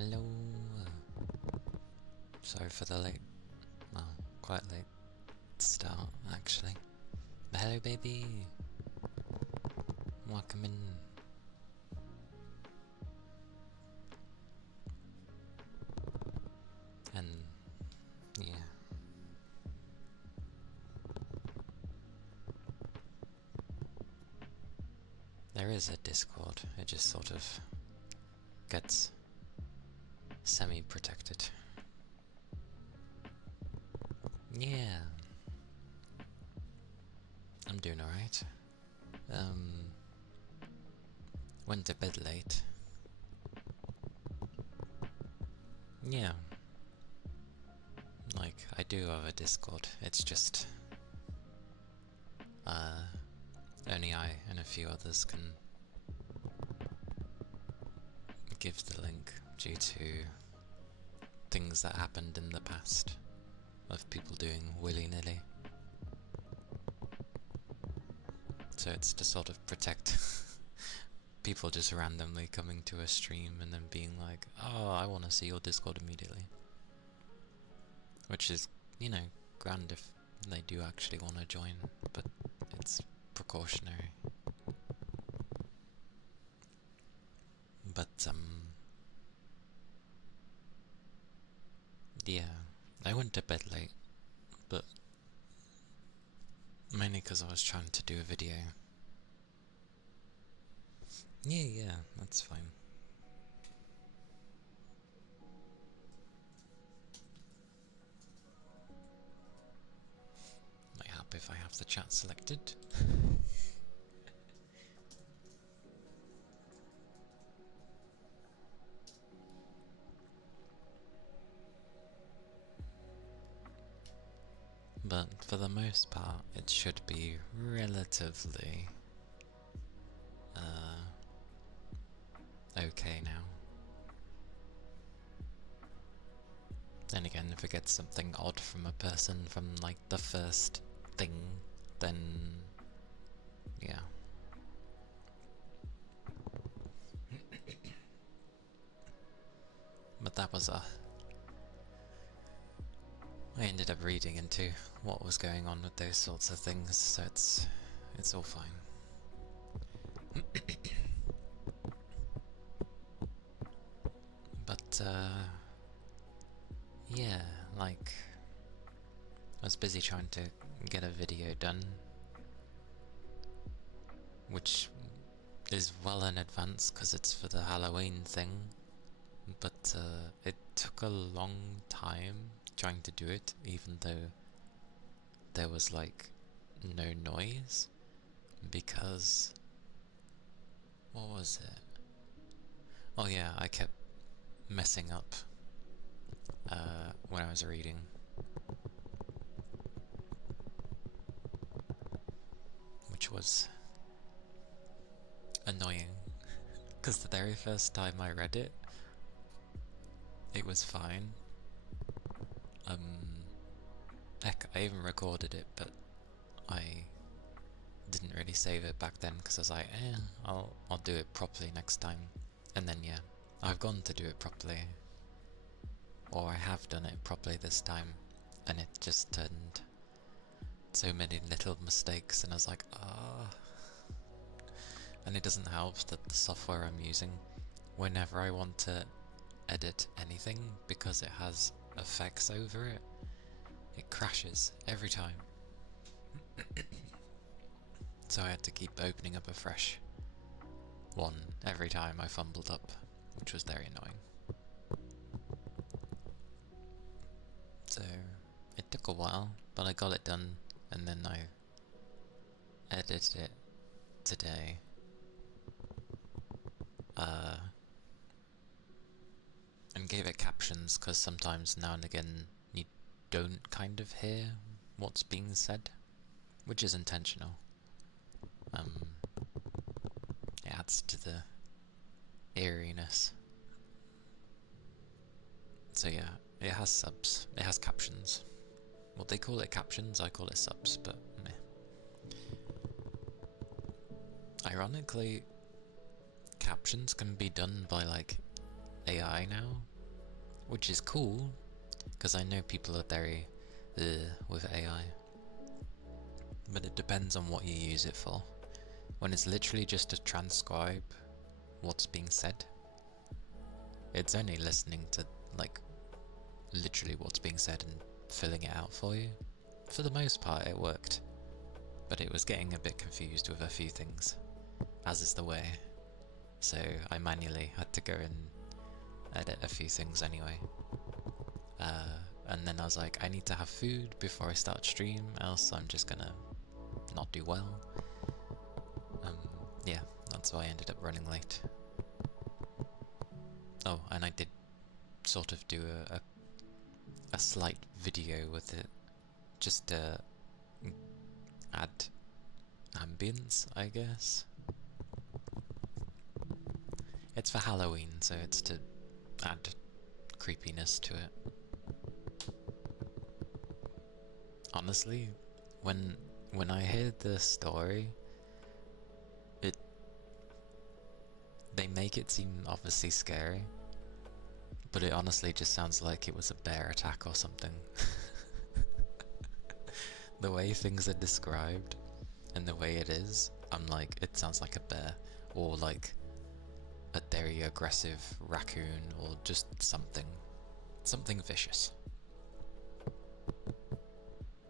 Hello. Sorry for the late, well, quite late start actually. But hello, baby. Welcome in. And yeah. There is a Discord, it just sort of gets semi-protected. Yeah. I'm doing alright. Went to bed late. Yeah. Like, I do have a Discord, it's just only I and a few others can give the link due to things that happened in the past of people doing willy-nilly. So it's to sort of protect people just randomly coming to a stream and then being like, oh, I want to see your Discord immediately. Which is, you know, grand if they do actually want to join, but it's precautionary. But, yeah, I went to bed late, but mainly because I was trying to do a video. Yeah, that's fine. I hope if I have the chat selected. But for the most part, it should be relatively okay now. Then again, if it gets something odd from a person from like the first thing, then yeah. But that was I ended up reading into what was going on with those sorts of things, so it's all fine. But yeah, like I was busy trying to get a video done, which is well in advance because it's for the Halloween thing, but it took a long time trying to do it, even though there was like no noise, because what was it? Oh yeah, I kept messing up when I was reading, which was annoying because the very first time I read it, it was fine. Heck, I even recorded it, but I didn't really save it back then because I was like, I'll do it properly next time. And then yeah, I've gone to do it properly, or I have done it properly this time, and it just turned so many little mistakes, and I was like, ah. And it doesn't help that the software I'm using, whenever I want to edit anything, because it has effects over it, it crashes every time. So I had to keep opening up a fresh one every time I fumbled up, which was very annoying. So it took a while, but I got it done, and then I edited it today. And gave it captions, because sometimes now and again you don't kind of hear what's being said, which is intentional. It adds to the eeriness. So yeah, it has subs, it has captions. Well, they call it captions, I call it subs, but meh. Ironically, captions can be done by like AI now, which is cool, because I know people are very with AI, but it depends on what you use it for. When it's literally just to transcribe what's being said, it's only listening to, like, literally what's being said and filling it out for you. For the most part, it worked, but it was getting a bit confused with a few things, as is the way. So I manually had to go and edit a few things anyway. And then I was like, I need to have food before I start stream, else I'm just gonna not do well. Yeah, that's why I ended up running late. Oh, and I did sort of do a slight video with it, just to add ambience, I guess. It's for Halloween, so it's to add creepiness to it. Honestly, when I heard the story, they make it seem obviously scary, but it honestly just sounds like it was a bear attack or something. The way things are described and the way it is, I'm like, it sounds like a bear, or like a very aggressive raccoon, or just something vicious.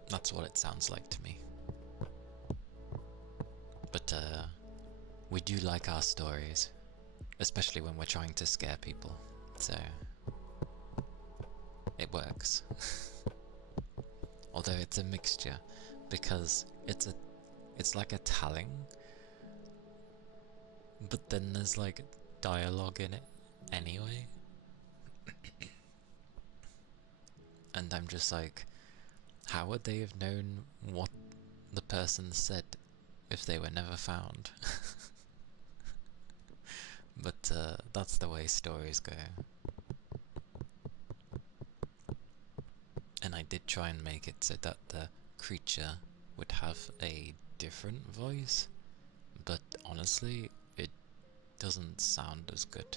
That's what it sounds like to me. But we do like our stories, especially when we're trying to scare people, so it works. Although it's a mixture, because it's like a telling, but then there's like dialogue in it anyway. And I'm just like, how would they have known what the person said if they were never found? But that's the way stories go. And I did try and make it so that the creature would have a different voice, but honestly, it doesn't sound as good.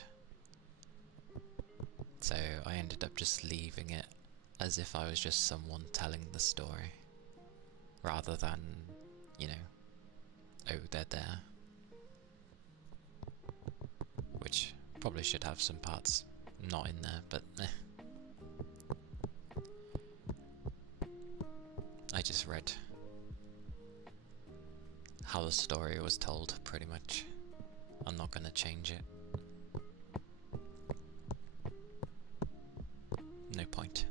So I ended up just leaving it as if I was just someone telling the story, rather than, you know, oh, they're there. Which probably should have some parts not in there, but eh. I just read how the story was told, pretty much. I'm not gonna change it. No point.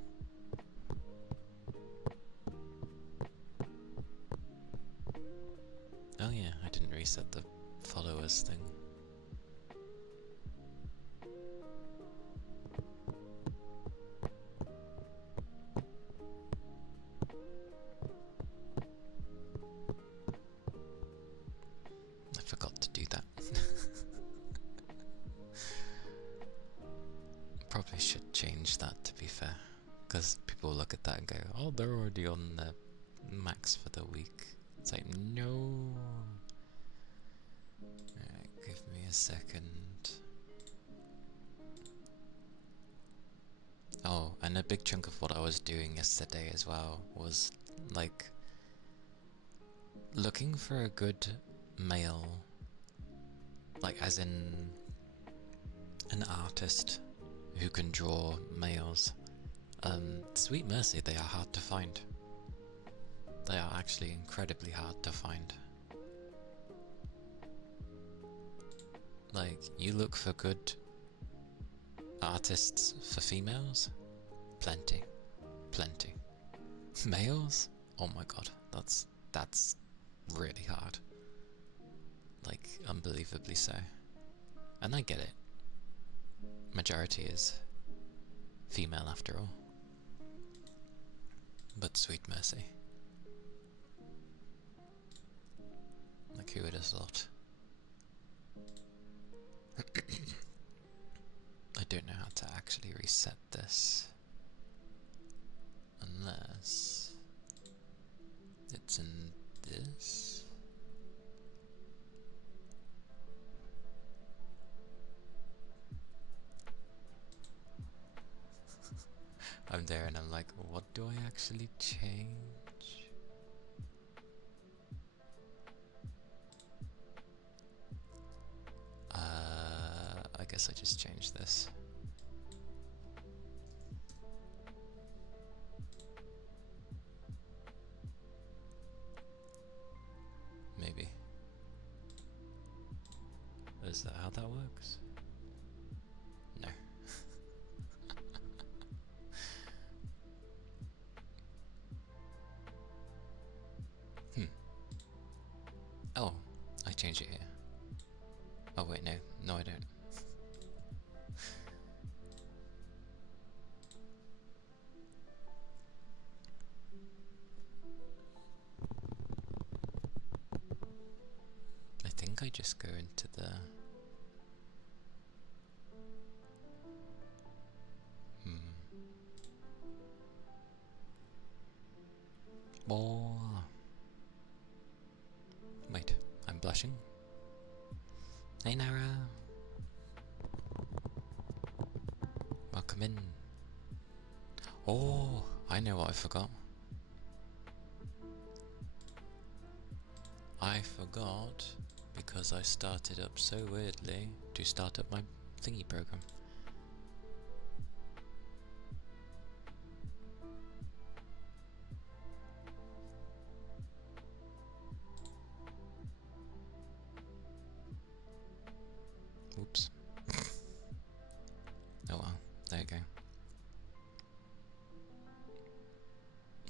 Oh yeah, I didn't reset the followers thing. I forgot to do that. Probably should change that, to be fair, because people look at that and go, oh, they're already on the max for the week. It's like, no. Alright, give me a second. Oh, and a big chunk of what I was doing yesterday as well was, like, looking for a good male, like, as in an artist who can draw males. Sweet Mercy, they are hard to find. They are actually incredibly hard to find. Like, you look for good artists for females? Plenty. Plenty. Males? Oh my god, that's really hard. Like, unbelievably so. And I get it. Majority is female after all. But Sweet Mercy. Like, who would have thought? I don't know how to actually reset this. Unless it's in this. I'm there and I'm like, what do I actually change? I guess I just changed this. Maybe. Is that how that works? No. Oh, I change it here. Oh wait, no. No, I don't. I think I just go into the... Oh. Wait, I'm blushing. Hey Nara. Welcome in. Oh, I know what I forgot. I forgot, because I started up so weirdly, to start up my thingy program. Oops. Oh well, there you go.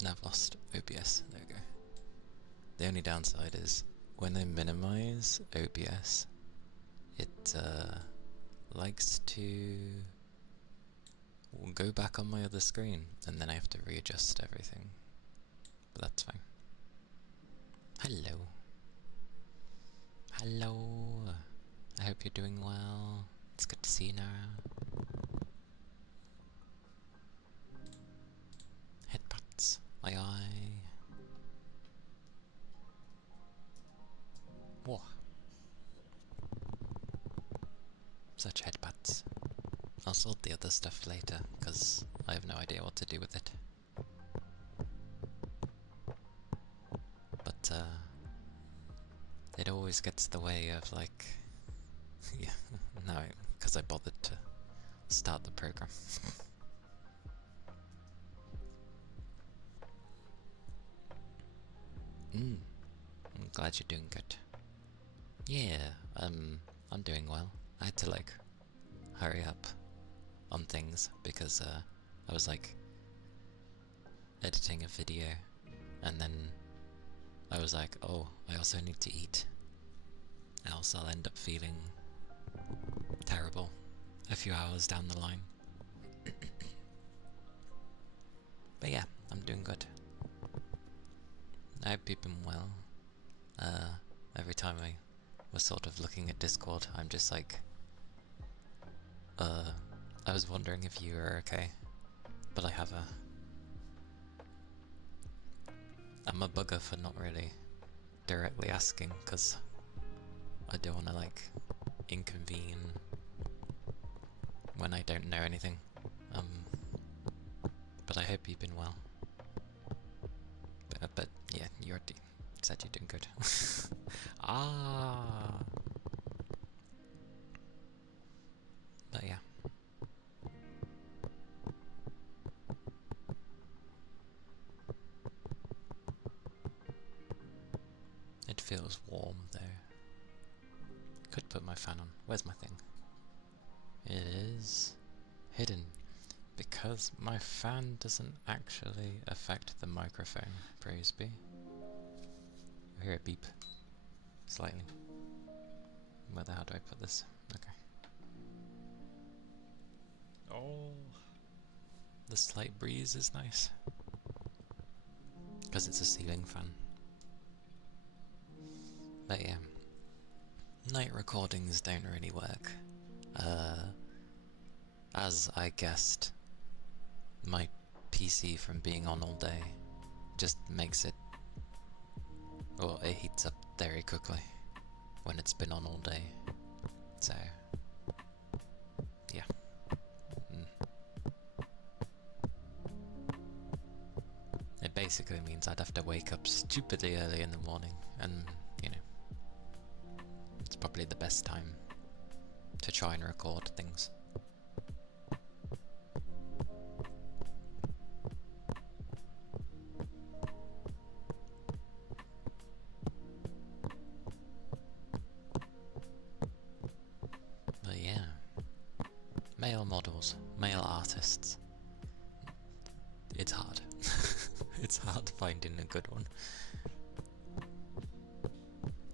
Now I've lost OBS, there we go. The only downside is, when I minimize OBS, it likes to go back on my other screen, and then I have to readjust everything. But that's fine. Hello. Hello. I hope you're doing well. It's good to see you now. Headbutts. Aye aye. Whoa. Such headbutts. I'll sort the other stuff later, because I have no idea what to do with it. But, it always gets the way of, like... yeah, no, because I bothered to start the program. I'm glad you're doing good. Yeah, I'm doing well. I had to, like, hurry up on things, because, I was, like, editing a video, and then I was like, oh, I also need to eat, else I'll end up feeling terrible a few hours down the line. But yeah, I'm doing good. I hope you've been well. Every time I was sort of looking at Discord, I'm just like, I was wondering if you were okay, but I'm a bugger for not really directly asking, because I don't want to, like, inconvene when I don't know anything. But I hope you've been well. But yeah, you already said you're doing good. Ah. But yeah. It feels warm though. Could put my fan on. Where's my thing? It is hidden, because my fan doesn't actually affect the microphone. Praise be. I hear it beep slightly. Where the hell do I put this? Okay. Oh, the slight breeze is nice, because it's a ceiling fan. But yeah, night recordings don't really work. As I guessed, my PC from being on all day just makes it, well, it heats up very quickly when it's been on all day. So, yeah. It basically means I'd have to wake up stupidly early in the morning, and, you know, it's probably the best time to try and record things. But yeah, male models, male artists. It's hard. It's hard finding a good one.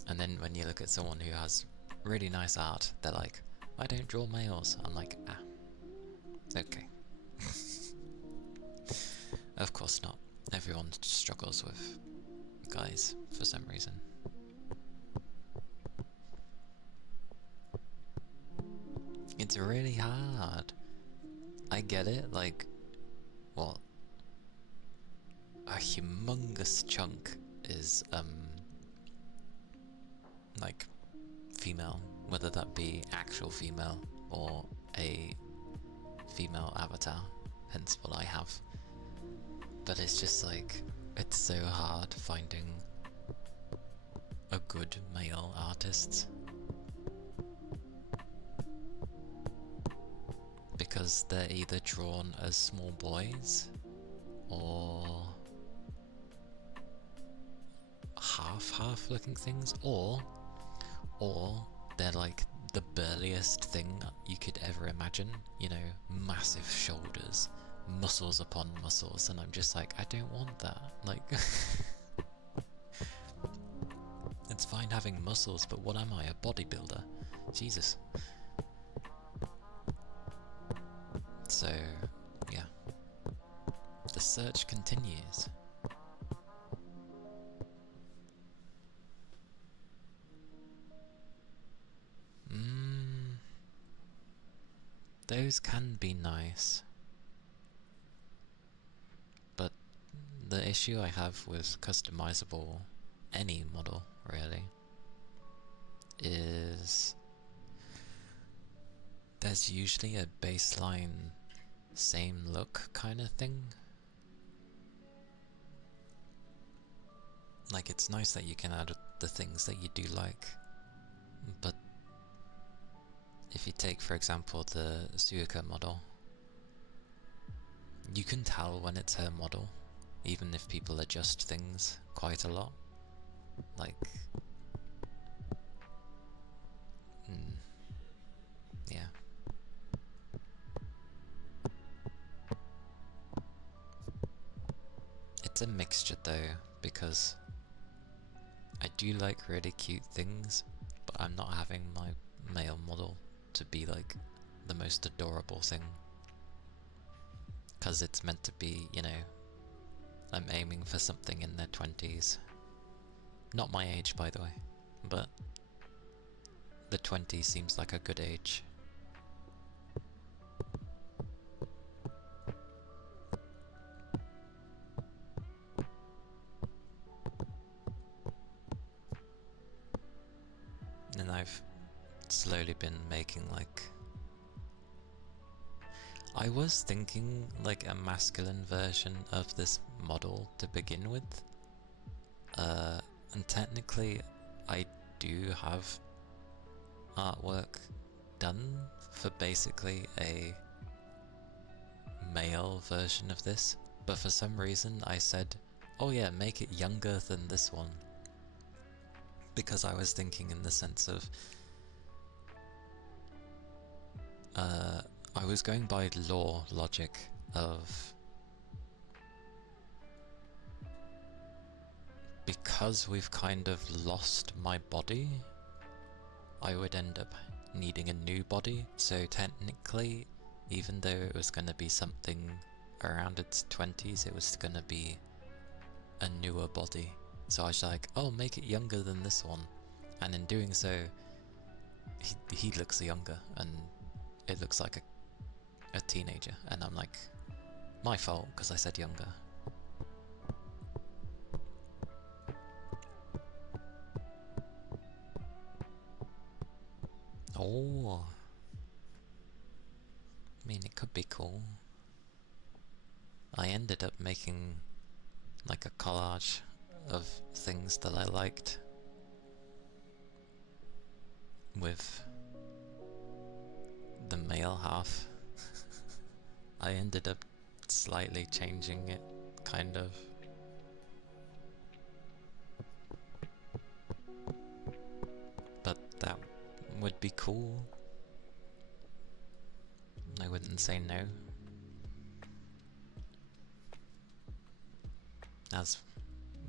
And then when you look at someone who has really nice art, they're like, I don't draw males. I'm like, okay. Of course not. Everyone struggles with guys for some reason. It's really hard. I get it, like, well, a humongous chunk is, like, female, whether that be actual female or a female avatar, hence what I have. But it's just like, it's so hard finding a good male artist. Because they're either drawn as small boys or half looking things, or they're like the burliest thing you could ever imagine, you know, massive shoulders, muscles upon muscles, and I'm just like, I don't want that. Like, it's fine having muscles, but what am I, a bodybuilder? Jesus. So, yeah. The search continues. Those can be nice. But the issue I have with customizable any model, really, is there's usually a baseline same look kind of thing. Like, it's nice that you can add the things that you do like, but if you take, for example, the Suika model, you can tell when it's her model, even if people adjust things quite a lot. Like, yeah. It's a mixture though, because I do like really cute things, but I'm not having my male model to be like the most adorable thing. Because it's meant to be, you know, I'm aiming for something in their 20s. Not my age, by the way, but the 20s seems like a good age. And I've slowly been making, like, I was thinking like a masculine version of this model to begin with, and technically I do have artwork done for basically a male version of this, but for some reason I said, oh yeah, make it younger than this one, because I was thinking in the sense of I was going by logic of, because we've kind of lost my body, I would end up needing a new body. So technically, even though it was going to be something around its 20s, it was going to be a newer body. So I was like, oh, make it younger than this one. And in doing so, he looks younger, and it looks like a teenager. And I'm like, my fault, because I said younger. Oh, I mean, it could be cool. I ended up making like a collage of things that I liked with the male half. I ended up slightly changing it, kind of. But that would be cool. I wouldn't say no. As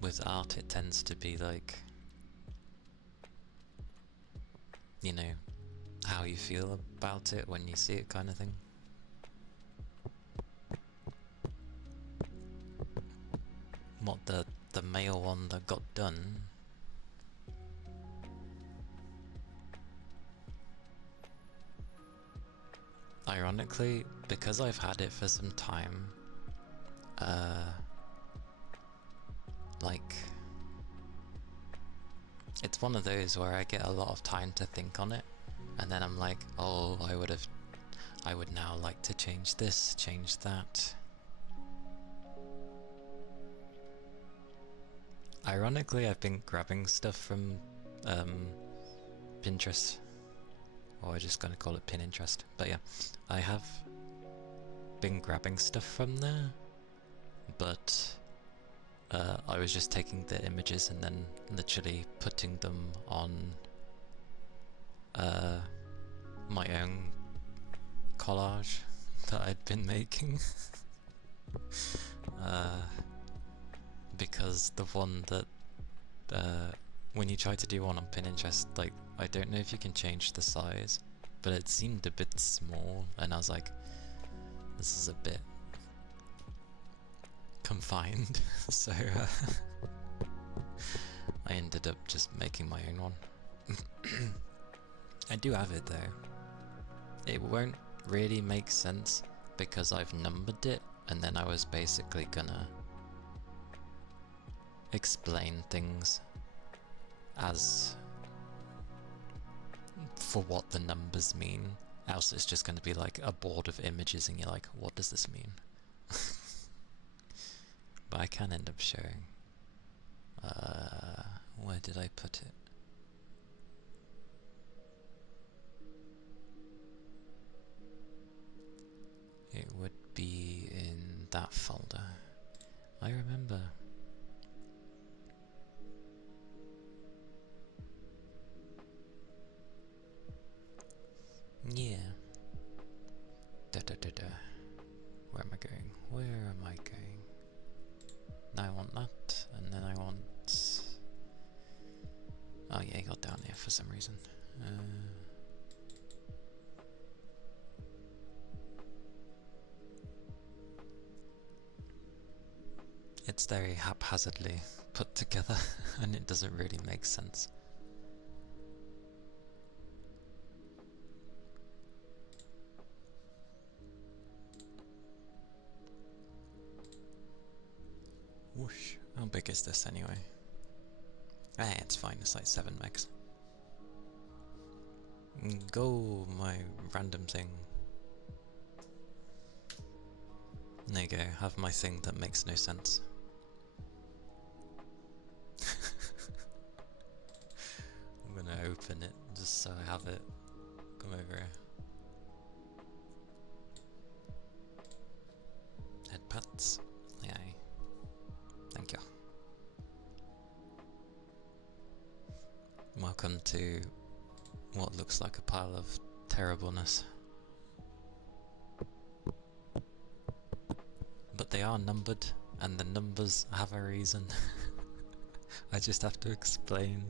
with art, it tends to be like, you know, how you feel about it when you see it, kind of thing. What the male one that got done, ironically, because I've had it for some time, like, it's one of those where I get a lot of time to think on it, and then I'm like, oh, I would now like to change this, change that. Ironically, I've been grabbing stuff from Pinterest, or I'm just gonna call it Pininterest, but yeah, I have been grabbing stuff from there, but I was just taking the images and then literally putting them on my own collage that I'd been making. Because the one that when you try to do one on Pinterest, like, I don't know if you can change the size, but it seemed a bit small, and I was like, this is a bit confined. So I ended up just making my own one. I do have it though. It won't really make sense because I've numbered it, and then I was basically gonna explain things as for what the numbers mean, else it's just going to be like a board of images and you're like, what does this mean? But I can end up showing. Where did I put it? It would be in that folder. I remember. Yeah. Da da da da. Where am I going? Where am I going? Now I want that, and then I want... Oh yeah, I got down here for some reason. It's very haphazardly put together, and it doesn't really make sense. Whoosh. How big is this anyway? Eh, it's fine, it's like 7 megs. Go, my random thing. There you go, have my thing that makes no sense. I'm gonna open it just so I have it. Come over here. Headpads. Yay. Thank you. Welcome to what looks like a pile of terribleness. But they are numbered, and the numbers have a reason. I just have to explain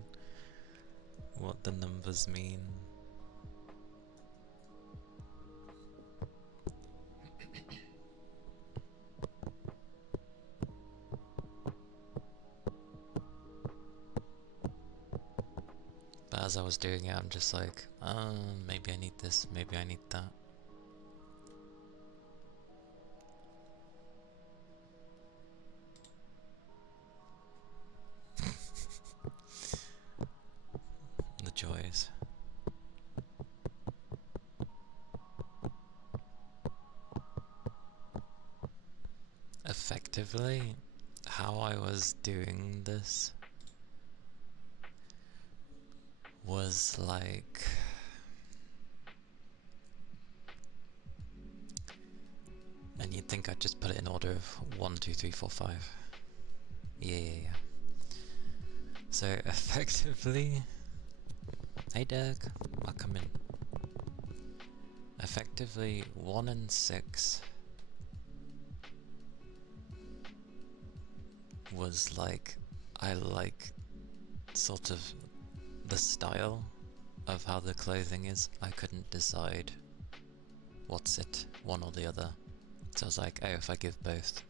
what the numbers mean. But as I was doing it, I'm just like, maybe I need this, maybe I need that. The joys. Effectively, how I was doing this was like, and you'd think I'd just put it in order of 1, 2, 3, 4, 5. Yeah. So effectively, hey Dirk, welcome in. Effectively, 1 and 6 was like, I like sort of the style of how the clothing is. I couldn't decide what's it, one or the other. So I was like, oh, if I give both,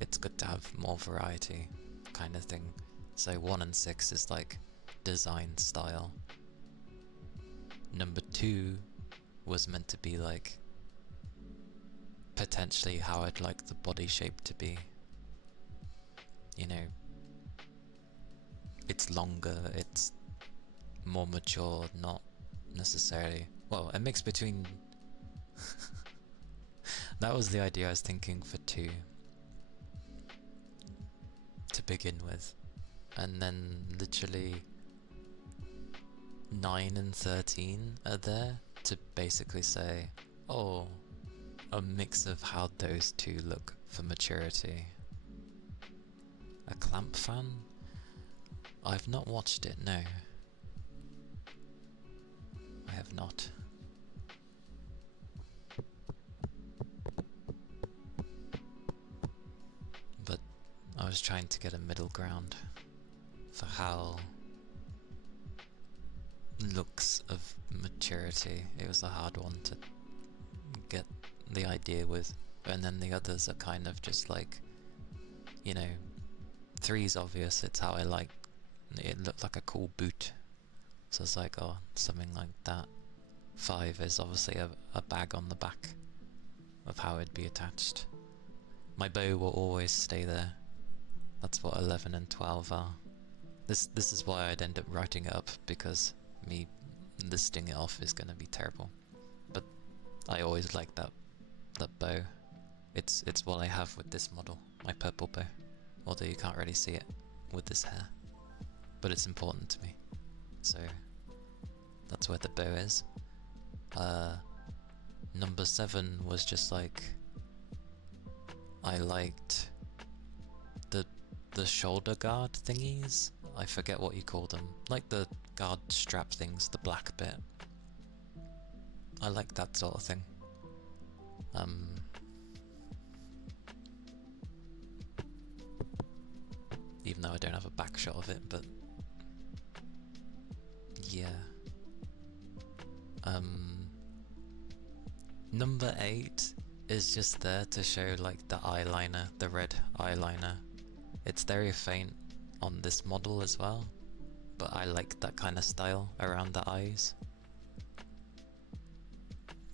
it's good to have more variety, kind of thing. So 1 and 6 is like design style. Number 2 was meant to be like potentially how I'd like the body shape to be. You know, it's longer, it's more mature, not necessarily, well, a mix between that was the idea I was thinking for 2 to begin with, and then literally 9 and 13 are there to basically say, oh, a mix of how those 2 look for maturity. A clamp fan? I've not watched it, no. I have not. But I was trying to get a middle ground for how looks of maturity. It was a hard one to get the idea with, and then the others are kind of just like, you know, 3's obvious, it's how I like it, looked like a cool boot, so it's like, oh, something like that. 5 is obviously a bag on the back of how it'd be attached. My bow will always stay there. That's what 11 and 12 are. This is why I'd end up writing it up, because me listing it off is going to be terrible. But I always like that bow. It's what I have with this model, my purple bow. Although you can't really see it with this hair, but it's important to me. So that's where the bow is. Number 7 was just like, I liked the shoulder guard thingies. I forget what you call them. Like the guard strap things, the black bit. I like that sort of thing. Even though I don't have a back shot of it, but yeah. Number 8 is just there to show like the eyeliner, the red eyeliner. It's very faint on this model as well, but I like that kind of style around the eyes.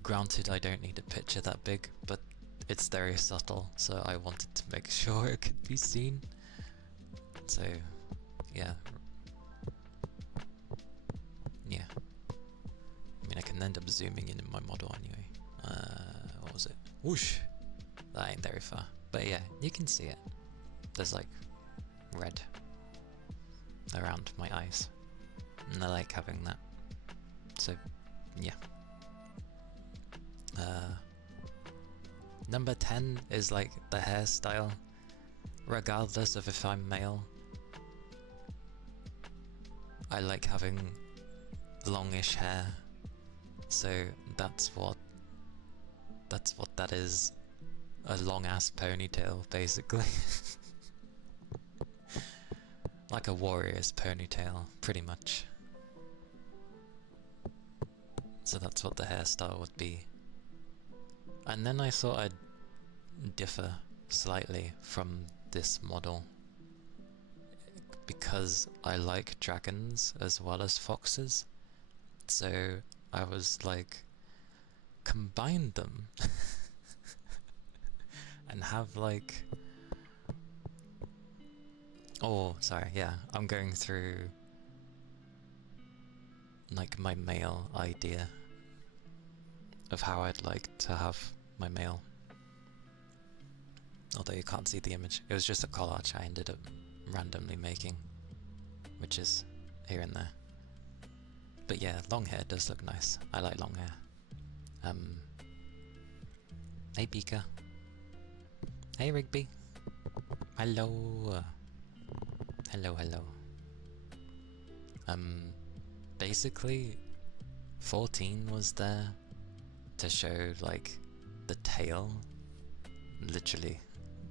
Granted, I don't need a picture that big, but it's very subtle, so I wanted to make sure it could be seen. So, yeah. Yeah. I mean, I can end up zooming in my model anyway. What was it? Whoosh! That ain't very far. But yeah, you can see it. There's like red around my eyes. And I like having that. So, yeah. Number 10 is like the hairstyle. Regardless of if I'm male, I like having longish hair. So that's what that is. A long ass ponytail, basically. Like a warrior's ponytail, pretty much. So that's what the hairstyle would be. And then I thought I'd differ slightly from this model, because I like dragons as well as foxes. So I was like, combine them and have like, oh sorry, yeah, I'm going through like my male idea of how I'd like to have my male, although you can't see the image. It was just a collage I ended up randomly making, which is here and there. But yeah, long hair does look nice. I like long hair. Hey Pika. Hey Rigby. Hello. Hello, hello. Basically, 14 was there to show, like, the tail. Literally,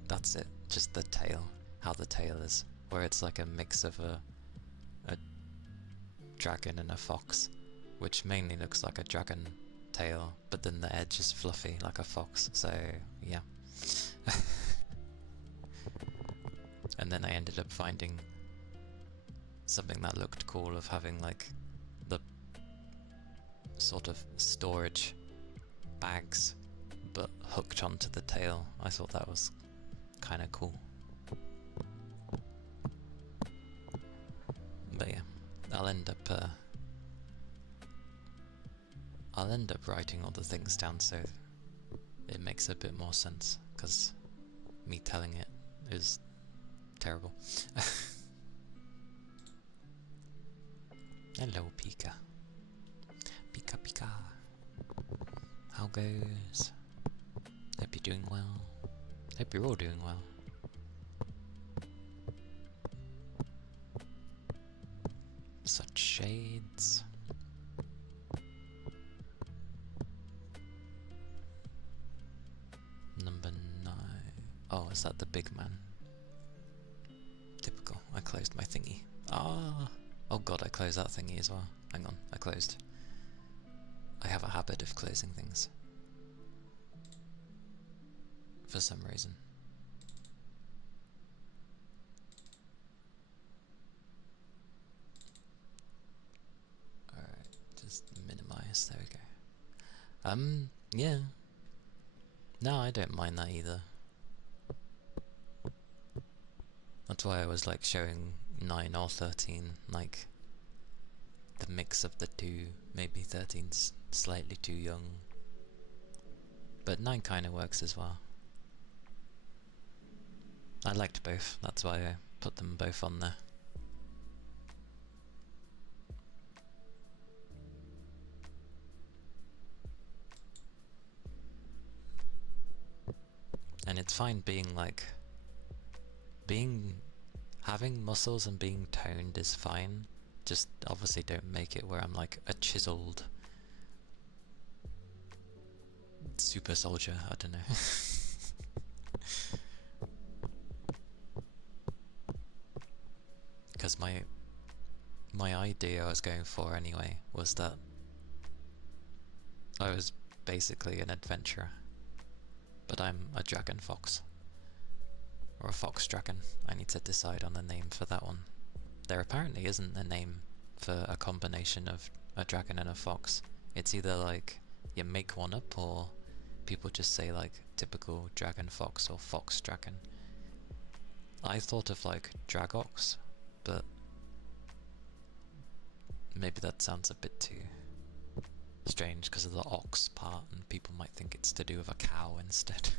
that's it. Just the tail. How the tail is. Where it's like a mix of a dragon and a fox, which mainly looks like a dragon tail, but then the edge is fluffy like a fox, so yeah. And then I ended up finding something that looked cool of having like the sort of storage bags but hooked onto the tail. I thought that was kind of cool. But yeah, I'll end up writing all the things down so it makes a bit more sense, because me telling it is terrible. Hello, Pika. Pika Pika. How goes? Hope you're doing well. Hope you're all doing well. Such shades. Number 9. Oh, is that the big man? Typical. I closed my thingy. Ah! Oh god, I closed that thingy as well. Hang on, I closed. I have a habit of closing things. For some reason. Alright, just minimize, there we go. Yeah. No, I don't mind that either. That's why I was like showing 9 or 13, like the mix of the two. Maybe 13's slightly too young, but 9 kind of works as well. I liked both, that's why I put them both on there. And it's fine being like, having muscles and being toned is fine. Just obviously don't make it where I'm like a chiseled super soldier, I don't know. Because my idea I was going for anyway was that I was basically an adventurer, but I'm a dragon fox. Or a fox dragon. I need to decide on a name for that one. There apparently isn't a name for a combination of a dragon and a fox. It's either like you make one up, or people just say like typical dragon fox or fox dragon. I thought of like Dragox, but maybe that sounds a bit too strange because of the ox part, and people might think it's to do with a cow instead.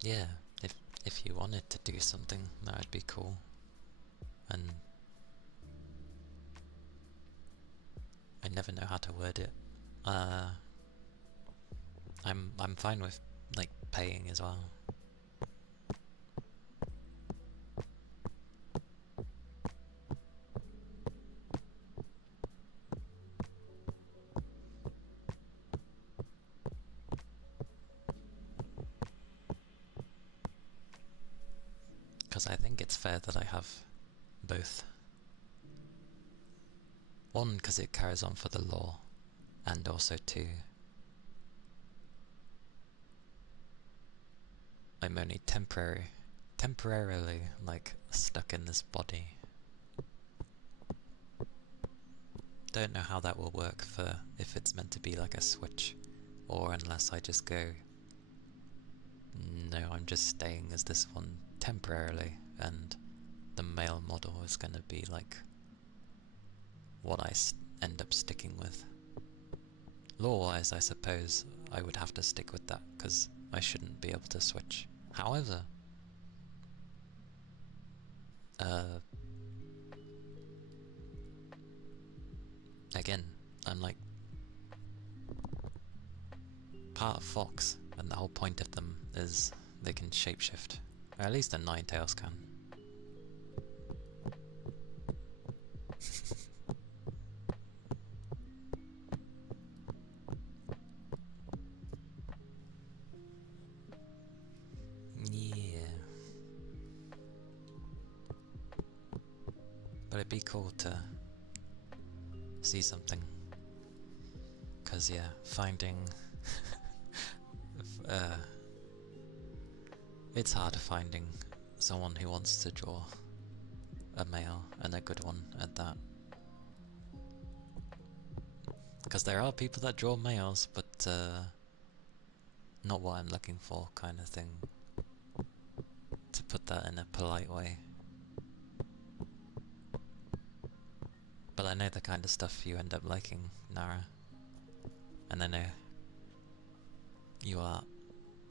Yeah, if you wanted to do something, that would be cool. And I never know how to word it. I'm fine with like paying as well. Because I think it's fair that I have both. One, because it carries on for the lore, and also two, I'm only temporarily like stuck in this body. Don't know how that will work for if it's meant to be like a switch, or unless I just go no, I'm just staying as this one temporarily, and the male model is going to be like what I end up sticking with. Law-wise, I suppose I would have to stick with that, because I shouldn't be able to switch. However, again, I'm like part of Fox, and the whole point of them is they can shapeshift. Or at least the Ninetales can. Yeah. But it'd be cool to see something. Cause yeah, finding it's hard finding someone who wants to draw a male, and a good one at that. Because there are people that draw males, but not what I'm looking for, kind of thing. To put that in a polite way. But I know the kind of stuff you end up liking, Nara. And I know you are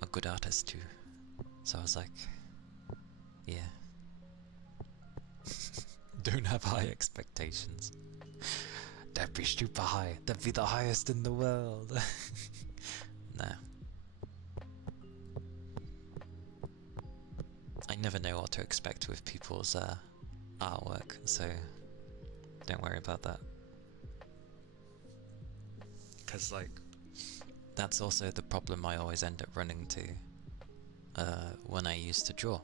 a good artist too. So I was like, yeah. Don't have high expectations. Don't be super high. Don't be the highest in the world. Nah. I never know what to expect with people's artwork, so don't worry about that. Because, like, that's also the problem I always end up running to when I used to draw.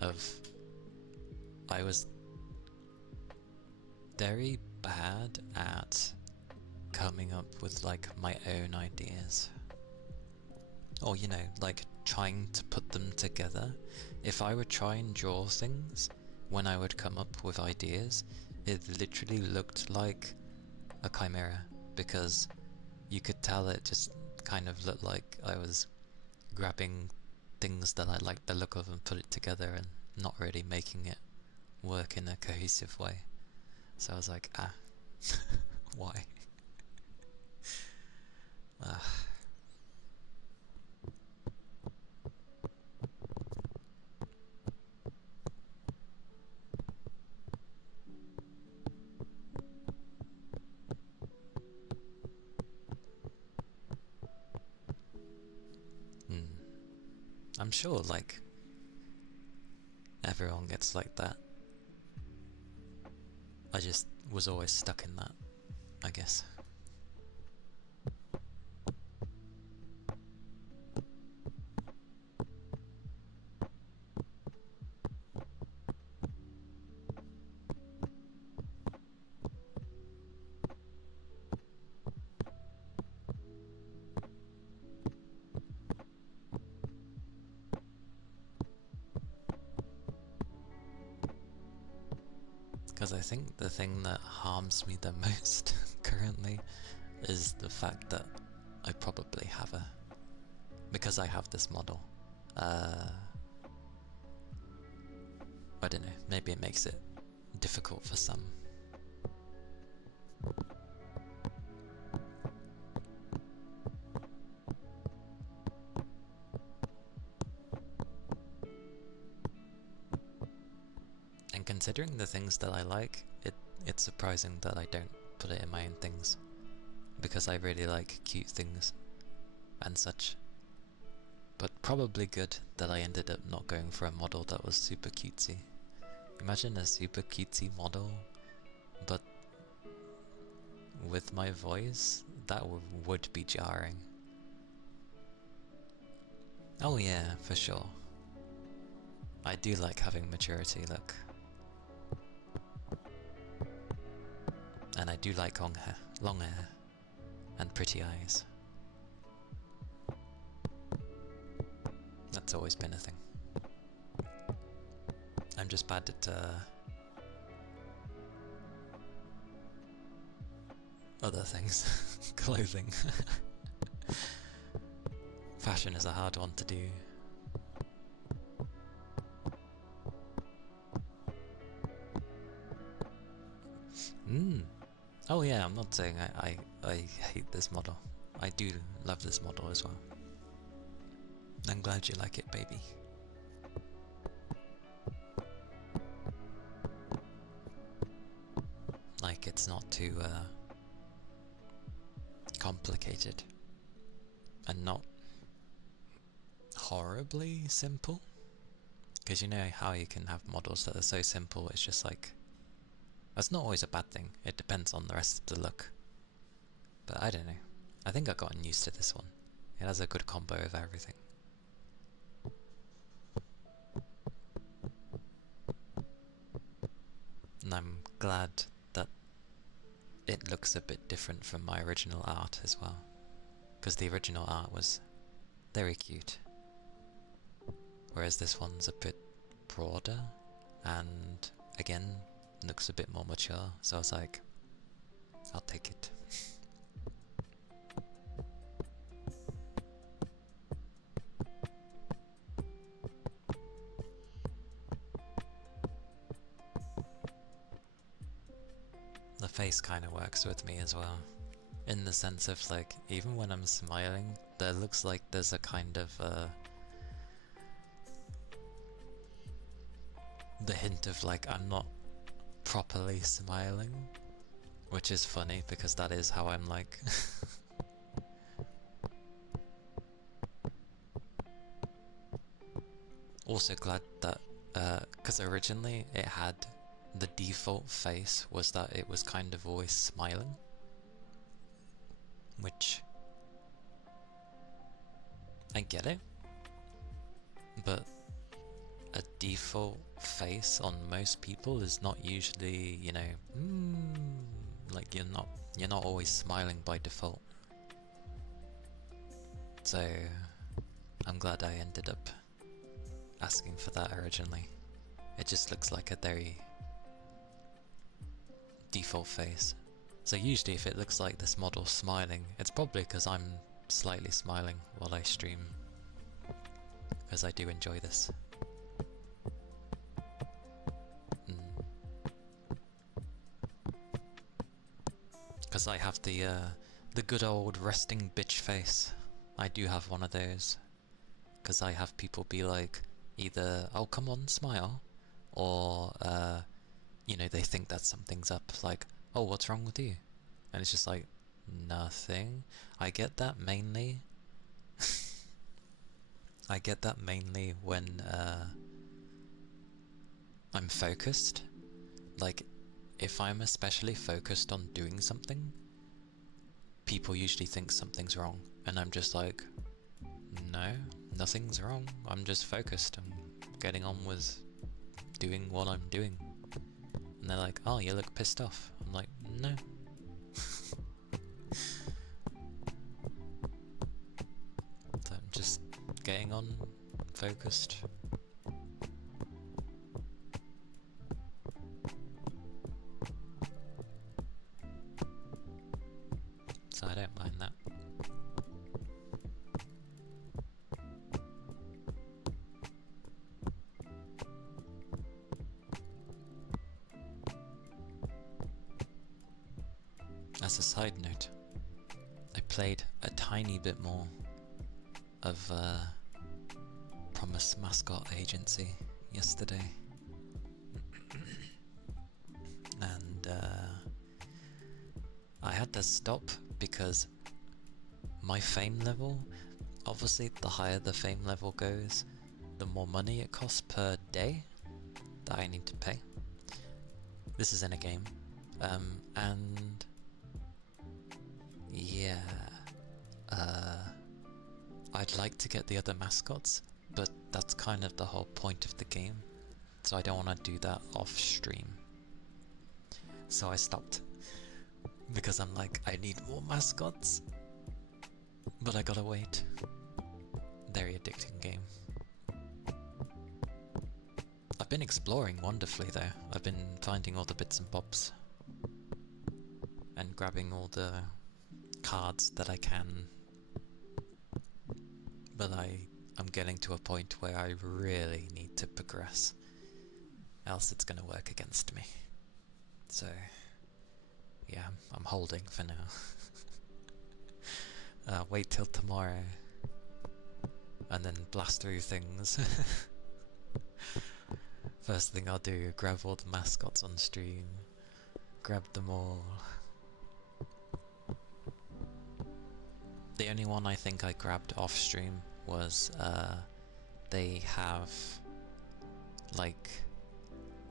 I was very bad at coming up with, like, my own ideas. Or, you know, like, trying to put them together. If I would try and draw things, when I would come up with ideas, it literally looked like a chimera, because you could tell it just kind of looked like I was grabbing things that I liked the look of and put it together and not really making it work in a cohesive way. So I was like, why? I'm sure, like, everyone gets like that. I just was always stuck in that, I guess. Because I think the thing that harms me the most currently is the fact that I probably have because I have this model, I don't know, maybe it makes it difficult for some. And considering the things that I like, it's surprising that I don't put it in my own things, because I really like cute things and such. But probably good that I ended up not going for a model that was super cutesy. Imagine a super cutesy model, but with my voice, that would be jarring. Oh yeah, for sure. I do like having maturity, look. And I do like long hair, and pretty eyes. That's always been a thing. I'm just bad at other things. Clothing. Fashion is a hard one to do, Oh yeah, I'm not saying I hate this model. I do love this model as well. I'm glad you like it, baby. Like, it's not too complicated and not horribly simple. Because you know how you can have models that are so simple, it's just like, that's not always a bad thing. It depends on the rest of the look. But I don't know. I think I've gotten used to this one. It has a good combo of everything. And I'm glad that it looks a bit different from my original art as well. Because the original art was very cute. Whereas this one's a bit broader and again looks a bit more mature, so I was like, I'll take it. The face kind of works with me as well, in the sense of like, even when I'm smiling, there looks like there's a kind of the hint of like I'm not properly smiling, which is funny because that is how I'm like. Also glad that, because originally it had, the default face was that it was kind of always smiling, which I get it, but a default face on most people is not usually, you know, like you're not always smiling by default. So I'm glad I ended up asking for that originally. It just looks like a very default face. So usually if it looks like this model smiling, it's probably because I'm slightly smiling while I stream, because I do enjoy this. Because I have the good old resting bitch face. I do have one of those. Because I have people be like, either, oh come on, smile, or, you know, they think that something's up, like, oh, what's wrong with you? And it's just like, nothing. I get that mainly. I get that mainly when I'm focused. Like, if I'm especially focused on doing something, people usually think something's wrong, and I'm just like, no, nothing's wrong, I'm just focused, I'm getting on with doing what I'm doing. And they're like, oh, you look pissed off. I'm like, no. So I'm just getting on, focused. So I don't mind that. As a side note, I played a tiny bit more of Promise Mascot Agency yesterday. And I had to stop because my fame level, obviously the higher the fame level goes, the more money it costs per day that I need to pay. This is in a game. And yeah, I'd like to get the other mascots, but that's kind of the whole point of the game, so I don't want to do that off stream. So I stopped, because I'm like, I need more mascots, but I gotta wait. Very addicting game. I've been exploring wonderfully though. I've been finding all the bits and bobs and grabbing all the cards that I can, but I'm getting to a point where I really need to progress, else it's gonna work against me. So yeah, I'm holding for now. Wait till tomorrow, and then blast through things. First thing I'll do, grab all the mascots on stream, grab them all. The only one I think I grabbed off stream was, they have, like,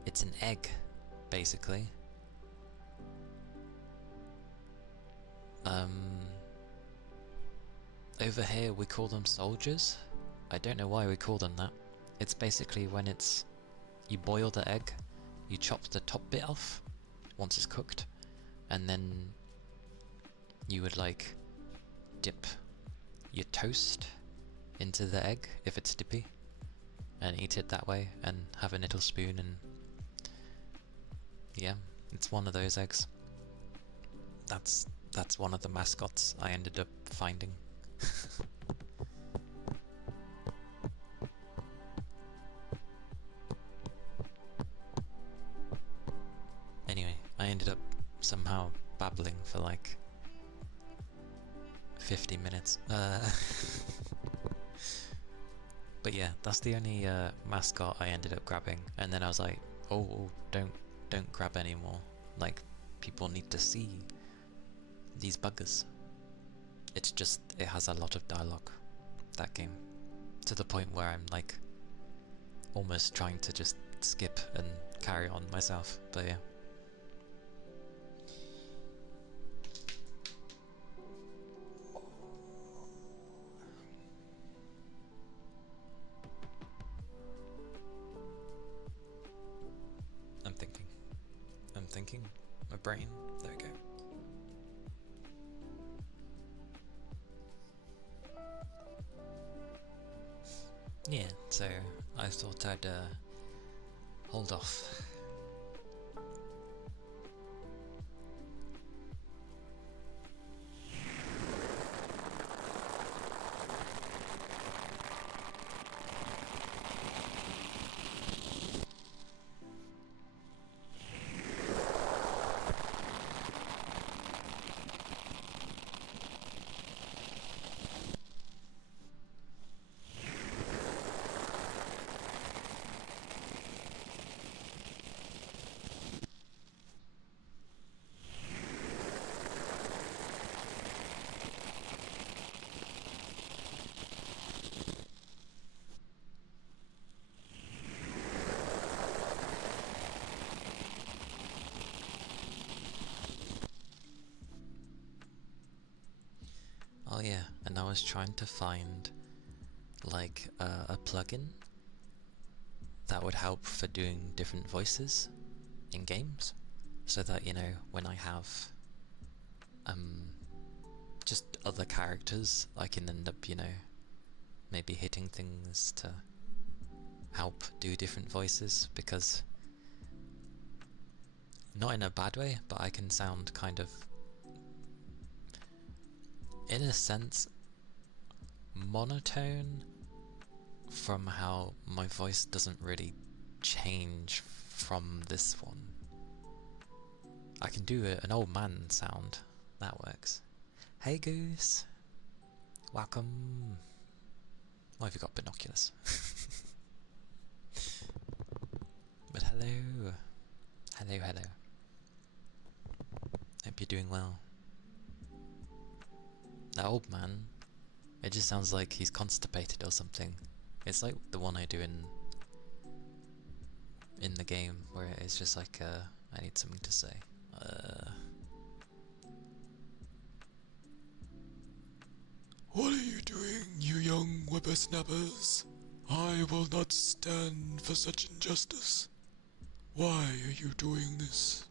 it's an egg, basically. Over here we call them soldiers. I don't know why we call them that. It's basically when it's, you boil the egg, you chop the top bit off once it's cooked, and then you would like dip your toast into the egg if it's dippy, and eat it that way, and have a little spoon, and yeah, it's one of those eggs. That's one of the mascots I ended up finding. Anyway, I ended up somehow babbling for like 50 minutes. But yeah, that's the only mascot I ended up grabbing, and then I was like, oh, don't grab anymore. Like, people need to see these buggers. It's just, it has a lot of dialogue, that game, to the point where I'm like almost trying to just skip and carry on myself, but yeah. I'm thinking, my brain, there we go. Yeah, so I thought I'd hold off. Oh yeah, and I was trying to find like a plugin that would help for doing different voices in games, so that, you know, when I have just other characters, I can end up, you know, maybe hitting things to help do different voices, because not in a bad way, but I can sound kind of, in a sense, monotone from how my voice doesn't really change from this one. I can do an old man sound, that works. Hey Goose! Welcome! Why have you got binoculars? But hello! Hello, hello. Hope you're doing well. That old man, it just sounds like he's constipated or something. It's like the one I do in the game, where it's just like, I need something to say. What are you doing, you young whippersnappers? I will not stand for such injustice. Why are you doing this?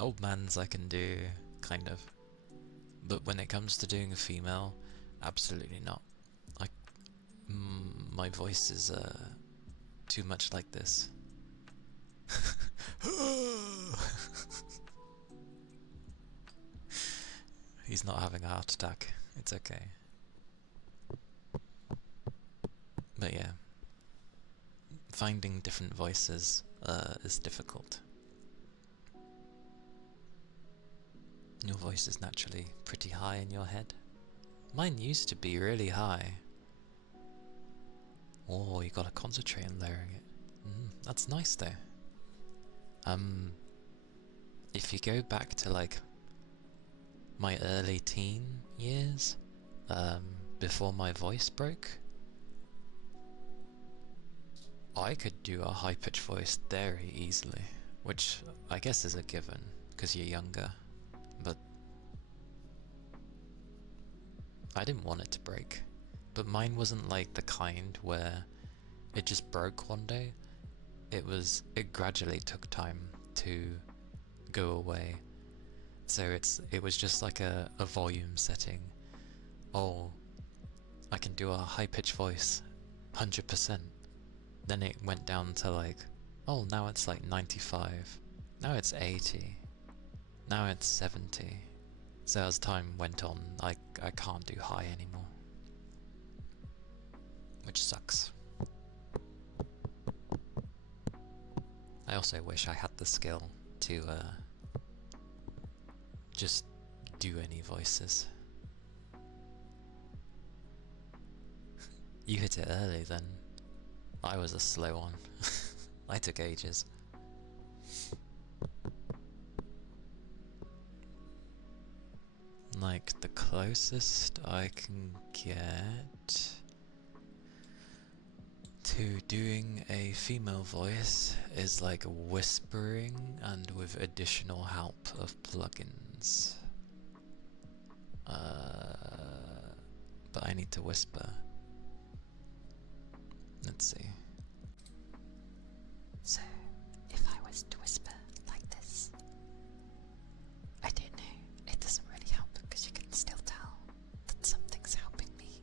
Old mans I can do, kind of. But when it comes to doing a female, absolutely not. Like, my voice is too much like this. He's not having a heart attack. It's okay. But yeah, finding different voices is difficult. Your voice is naturally pretty high in your head. Mine used to be really high. Oh, you gotta concentrate on lowering it. That's nice though. If you go back to like my early teen years, before my voice broke, I could do a high-pitched voice very easily, which I guess is a given, because you're younger, but I didn't want it to break. But mine wasn't like the kind where it just broke one day. It gradually took time to go away. So it was just like a volume setting. Oh, I can do a high-pitched voice, 100%. Then it went down to like, oh, now it's like 95. Now it's 80. Now it's 70. So as time went on, I can't do high anymore. Which sucks. I also wish I had the skill to just do any voices. You hit it early then. I was a slow one. I took ages. Like, the closest I can get to doing a female voice is like whispering and with additional help of plugins. But I need to whisper. Let's see. So, if I was to whisper like this, I don't know, it doesn't really help because you can still tell that something's helping me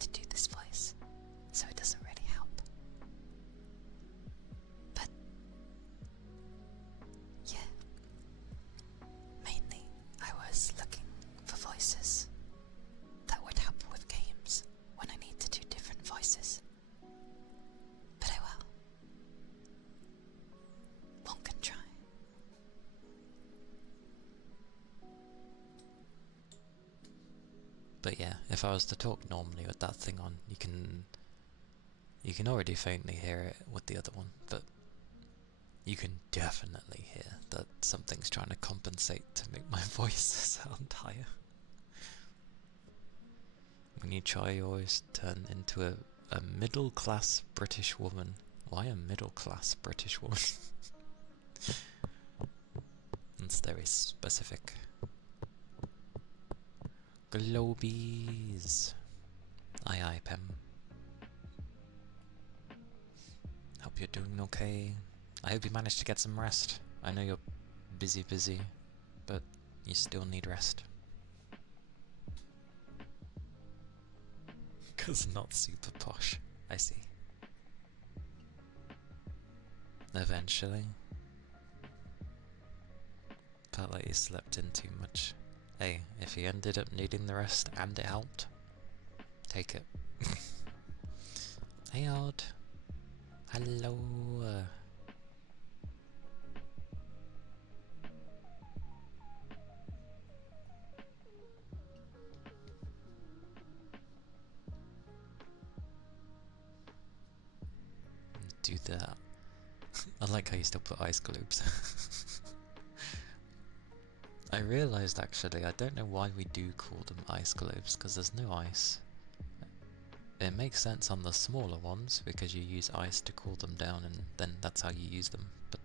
to do this voice, so it doesn't really help. But, yeah, mainly I was looking for voices that would help with games when I need to do different voices. But I will. One can try. But yeah, if I was to talk normally with that thing on, you can already faintly hear it with the other one, but you can definitely hear that something's trying to compensate to make my voice sound higher. When you try, you always turn into a middle-class British woman. Why a middle-class British woman? It's very specific. Globies. Aye aye, Pem. Hope you're doing okay. I hope you managed to get some rest. I know you're busy, but you still need rest. 'Cause not super posh. I see. Eventually. Felt like you slept in too much. Hey, if you ended up needing the rest and it helped, take it. Hey Odd. Hello. Do that. I like how you still put ice globes. I realised actually, I don't know why we do call them ice globes, because there's no ice. It makes sense on the smaller ones, because you use ice to cool them down and then that's how you use them, but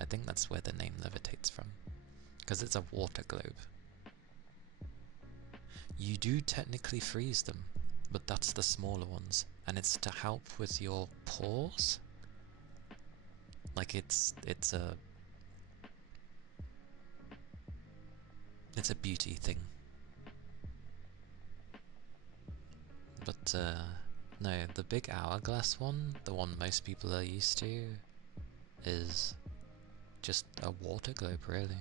I think that's where the name levitates from. Because it's a water globe. You do technically freeze them, but that's the smaller ones, and it's to help with your pores. Like it's a beauty thing. But no, the big hourglass one, the one most people are used to, is just a water globe, really.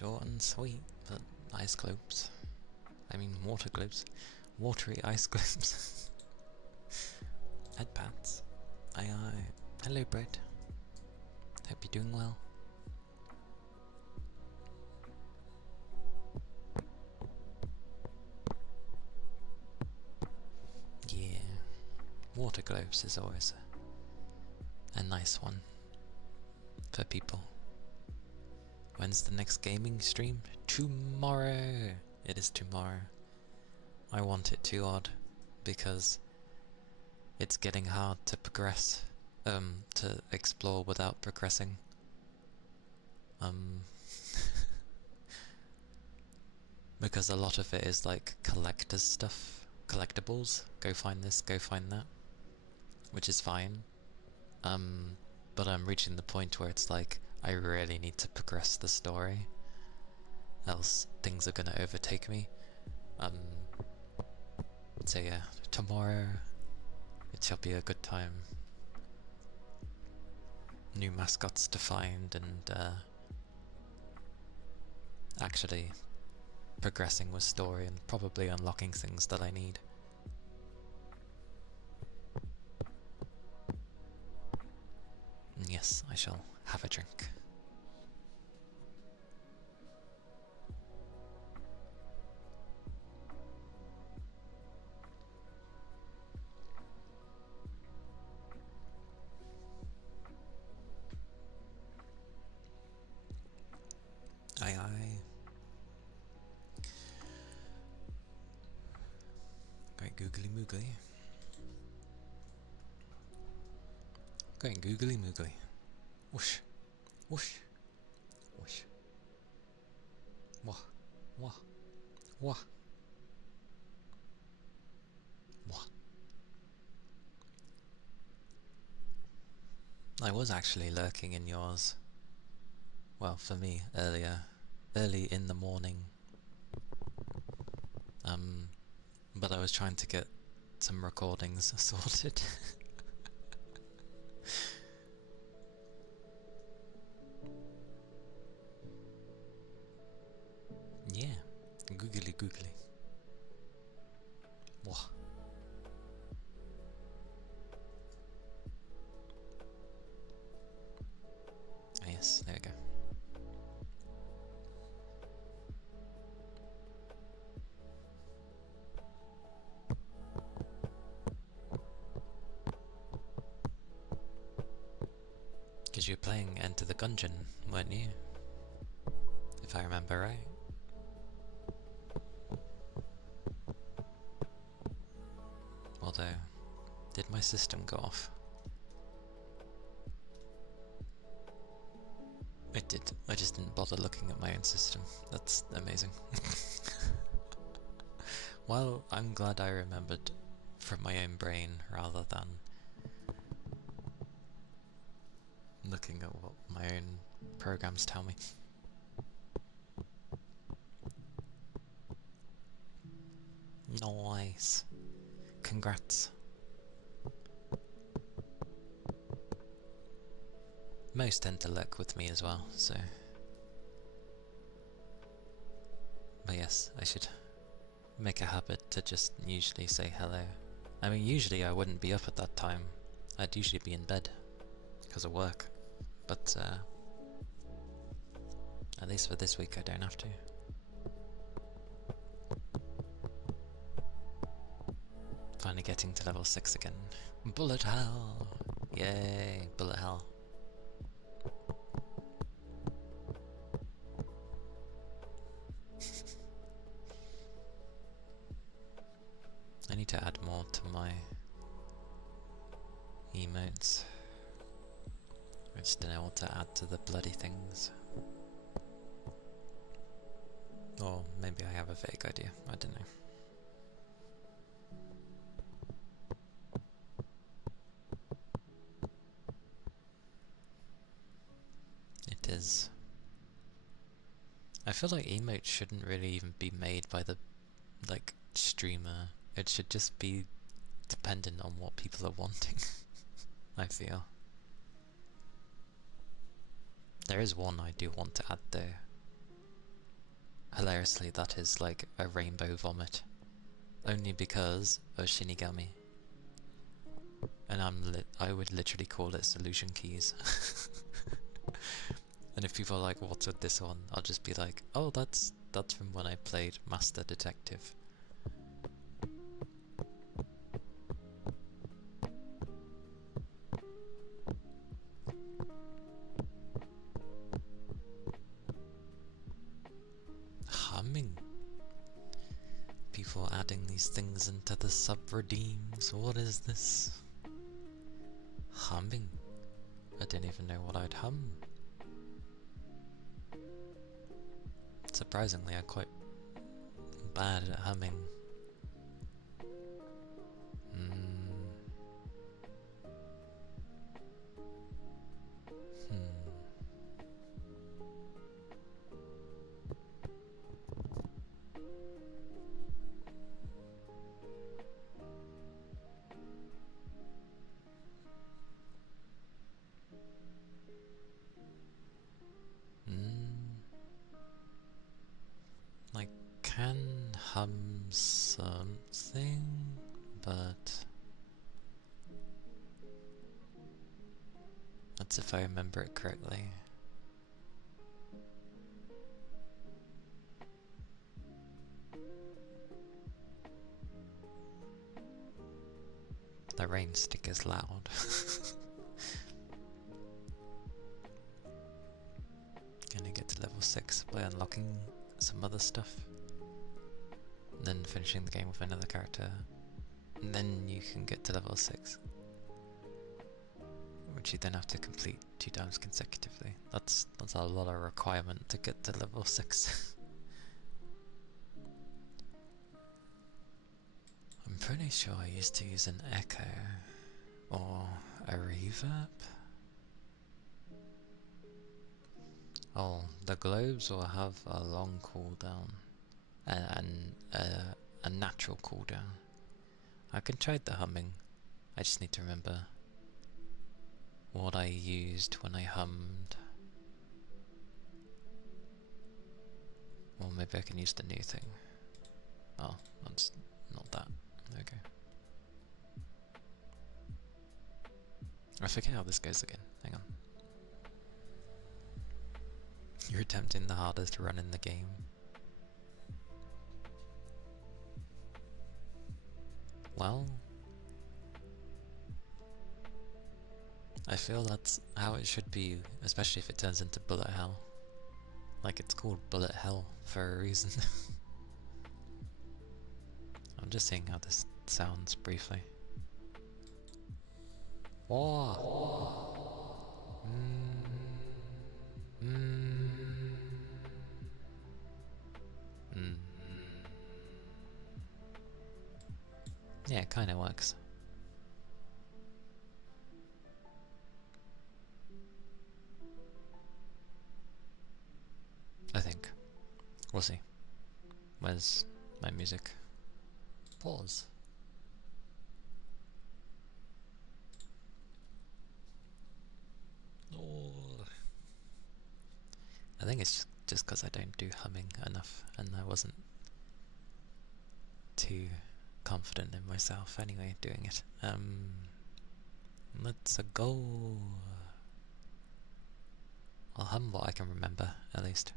Short and sweet, but ice globes. I mean water globes. Watery ice globes. Headpads. Aye aye. Hello, Bread. Hope you're doing well. Yeah. Water globes is always a nice one for people. When's the next gaming stream? Tomorrow! It is tomorrow. I want it too odd, because it's getting hard to progress, to explore without progressing. Because a lot of it is like collector's stuff, collectibles, go find this, go find that, which is fine. But I'm reaching the point where it's like, I really need to progress the story, else things are gonna overtake me. So yeah, tomorrow it shall be a good time. New mascots to find and actually progressing with story and probably unlocking things that I need. Yes, I shall have a drink. Aye aye. Going googly moogly. Going googly moogly. Whoosh. Whoosh. Whoosh. Wah. Wah. Wah. Wah. I was actually lurking in yours. Well, for me, early in the morning. But I was trying to get some recordings sorted. Yeah, googly googly. Wah. Ah, yes, there we go. Because you were playing Enter the Gungeon, weren't you? If I remember right. Although, did my system go off? It did. I just didn't bother looking at my own system. That's amazing. Well, I'm glad I remembered from my own brain rather than looking at what my own programs tell me. Nice. Congrats. Most tend to lurk with me as well, so... But yes, I should make a habit to just usually say hello. I mean, usually I wouldn't be up at that time. I'd usually be in bed because of work. But at least for this week I don't have to. Finally getting to level 6 again. Bullet hell! Yay, bullet hell. I need to add more to my emotes. I just don't know what to add to the bloody things. Or maybe I have a vague idea, I don't know. It is. I feel like emotes shouldn't really even be made by the, like, streamer. It should just be dependent on what people are wanting, I feel. There is one I do want to add though, hilariously, that is like a rainbow vomit. Only because of Shinigami. And I would literally call it solution keys. And if people are like, what's with this one? I'll just be like, oh, that's from when I played Master Detective. Humming. People adding these things into the sub-redeems. What is this? Humming. I didn't even know what I'd hum. Surprisingly, I'm quite bad at humming. I can hum something, but that's if I remember it correctly. The rain stick is loud. Gonna get to level 6 by unlocking some other stuff. And then finishing the game with another character. And then you can get to level 6. Which you then have to complete 2 times consecutively. That's a lot of requirement to get to level 6. I'm pretty sure I used to use an echo or a reverb. Oh, the globes will have a long cooldown and a natural cooldown. I can try the humming. I just need to remember what I used when I hummed. Or maybe I can use the new thing. Oh, that's not that. Okay. I forget how this goes again. Hang on. You're attempting the hardest run in the game. Well, I feel that's how it should be, especially if it turns into bullet hell. Like it's called bullet hell for a reason. I'm just seeing how this sounds briefly. Whoa. Yeah, it kinda works. I think. We'll see. Where's my music? Pause. Oh. I think it's just because I don't do humming enough, and I wasn't too confident in myself anyway doing it. Let's go. I'll hum what I can remember, at least.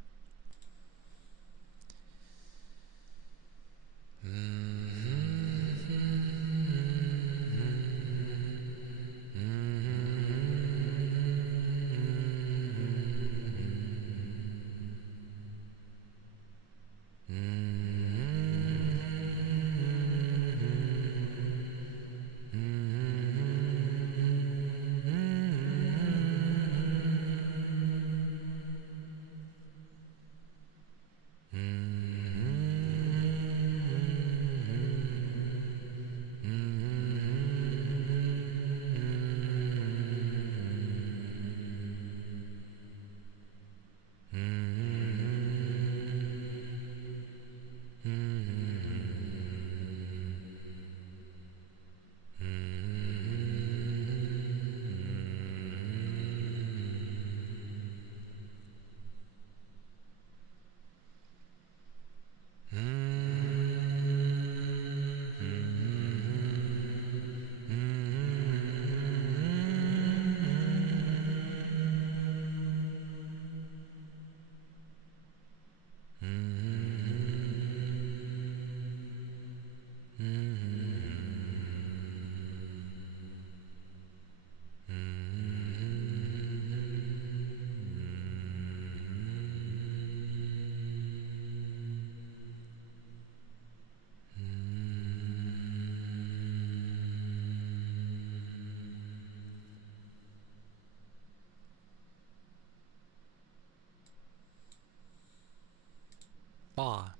far.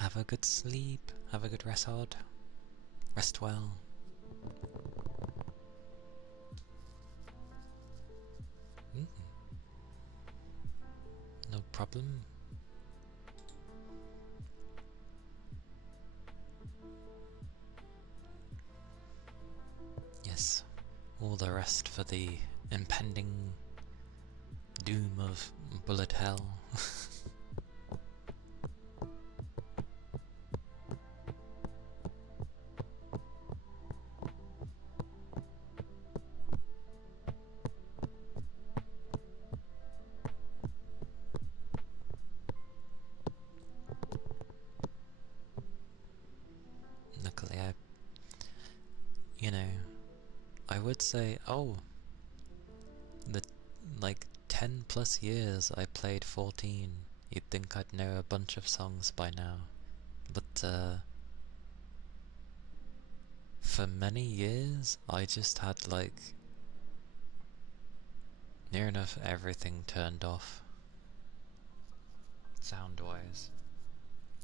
Have a good sleep. Have a good rest hard. Rest well. Mm. No problem. Yes, all the rest for the impending doom of bullet hell. Luckily, you know, I would say, oh, the like 10 plus years I played 14, you'd think I'd know a bunch of songs by now, but for many years I just had like near enough everything turned off, sound-wise.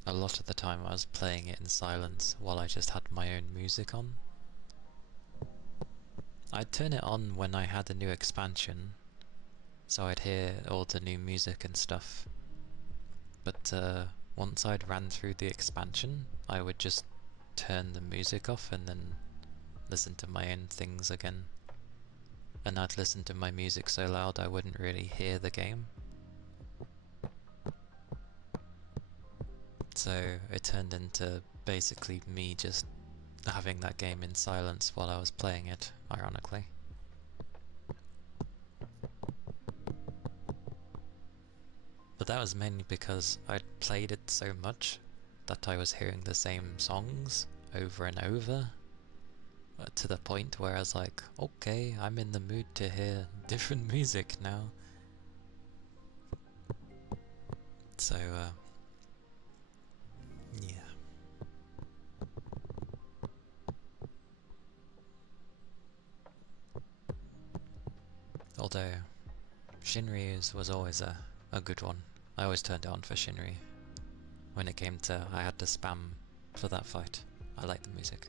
A lot of the time I was playing it in silence while I just had my own music on. I'd turn it on when I had a new expansion, so I'd hear all the new music and stuff. But once I'd ran through the expansion, I would just turn the music off and then listen to my own things again. And I'd listen to my music so loud I wouldn't really hear the game. So it turned into basically me just having that game in silence while I was playing it, ironically. But that was mainly because I'd played it so much that I was hearing the same songs over and over, to the point where I was like, okay, I'm in the mood to hear different music now. So, yeah. Although, Shinryu's was always a good one. I always turned it on for Shinryu. When it came to I had to spam for that fight. I liked the music.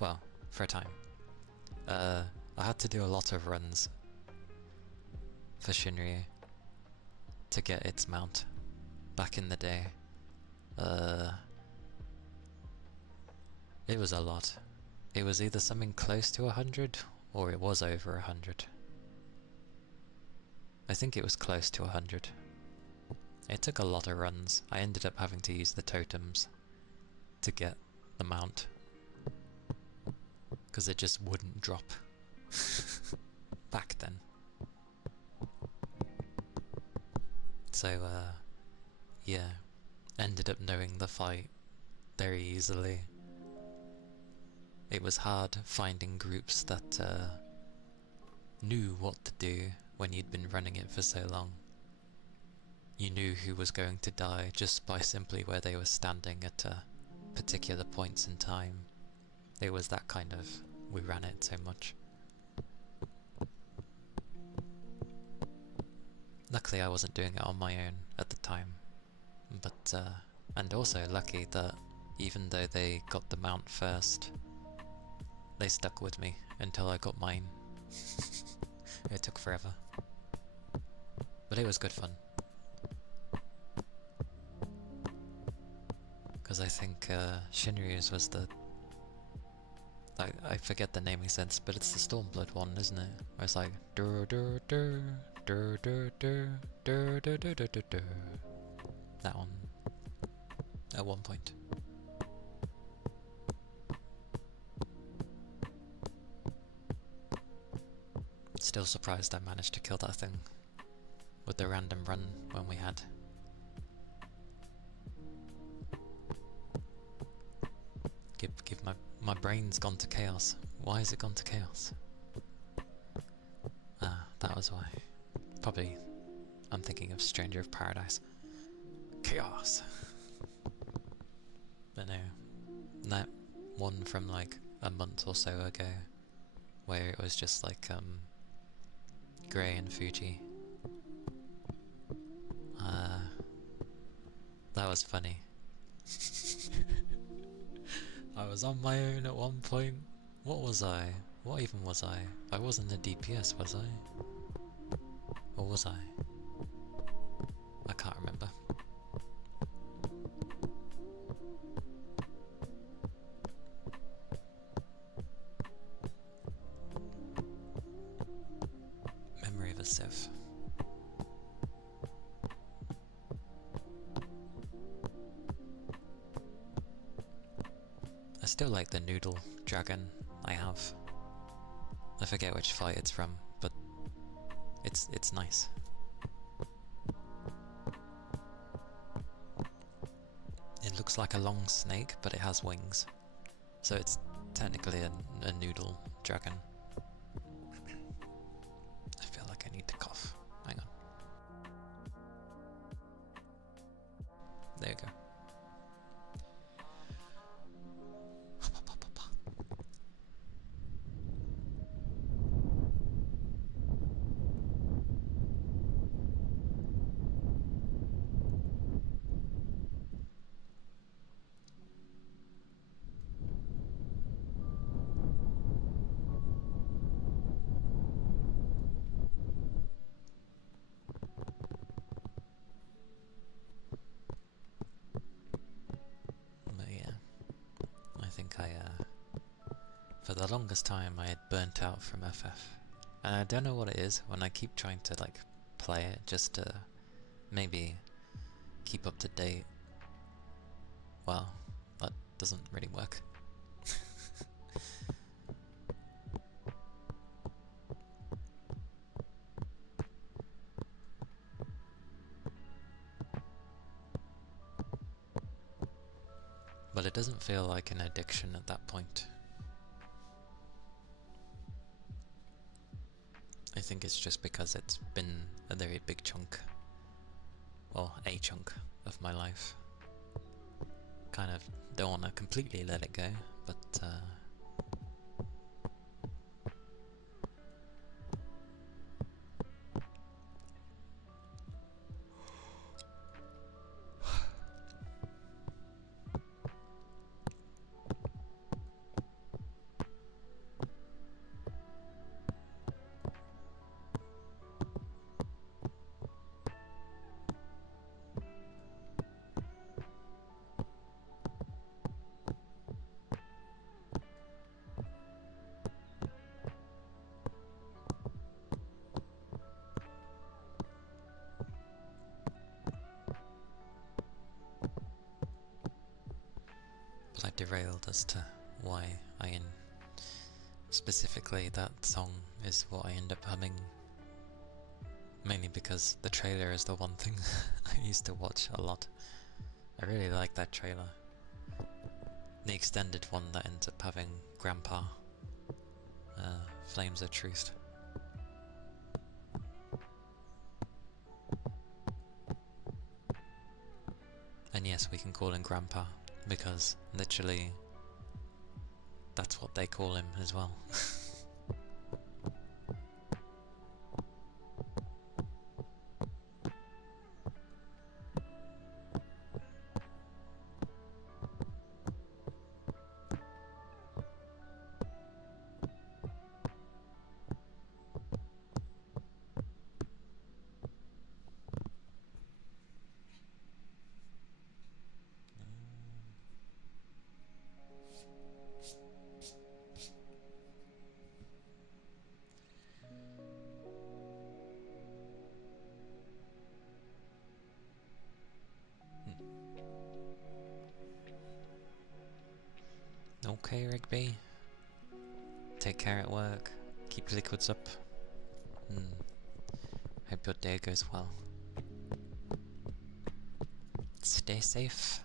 Well, for a time. I had to do a lot of runs for Shinryu to get its mount back in the day. It was a lot. It was either something close to 100 or it was over 100. I think it was close to 100. It took a lot of runs. I ended up having to use the totems to get the mount, because it just wouldn't drop back then. So, yeah, ended up knowing the fight very easily. It was hard finding groups that knew what to do when you'd been running it for so long. You knew who was going to die just by simply where they were standing at particular points in time. It was that kind of, we ran it so much. Luckily I wasn't doing it on my own at the time, but and also lucky that even though they got the mount first, they stuck with me until I got mine. It took forever, but it was good fun. Because I think Shinryu's was the... I forget the naming sense, but it's the Stormblood one, isn't it? Where it's like... Dur, dur, dur, dur, dur, dur, dur, dur, dur, dur, dur, dur. That one. At one point. Still surprised I managed to kill that thing with the random run when we had. Give my brain's gone to chaos. Why is it gone to chaos? Ah, that was why. Probably I'm thinking of Stranger of Paradise. Chaos. But no, that one from like a month or so ago where it was just like Grey and Fuji. That was funny. I was on my own at one point. What was I? What even was I? I wasn't a DPS, was I? Or was I? I can't remember. Memory of a Civ. I still like the noodle dragon I have. I forget which fight it's from, but it's nice. It looks like a long snake, but it has wings. So it's technically a noodle dragon. I feel like I need to cough. Hang on. There you go. But yeah, I think for the longest time I had burnt out from FF. And I don't know what it is when I keep trying to like play it just to maybe keep up to date. Well, that doesn't really work. But it doesn't feel like an addiction at that point. I think it's just because it's been a very big chunk, well, a chunk of my life. Kind of don't want to completely let it go, but I derailed as to why specifically that song is what I end up humming. Mainly because the trailer is the one thing I used to watch a lot. I really like that trailer. The extended one that ends up having Grandpa, Flames of Truth. And yes, we can call him Grandpa, because literally that's what they call him as well. Okay, Rigby. Take care at work. Keep liquids up. Hope your day goes well. Stay safe.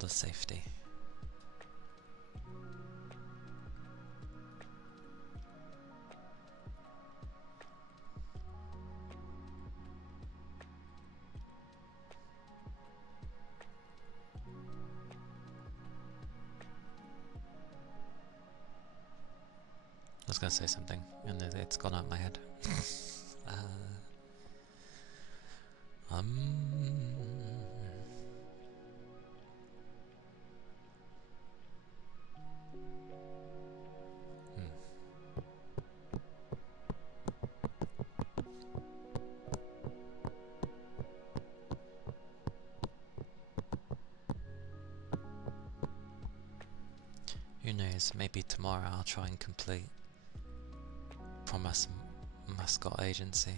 the safety. I was gonna say something, and it's gone out my head. uh, um. Who knows, maybe tomorrow I'll try and complete Promise Mascot Agency.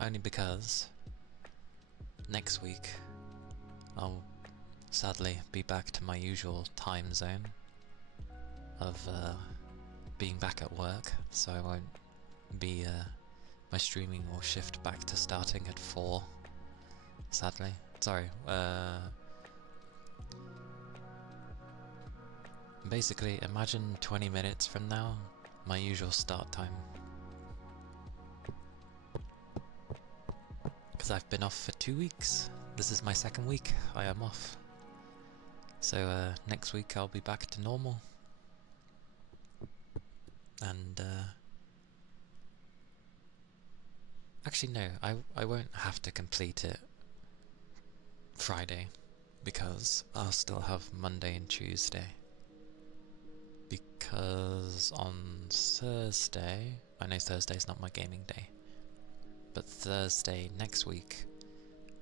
Only because next week I'll sadly be back to my usual time zone of being back at work, so I won't be my streaming will shift back to starting at 4, sadly. Sorry, basically imagine 20 minutes from now, my usual start time. Because I've been off for 2 weeks. This is my 2nd week I am off. So next week I'll be back to normal. And actually no, I won't have to complete it Friday, because I'll still have Monday and Tuesday. Because on Thursday, I know Thursday's not my gaming day, but Thursday next week,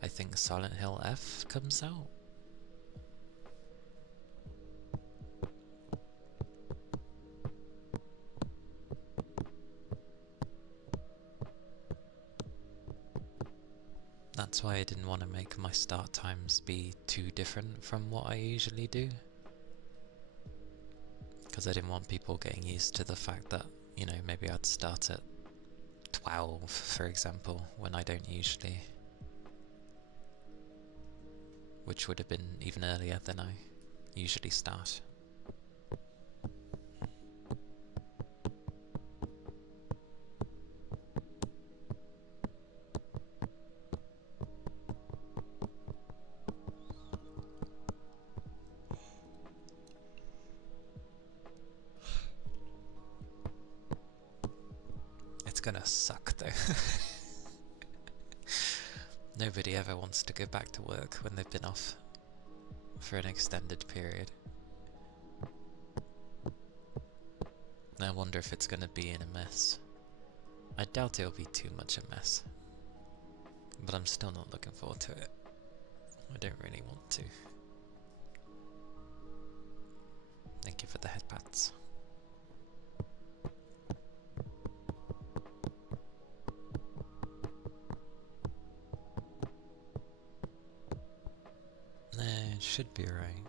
I think Silent Hill F comes out. That's why I didn't want to make my start times be too different from what I usually do. Because I didn't want people getting used to the fact that, you know, maybe I'd start at 12, for example, when I don't usually. Which would have been even earlier than I usually start. It's gonna suck though. Nobody ever wants to go back to work when they've been off for an extended period. I wonder if it's gonna be in a mess. I doubt it'll be too much a mess. But I'm still not looking forward to it. I don't really want to. Thank you for the headpats. Nah, it should be right.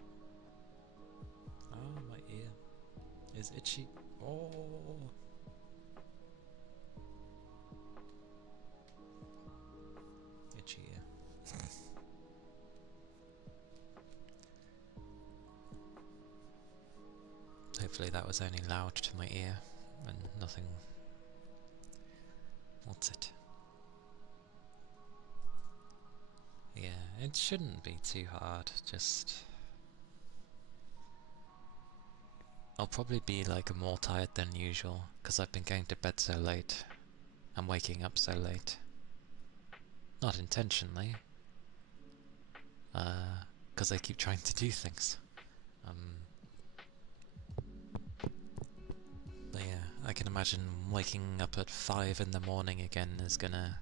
Oh, my ear is itchy. Oh. Itchy ear. Hopefully that was only loud to my ear and nothing. What's it? Yeah, it shouldn't be too hard, just... I'll probably be like more tired than usual, because I've been going to bed so late and waking up so late. Not intentionally, because I keep trying to do things. But yeah, I can imagine waking up at 5 in the morning again is gonna...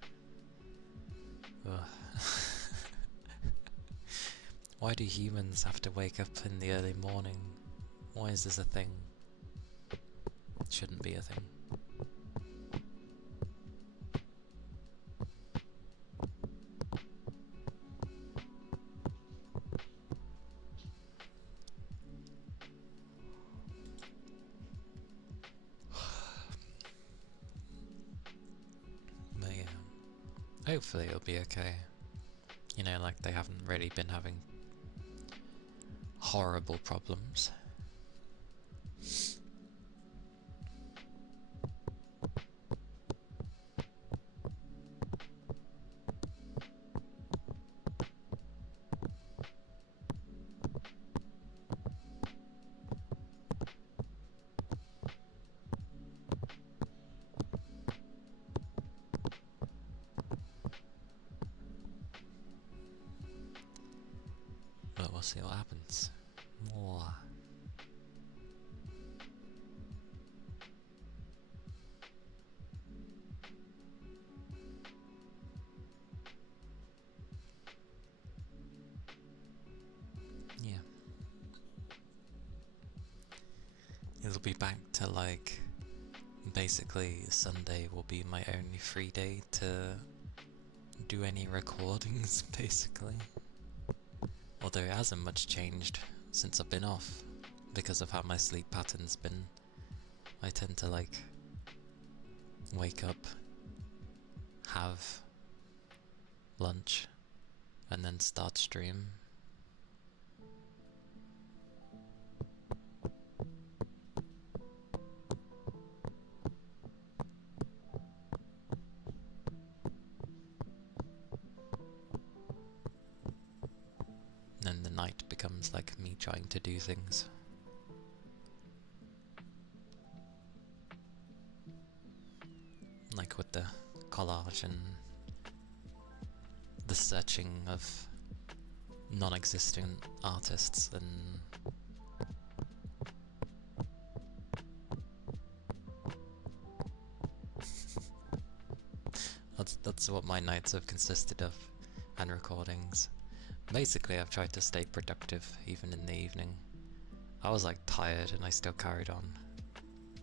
Why do humans have to wake up in the early morning? Why is this a thing? It shouldn't be a thing. But yeah, hopefully it'll be okay. You know, like they haven't really been having horrible problems. But we'll see what happens. More. Yeah. It'll be back to like, basically Sunday will be my only free day to do any recordings, basically. Although it hasn't much changed since I've been off, because of how my sleep pattern's been. I tend to like wake up, have lunch, and then start stream. And the night becomes like me trying to do things. Like with the collage and the searching of non-existent artists and that's what my nights have consisted of, and recordings. Basically, I've tried to stay productive even in the evening. I was like tired and I still carried on.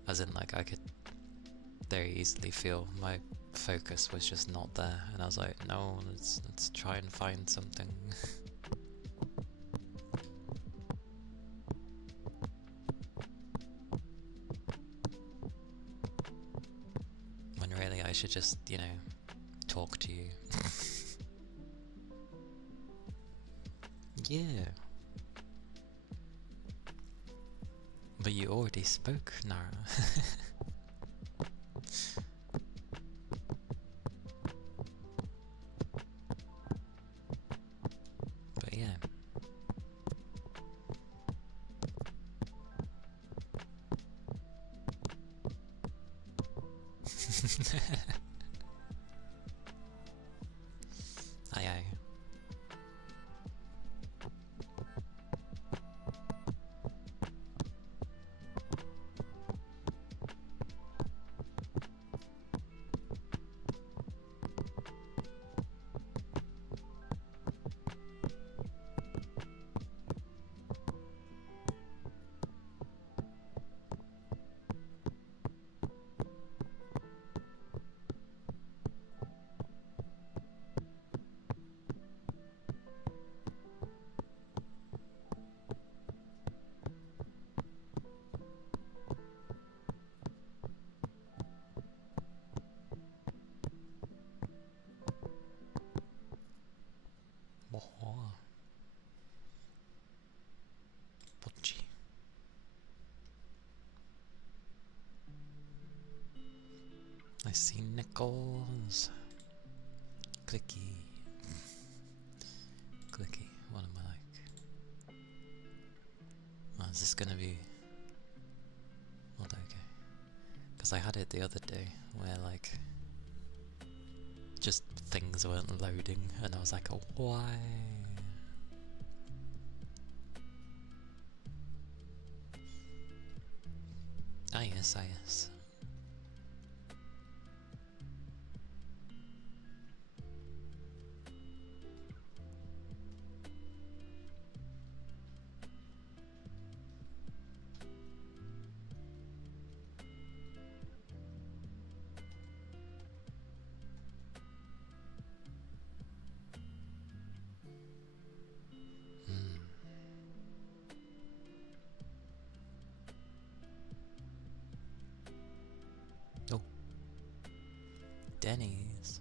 As in, like, I could very easily feel my focus was just not there, and I was like, no, let's try and find something. When really I should just, you know, talk to you. Yeah. But you already spoke, Nara. But yeah. Aye aye. Oh. Bocci. I see nickels. Clicky. Clicky. What am I like? Oh, is this gonna be... Well, okay. Because I had it the other day where like... just things weren't loading and I was like, oh, why? Ah yes, ah yes. Oh. Denny's.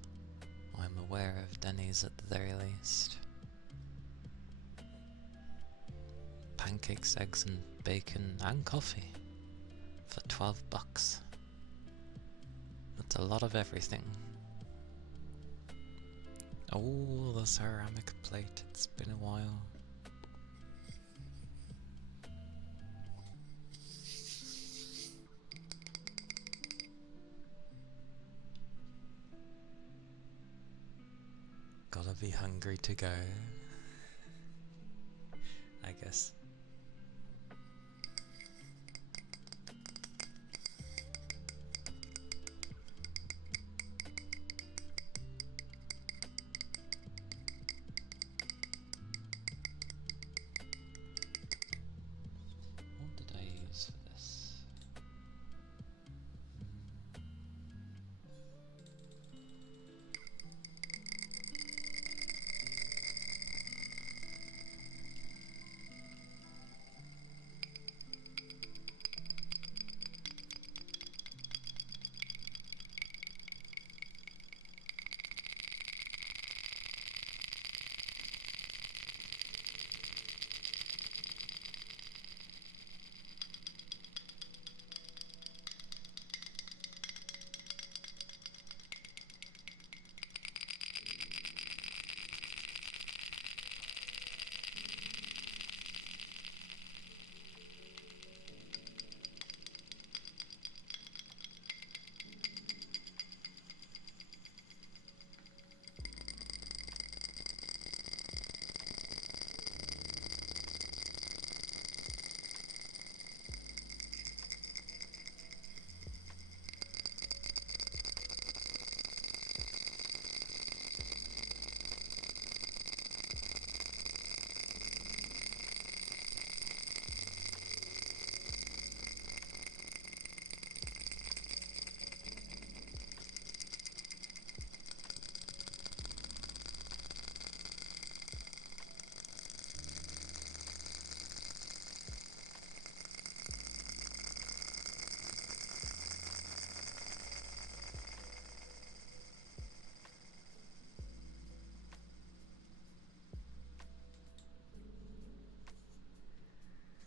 I'm aware of Denny's at the very least. Pancake pancakes, eggs and bacon and coffee for $12. That's a lot of everything. Oh, the ceramic plate, it's been a while. Gotta be hungry to go, I guess. What did I use for this?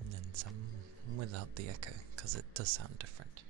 And then some without the echo, because it does sound different.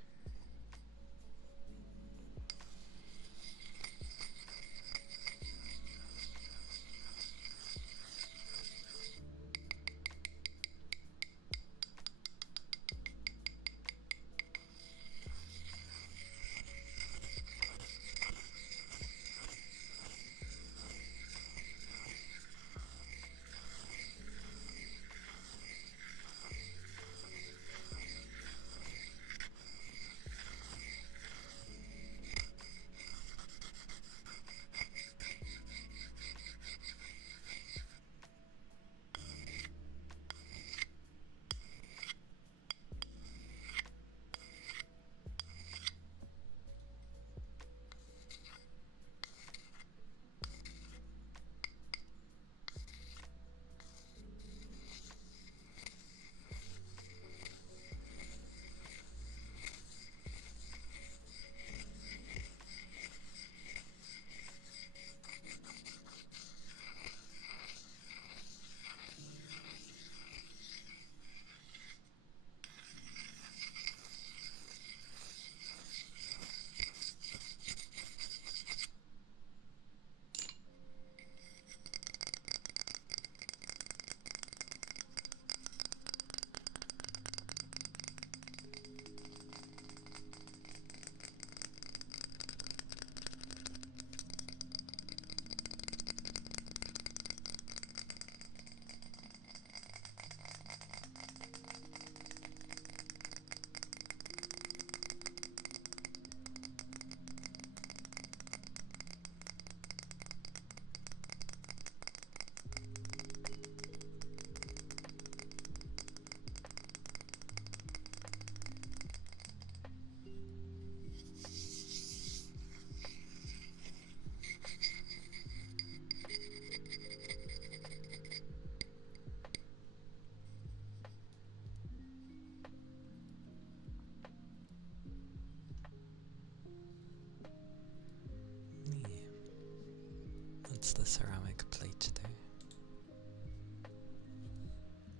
That's the ceramic plate there.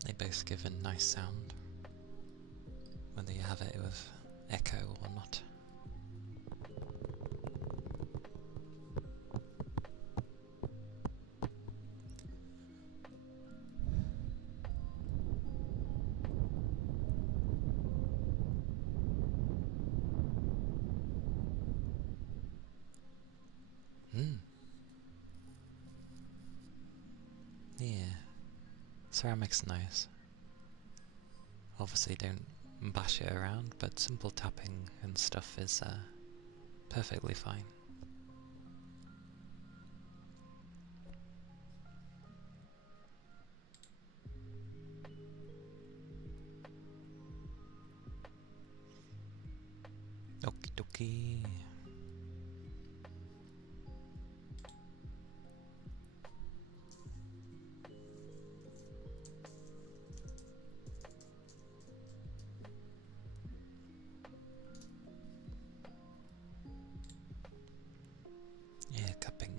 I both give a nice sound, whether you have it with echo or not. Yeah, ceramic's nice. Obviously don't bash it around, but simple tapping and stuff is perfectly fine. Okie dokie. Yeah, cupping.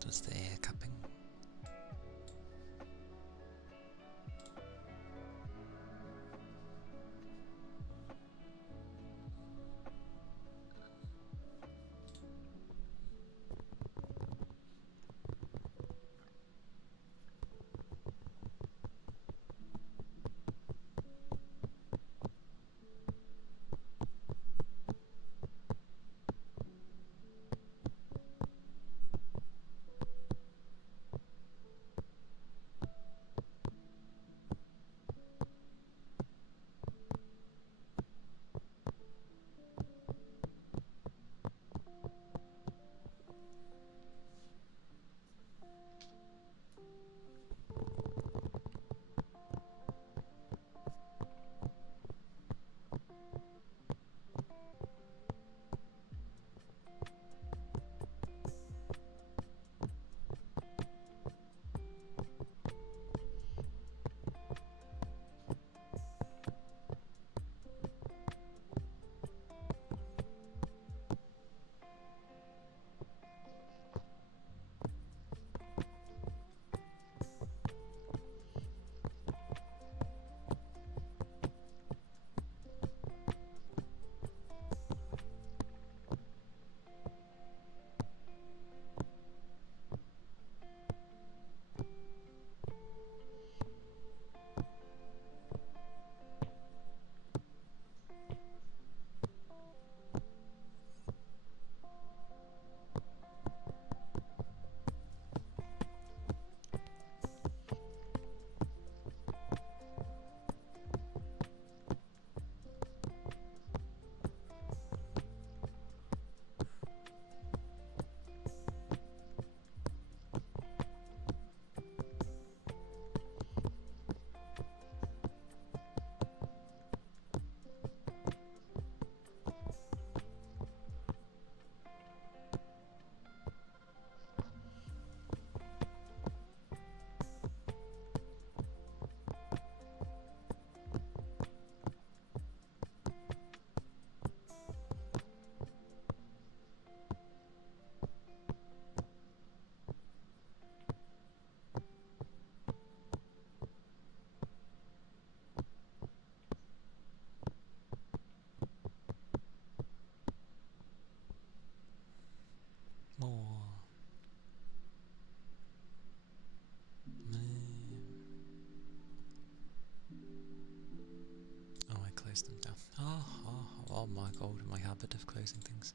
Does the ear cupping. close them down. Oh my god, my habit of closing things.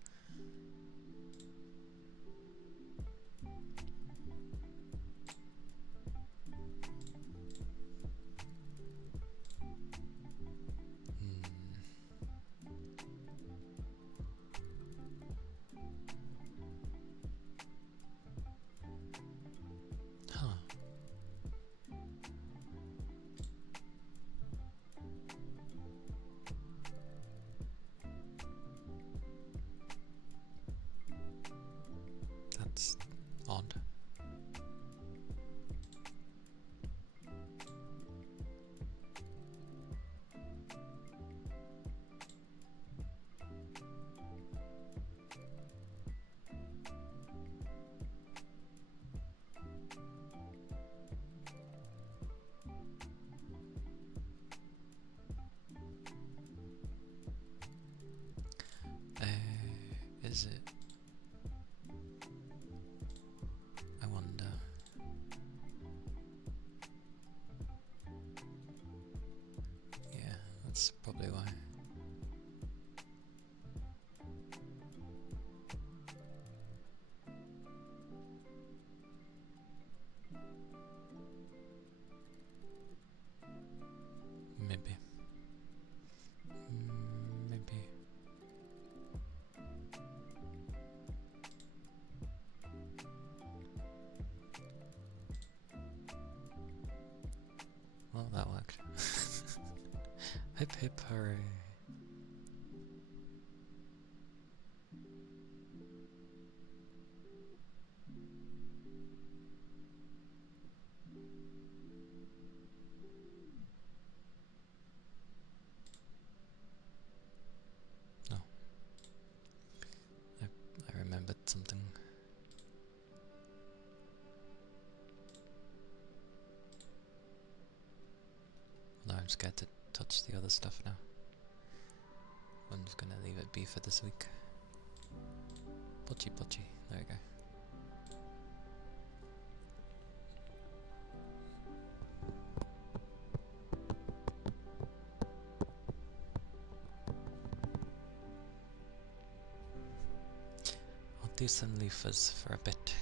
Huh. That's odd. Is it? I wonder. Yeah, that's probably why. Maybe. Maybe. Well, that worked. Hip hip hooray. No. I remembered something. No, I'm scared to touch the other stuff now. I'm just gonna leave it be for this week. Pochi pochi. There we go. I'll do some loofahs for a bit.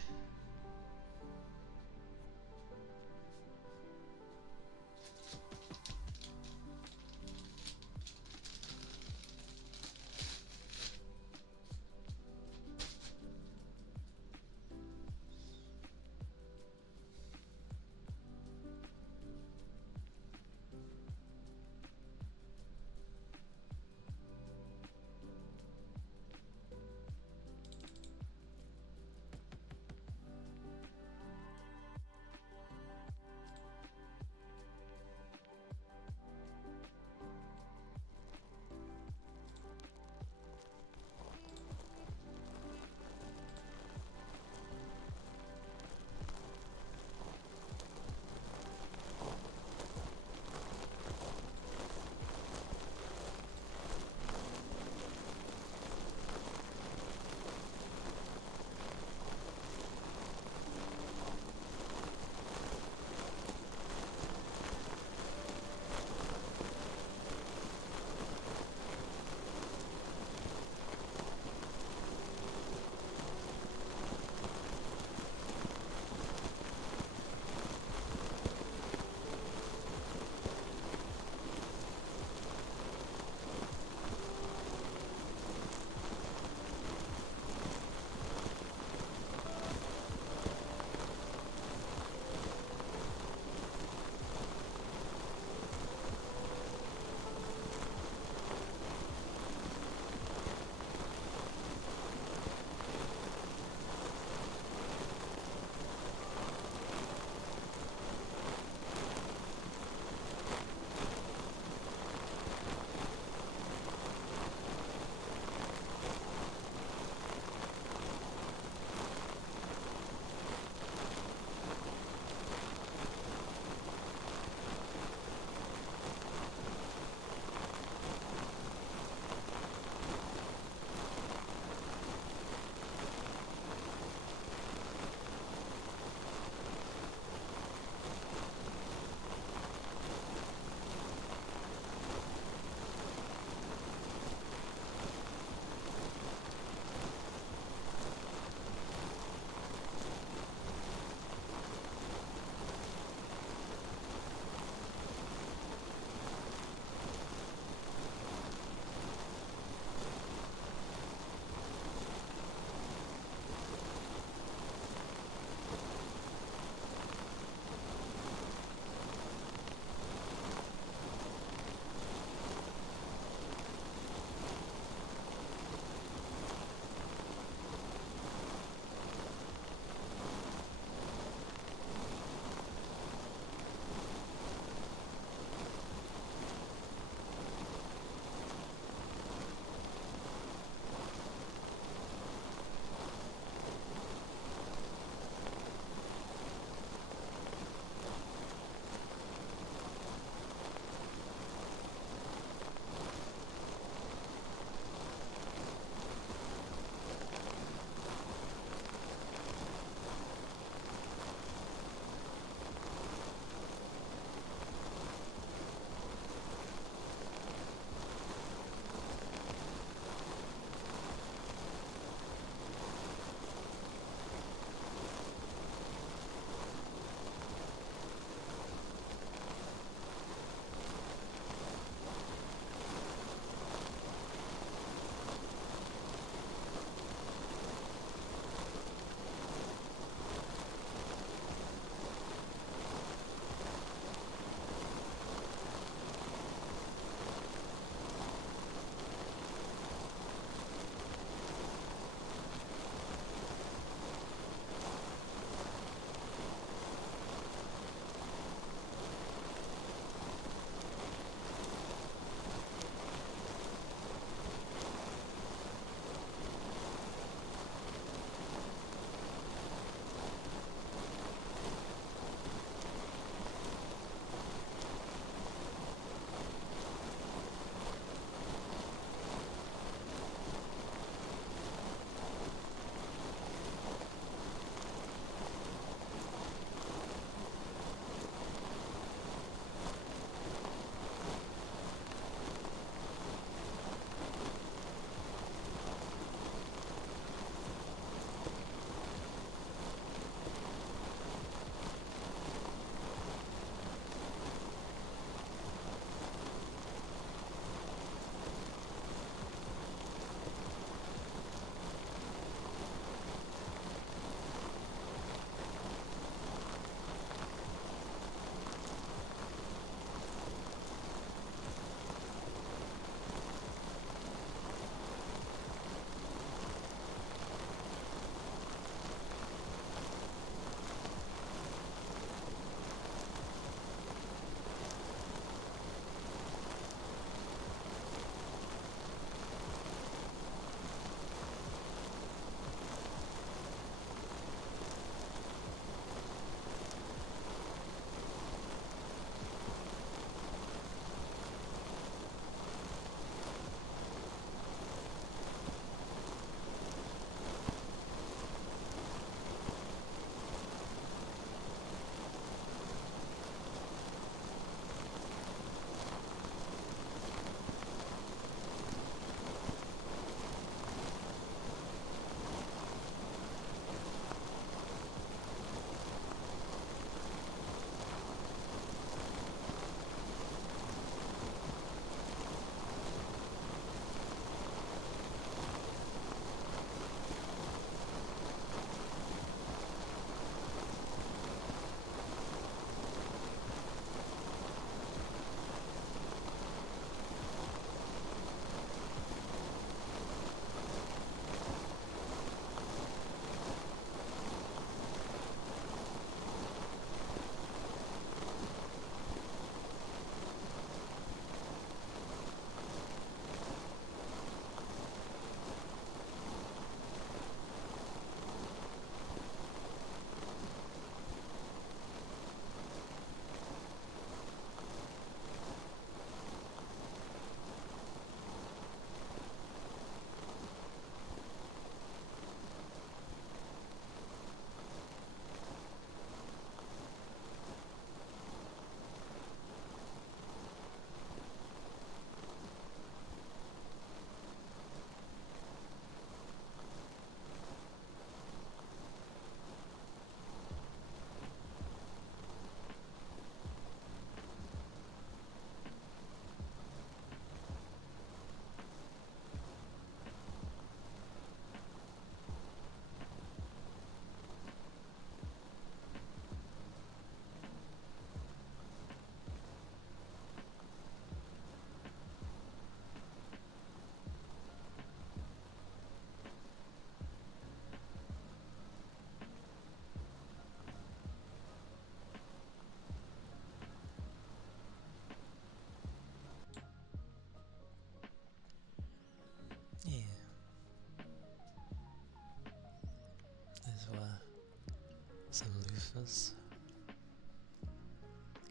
some loofahs.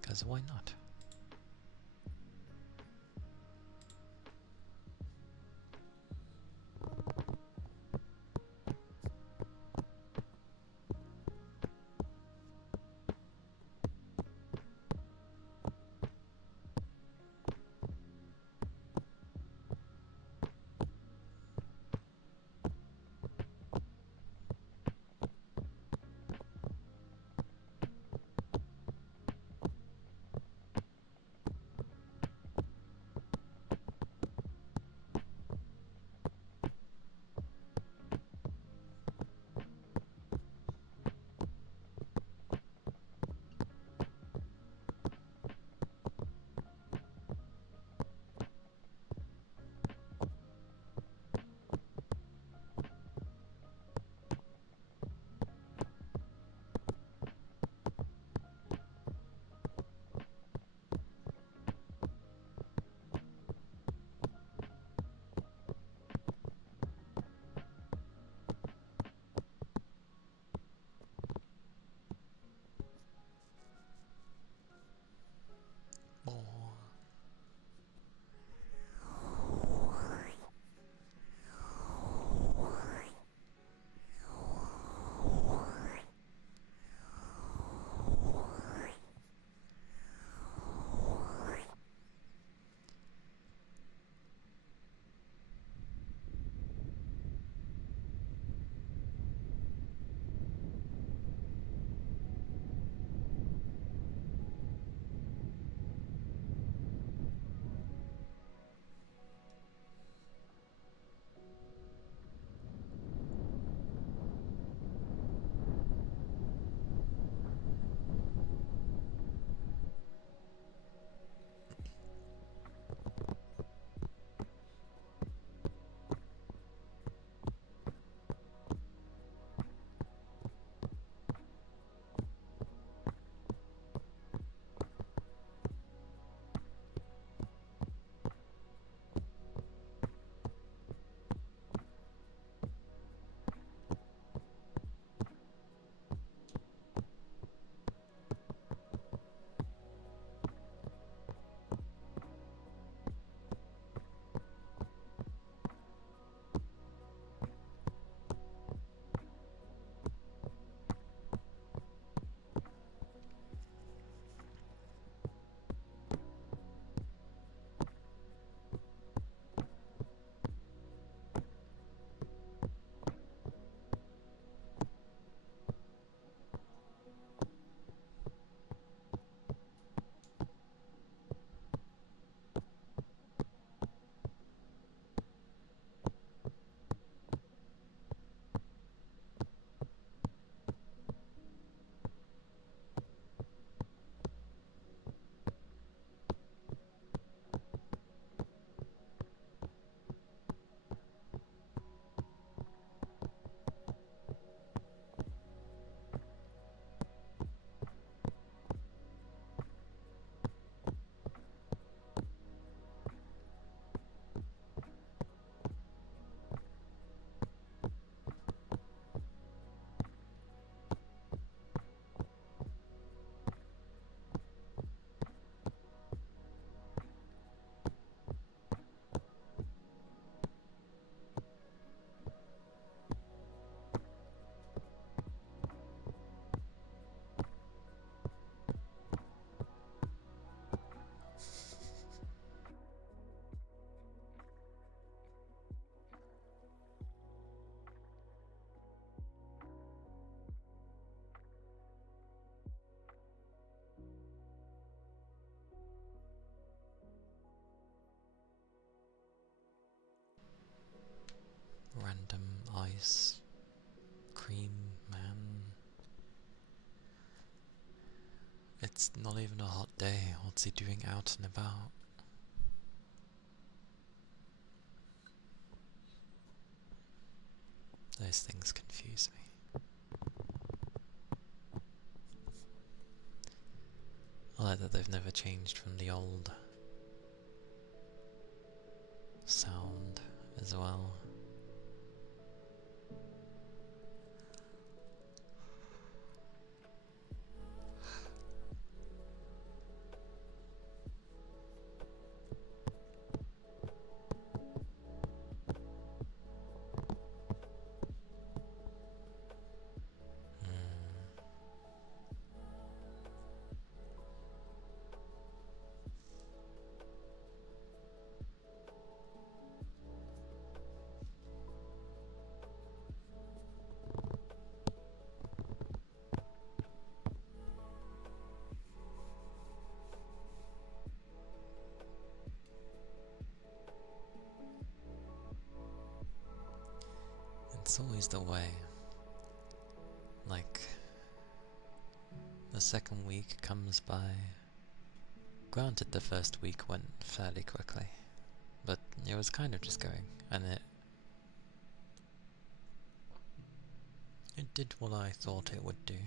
Because why not? Random ice cream man. It's not even a hot day. What's he doing out and about? Those things confuse me. I like that they've never changed from the old sound as well. It's always the way. Like, the second week comes by. Granted, the first week went fairly quickly, but it was kind of just going, and it did what I thought it would do.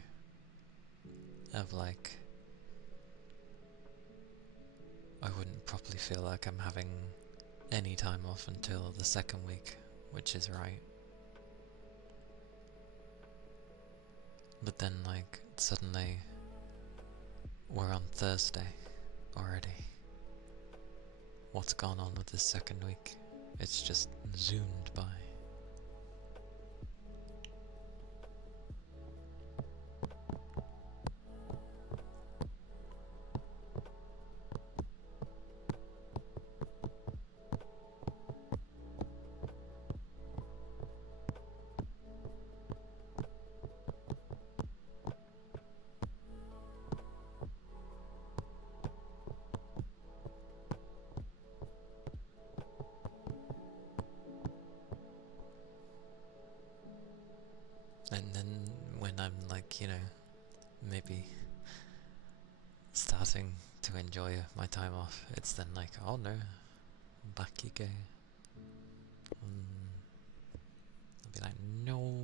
Of like, I wouldn't properly feel like I'm having any time off until the second week, which is right. But then, like, suddenly we're on Thursday already. What's gone on with this second week? It's just zoomed by. And then when I'm like, you know, maybe starting to enjoy my time off, it's then like, oh no, back you go. I'll be like, no.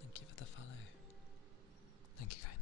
Thank you for the follow. Thank you kindly.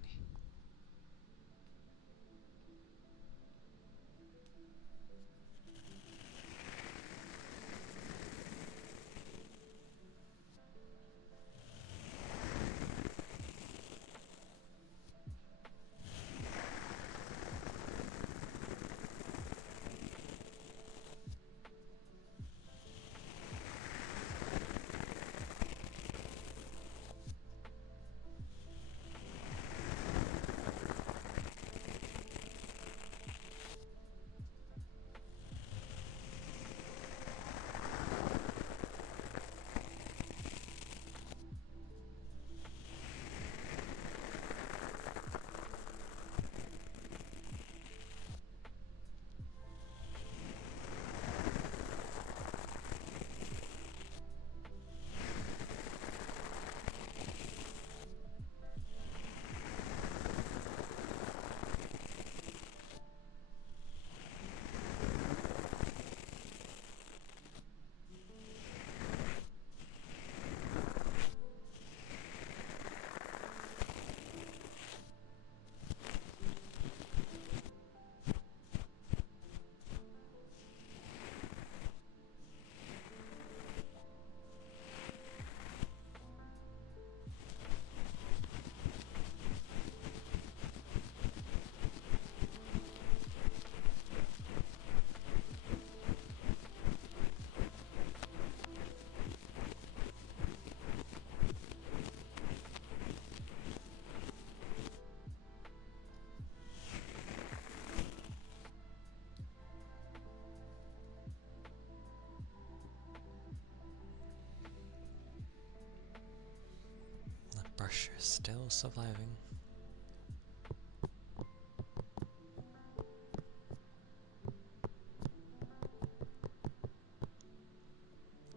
Crusher still surviving.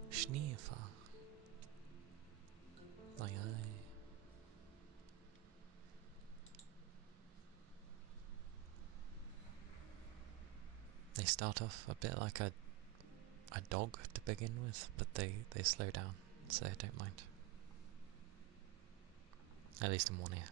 Schneefer. Aye aye. They start off a bit like a dog to begin with, but they slow down, so I don't mind. At least in one ear.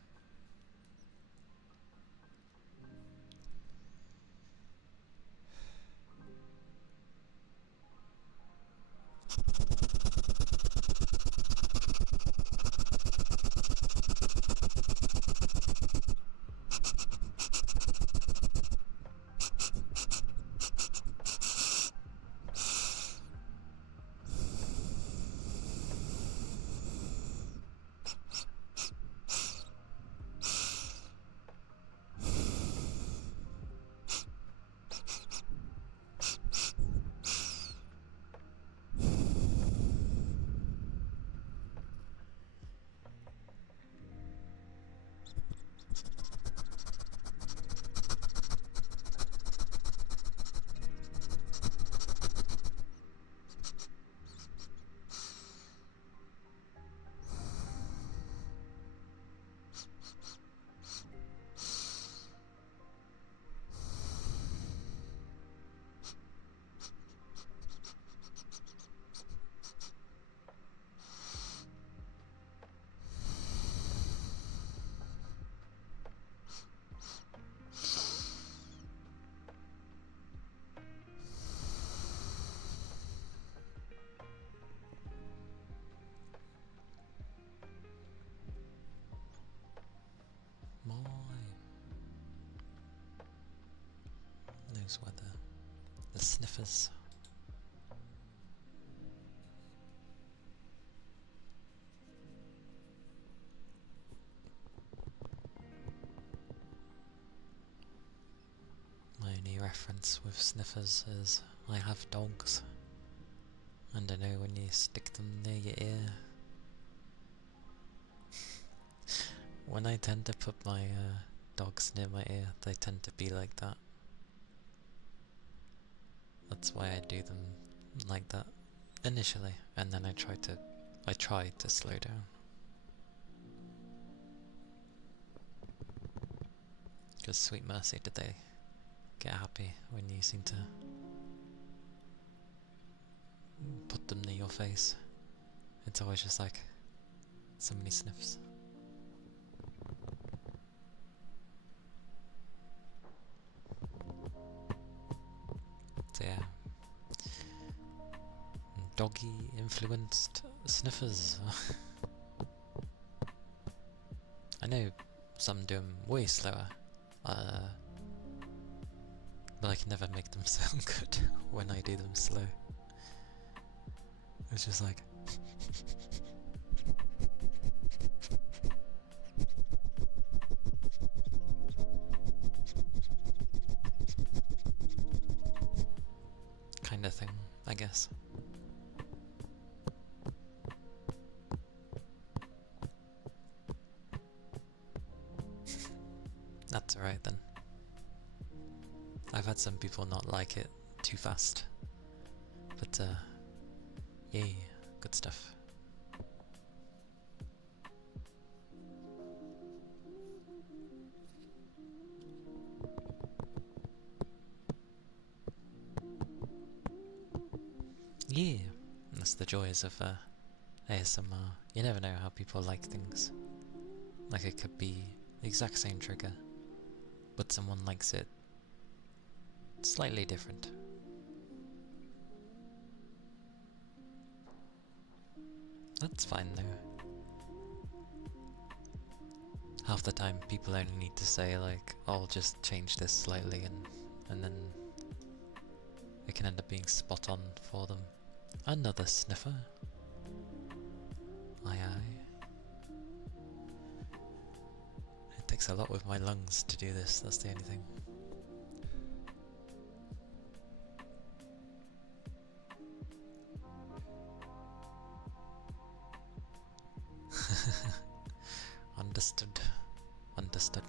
Knows where the sniffers. My only reference with sniffers is I have dogs, and I know when you stick them near your ear. When I tend to put my dogs near my ear, they tend to be like that. That's why I do them like that initially, and then I try to slow down. Because sweet mercy, did they get happy when you seem to put them near your face? It's always just like so many sniffs. So yeah, doggy influenced sniffers. I know some do them way slower, but I can never make them sound good when I do them slow. It's just like kind of thing, I guess. That's alright then. I've had some people not like it too fast, but yay, good stuff. Yeah, that's the joys of ASMR. You never know how people like things. Like it could be the exact same trigger, but someone likes it slightly different. That's fine though. Half the time people only need to say like, I'll just change this slightly, and then it can end up being spot on for them. Another sniffer. Aye aye. It takes a lot with my lungs to do this, that's the only thing. Understood. Understood.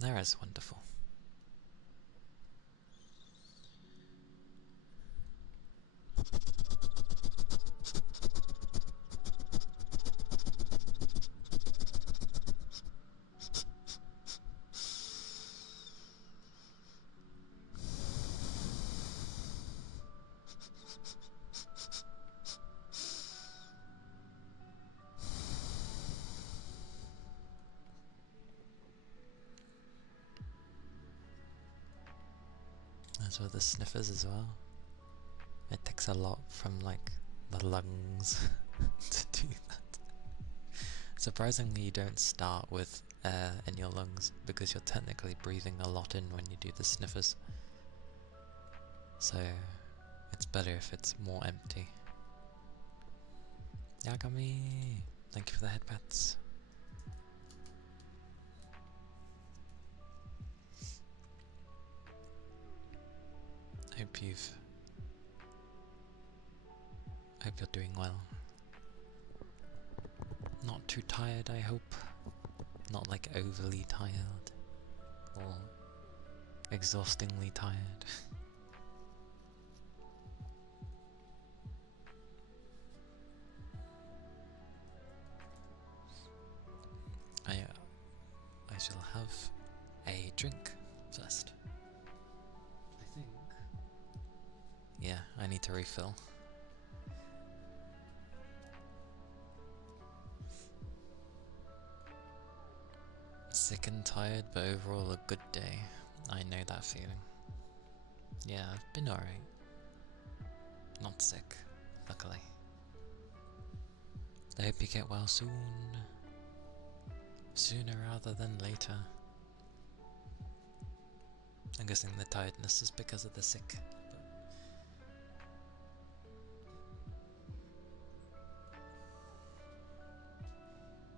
That is wonderful. As with the sniffers as well. It takes a lot from like the lungs to do that. Surprisingly, you don't start with air in your lungs because you're technically breathing a lot in when you do the sniffers. So it's better if it's more empty. Yagami! Thank you for the headpats. Hope you're doing well. Not too tired, I hope. Not like overly tired or exhaustingly tired. I shall have a drink first. I think. Yeah, I need to refill. Sick and tired, but overall a good day. I know that feeling. Yeah, I've been alright. Not sick, luckily. I hope you get well soon. Sooner rather than later. I'm guessing the tiredness is because of the sick.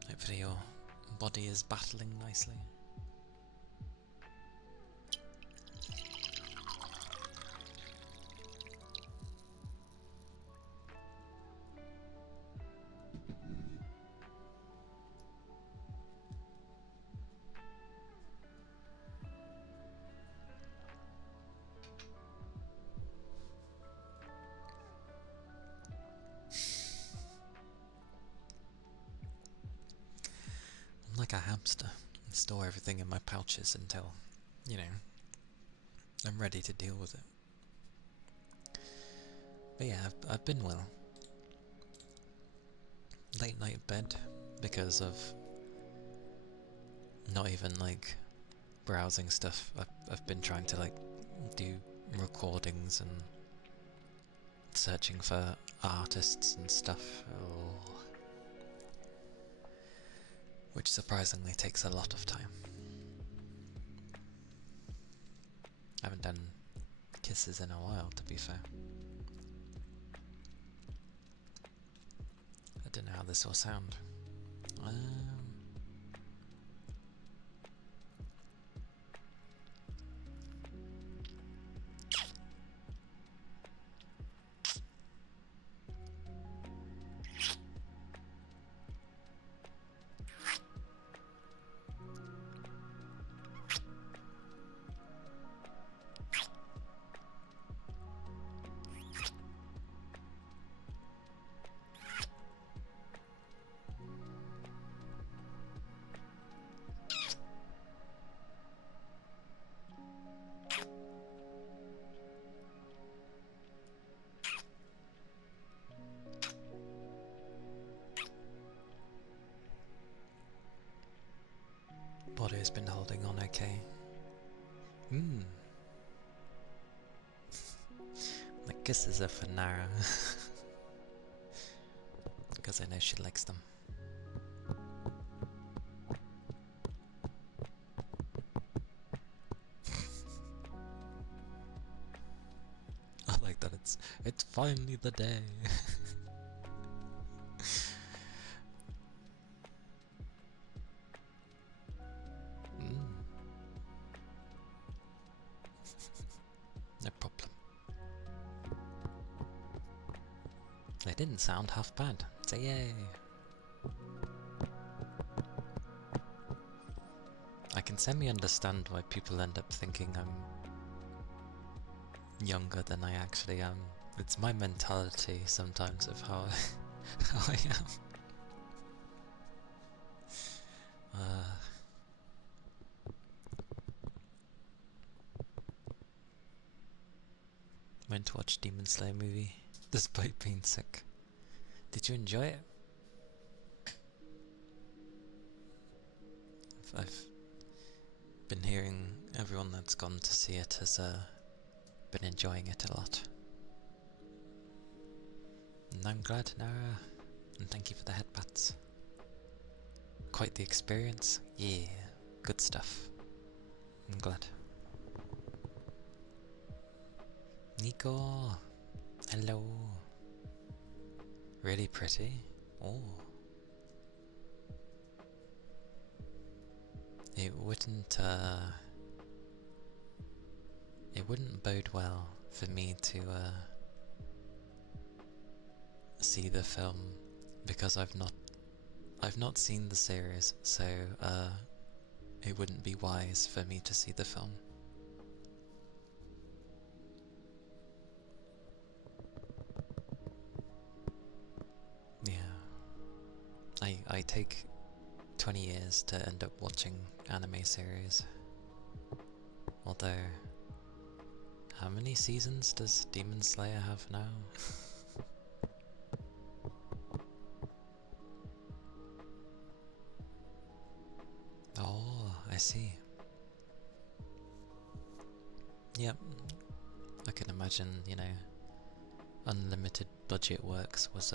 Hopefully your body is battling nicely. I'm like a hamster. I store everything in my pouches until, you know, I'm ready to deal with it. But yeah, I've been well. Late night bed because of not even like browsing stuff. I've been trying to like do recordings and searching for artists and stuff. Oh. Which surprisingly takes a lot of time. I haven't done kisses in a while, to be fair. I don't know how this will sound. Body's been holding on okay. The kisses are for Nara. Because I know she likes them. It's finally the day. Mm. No problem. They didn't sound half bad, so yay! I can semi-understand why people end up thinking I'm younger than I actually am. It's my mentality sometimes of how how I am. Went to watch Demon Slayer movie despite being sick. Did you enjoy it? I've been hearing everyone that's gone to see it has been enjoying it a lot. And I'm glad, Nara, and thank you for the headbats. Quite the experience. Yeah, good stuff. I'm glad. Nico, hello. Really pretty. Oh. It wouldn't bode well for me to see the film because I've not seen the series, so it wouldn't be wise for me to see the film. Yeah. I take 20 years to end up watching anime series. Although, how many seasons does Demon Slayer have now? Oh, I see. Yep. I can imagine, you know, unlimited budget works was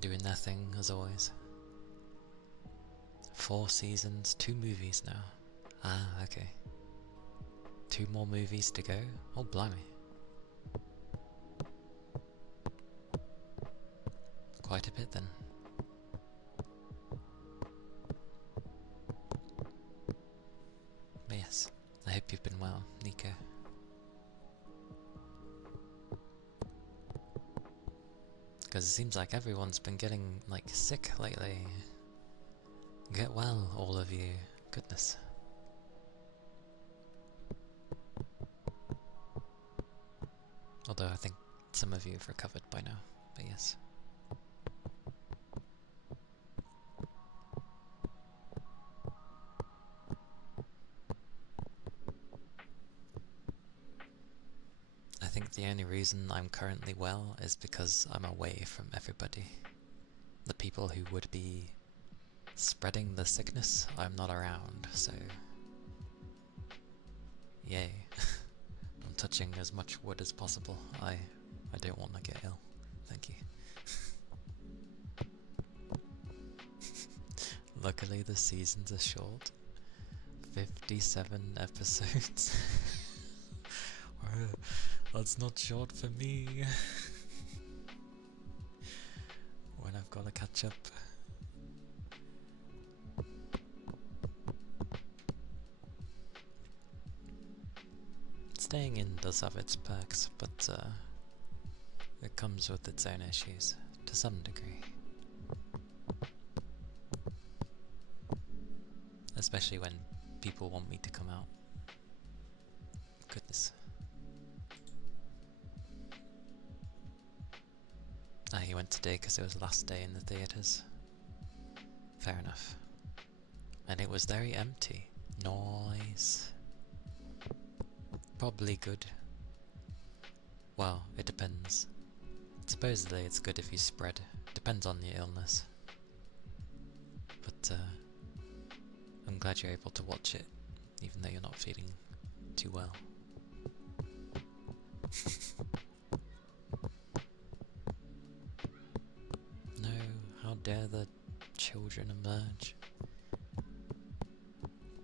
doing their thing as always. 4 seasons, 2 movies now. Ah, okay. 2 more movies to go? Oh, blimey. Quite a bit then. But yes, I hope you've been well, Nico. Because it seems like everyone's been getting, like, sick lately. Get well, all of you. Goodness. Although I think some of you have recovered by now, but yes. I think the only reason I'm currently well is because I'm away from everybody. The people who would be spreading the sickness, I'm not around, so yay. I'm touching as much wood as possible. I don't want to get ill. Thank you. Luckily the seasons are short. 57 episodes. That's not short for me. When I've got to catch up. Staying in does have its perks, but it comes with its own issues, to some degree. Especially when people want me to come out. Goodness. Ah, he went today because it was the last day in the theatres. Fair enough. And it was very empty. Nice. Probably good. Well, it depends. Supposedly it's good if you spread. Depends on your illness. But I'm glad you're able to watch it, even though you're not feeling too well. No, how dare the children emerge?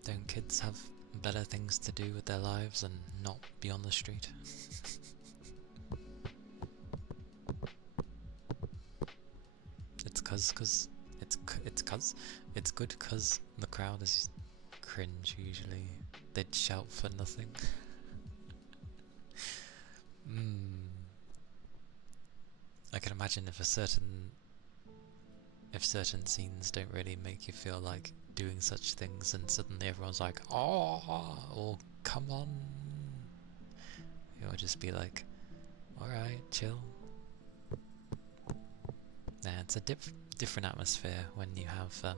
Don't kids have better things to do with their lives and not be on the street? it's good cause the crowd is cringe usually. They'd shout for nothing. I can imagine if certain scenes don't really make you feel like doing such things, and suddenly everyone's like, oh, or come on. It would just be like, alright, chill. Yeah, it's a different atmosphere when you have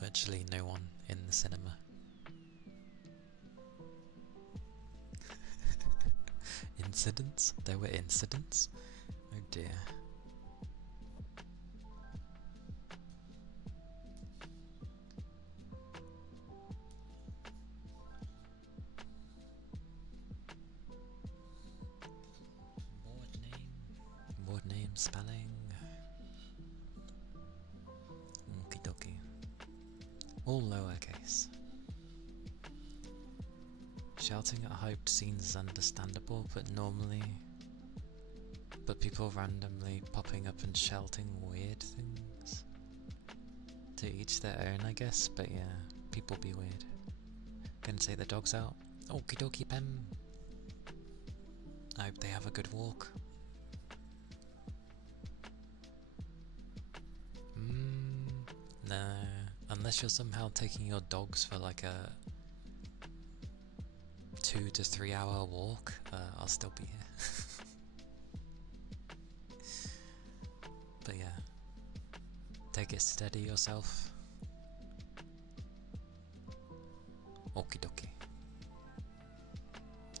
virtually no one in the cinema. Incidents? There were incidents? Oh dear. Board name spelling. Okie dokie. All lowercase. Shouting at hyped scenes is understandable, but people randomly popping up and shouting weird things. To each their own, I guess, but yeah, people be weird. Gonna take the dogs out. Okie dokie, Pem. I hope they have a good walk. No, unless you're somehow taking your dogs for like a 2 to 3 hour walk, I'll still be here. But yeah, take it steady yourself. Okie dokie.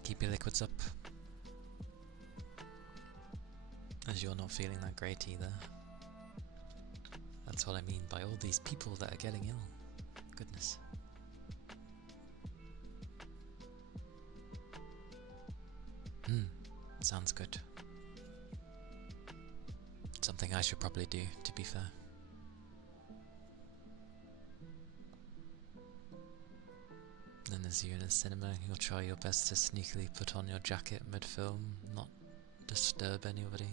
Keep your liquids up, as you're not feeling that great either. That's what I mean by all these people that are getting ill. Goodness. Sounds good. Something I should probably do, to be fair. Then as you're in a cinema, you'll try your best to sneakily put on your jacket mid-film, not disturb anybody.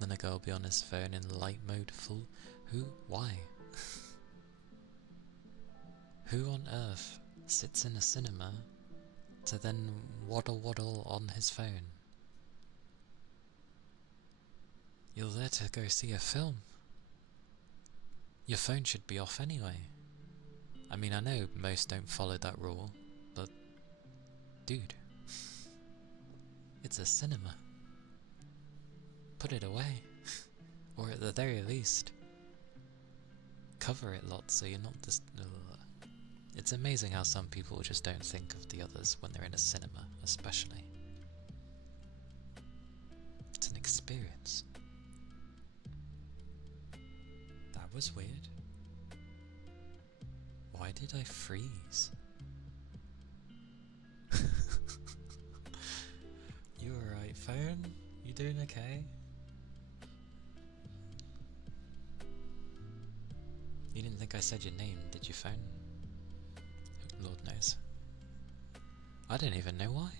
Then a guy will be on his phone in light mode full. Who? Why? Who on earth sits in a cinema to then waddle on his phone? You're there to go see a film. Your phone should be off anyway. I mean, I know most don't follow that rule, but dude, it's a cinema. Put it away. Or at the very least, cover it lots so you're not just... It's amazing how some people just don't think of the others when they're in a cinema, especially. It's an experience. That was weird. Why did I freeze? You alright, phone? You doing okay? You didn't think I said your name, did you, phone? Lord knows. I don't even know why.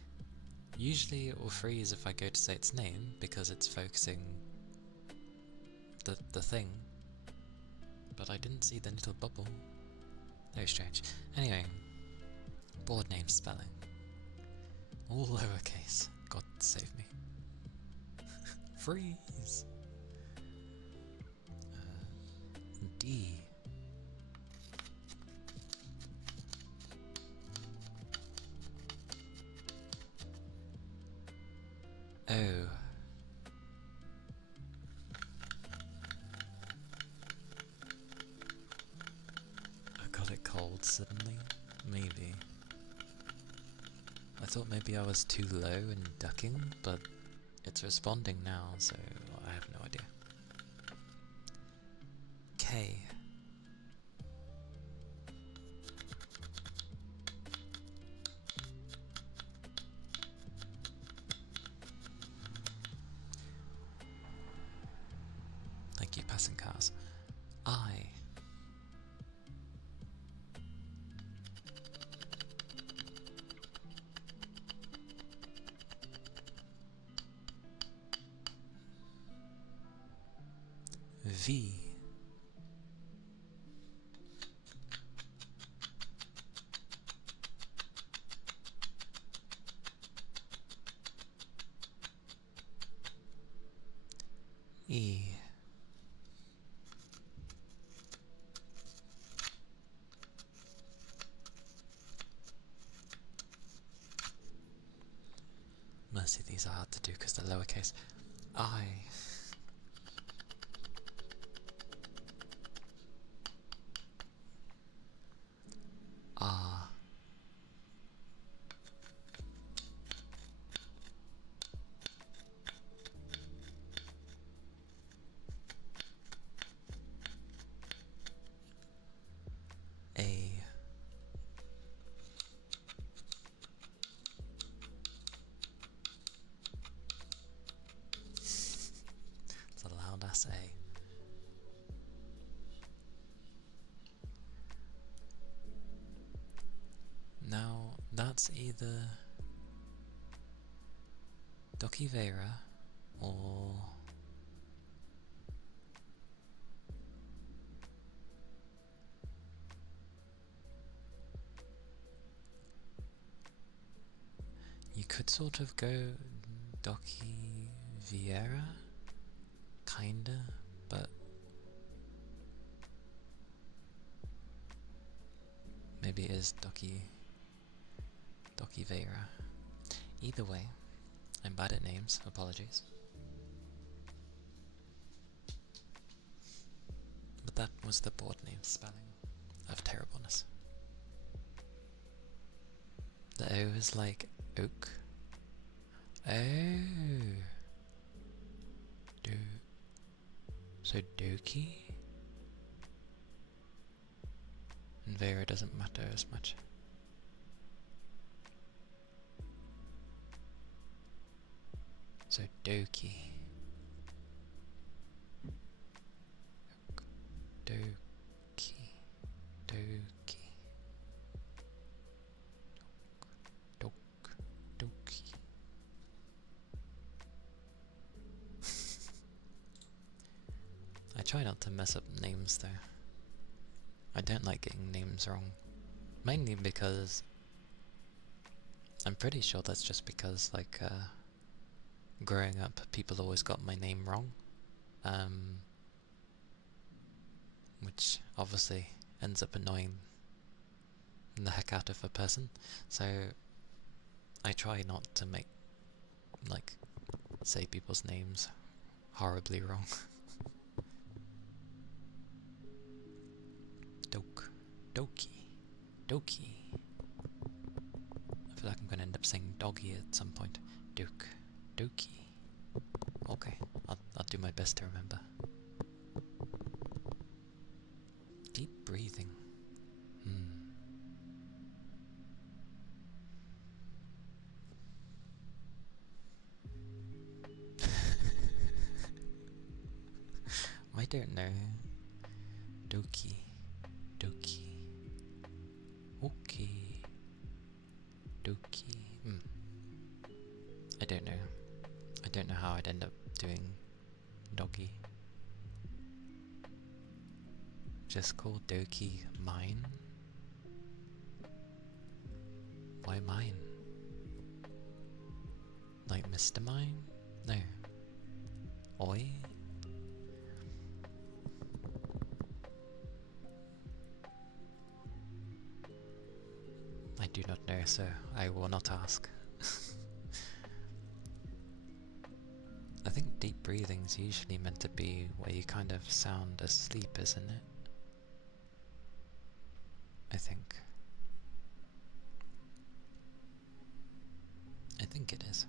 Usually it will freeze if I go to say its name, because it's focusing the thing. But I didn't see the little bubble. Very strange. Anyway, board name spelling. All lowercase. God save me. Freeze! D. Oh. I got it cold suddenly? Maybe. I thought maybe I was too low and ducking, but it's responding now, so I have no idea. K. Thank you, passing cars. I. V. E. Mercy, these are hard to do because they're lowercase. I. R. A. It's a loud ass A. Now, that's either Doki Vera or you could sort of go Doki Vieira, kinda, but maybe it is Doki Vera. Either way, I'm bad at names, apologies. But that was the board name spelling of terribleness. The O is like oak. Oh. So Doki? And Vera doesn't matter as much. So Doki. Doki. Doki. Doki. I try not to mess up names though. I don't like getting names wrong. Mainly because I'm pretty sure that's just because like growing up people always got my name wrong. Which obviously ends up annoying the heck out of a person. So I try not to make like say people's names horribly wrong. Doki. I feel like I'm gonna end up saying doggy at some point. Doki. Okay, I'll do my best to remember. Deep breathing. I don't know. Doki. Okay. Doki. I don't know. I don't know how I'd end up doing doggy. Just call Doki mine? Why mine? Like Mr. Mine? No. Oi? I do not know, so I will not ask. I think deep breathing's usually meant to be where you kind of sound asleep, isn't it? I think. I think it is.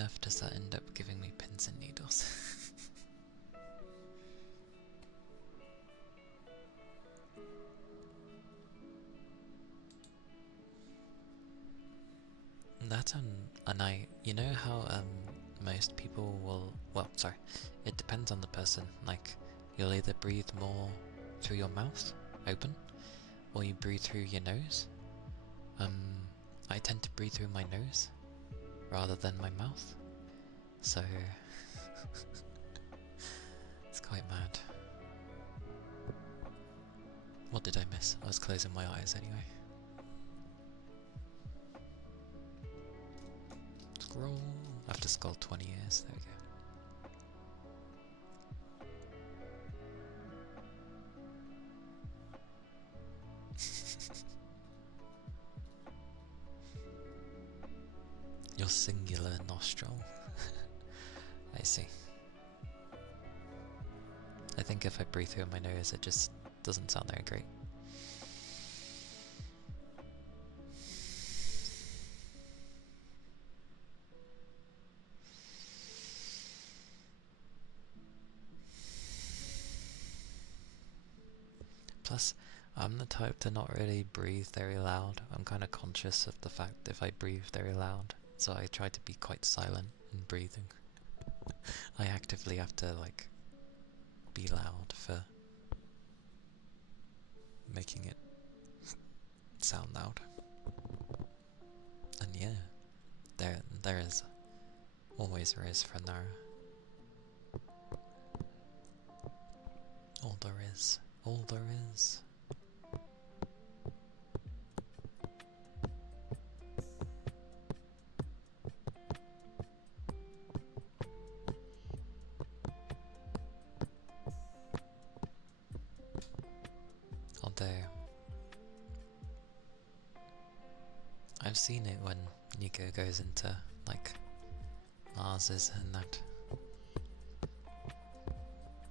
earth does that end up giving me pins and needles? That and you know how most people will, well, sorry, it depends on the person, like, you'll either breathe more through your mouth, open, or you breathe through your nose. I tend to breathe through my nose, rather than my mouth, so, it's quite mad. What did I miss? I was closing my eyes anyway. Scroll. I have to scroll 20 years. There we go. Your singular nostril. I see. I think if I breathe through my nose, it just doesn't sound very great. Plus, I'm the type to not really breathe very loud. I'm kind of conscious of the fact if I breathe very loud, so I try to be quite silent in breathing. I actively have to, like, be loud for making it sound loud. And yeah, there is, always there is for Nara. All there is. All there is. Although, I've seen it when Nico goes into, like, Mars's and that.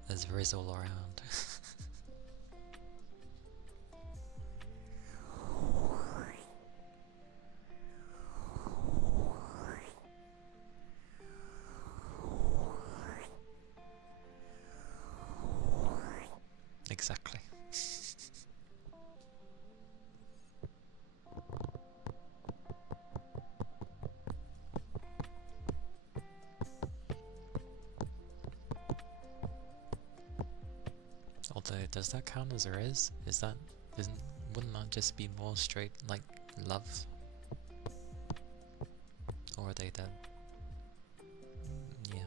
There's Riz all around. Exactly. Although, does that count as a Riz? Wouldn't that just be more straight, like, love? Or are they dead? Yeah.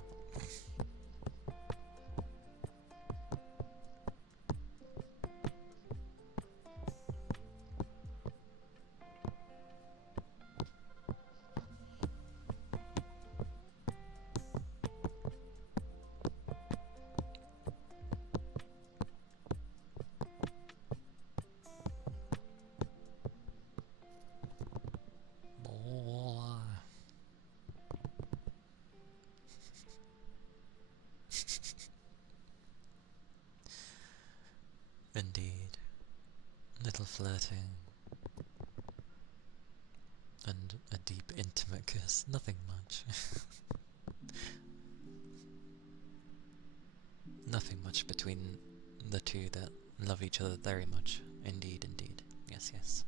Indeed. Little flirting. And a deep, intimate kiss. Nothing much. Nothing much between the two that love each other very much. Indeed, indeed. Yes, yes.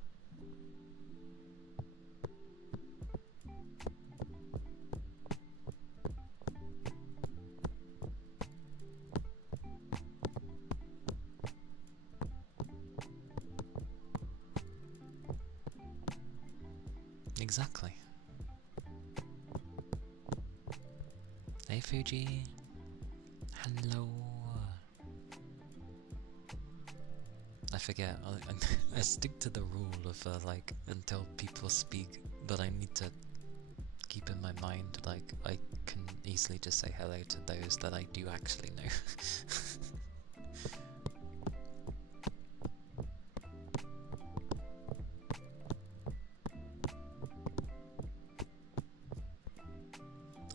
Exactly. Hey Fuji. Hello. I forget. I stick to the rule of like until people speak, but I need to keep in my mind like I can easily just say hello to those that I do actually know.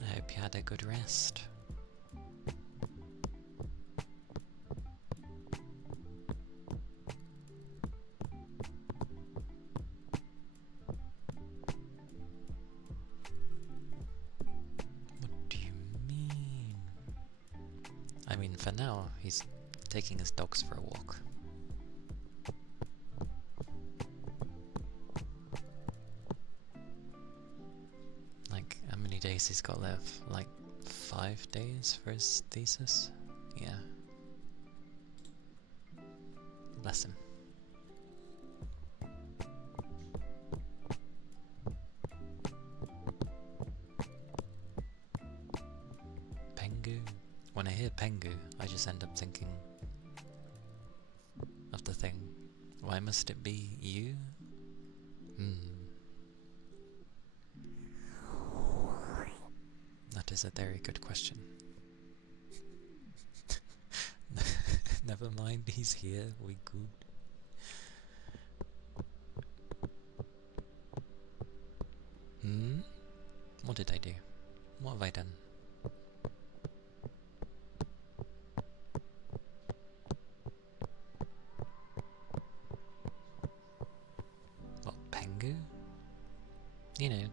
I hope you had a good rest. for now, he's taking his dogs for a walk. Like, how many days he's got left? Like, 5 days for his thesis? Yeah. Bless him. Pengu? When I hear Pengu, I just end up thinking of the thing. Why must it be you? That is a very good question. Never mind, he's here, we good. What did I do? What have I done? What, Pengu? You know,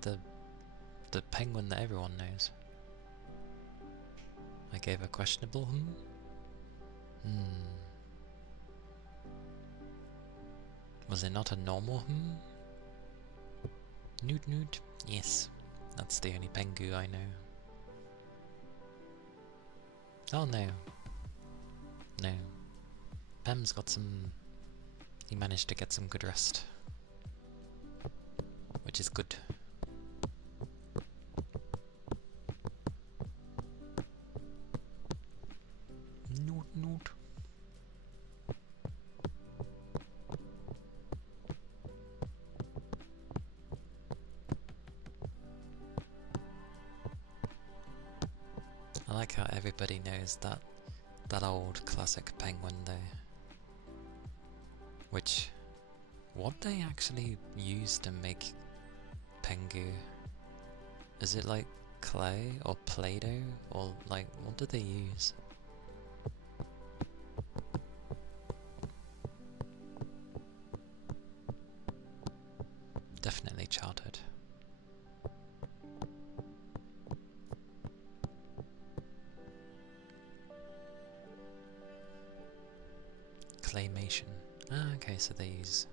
the penguin that everyone knows. I gave a questionable Was it not a normal Newt Newt? Yes, that's the only Pengu I know. Oh no. No. Pem's got some... He managed to get some good rest. Which is good. Newt Newt. I like how everybody knows that old classic penguin though. Which, what they actually use to make Pengu? Is it like clay or Play-Doh, or like what do they use? Definitely childhood. Claymation. Ah, okay, so they use...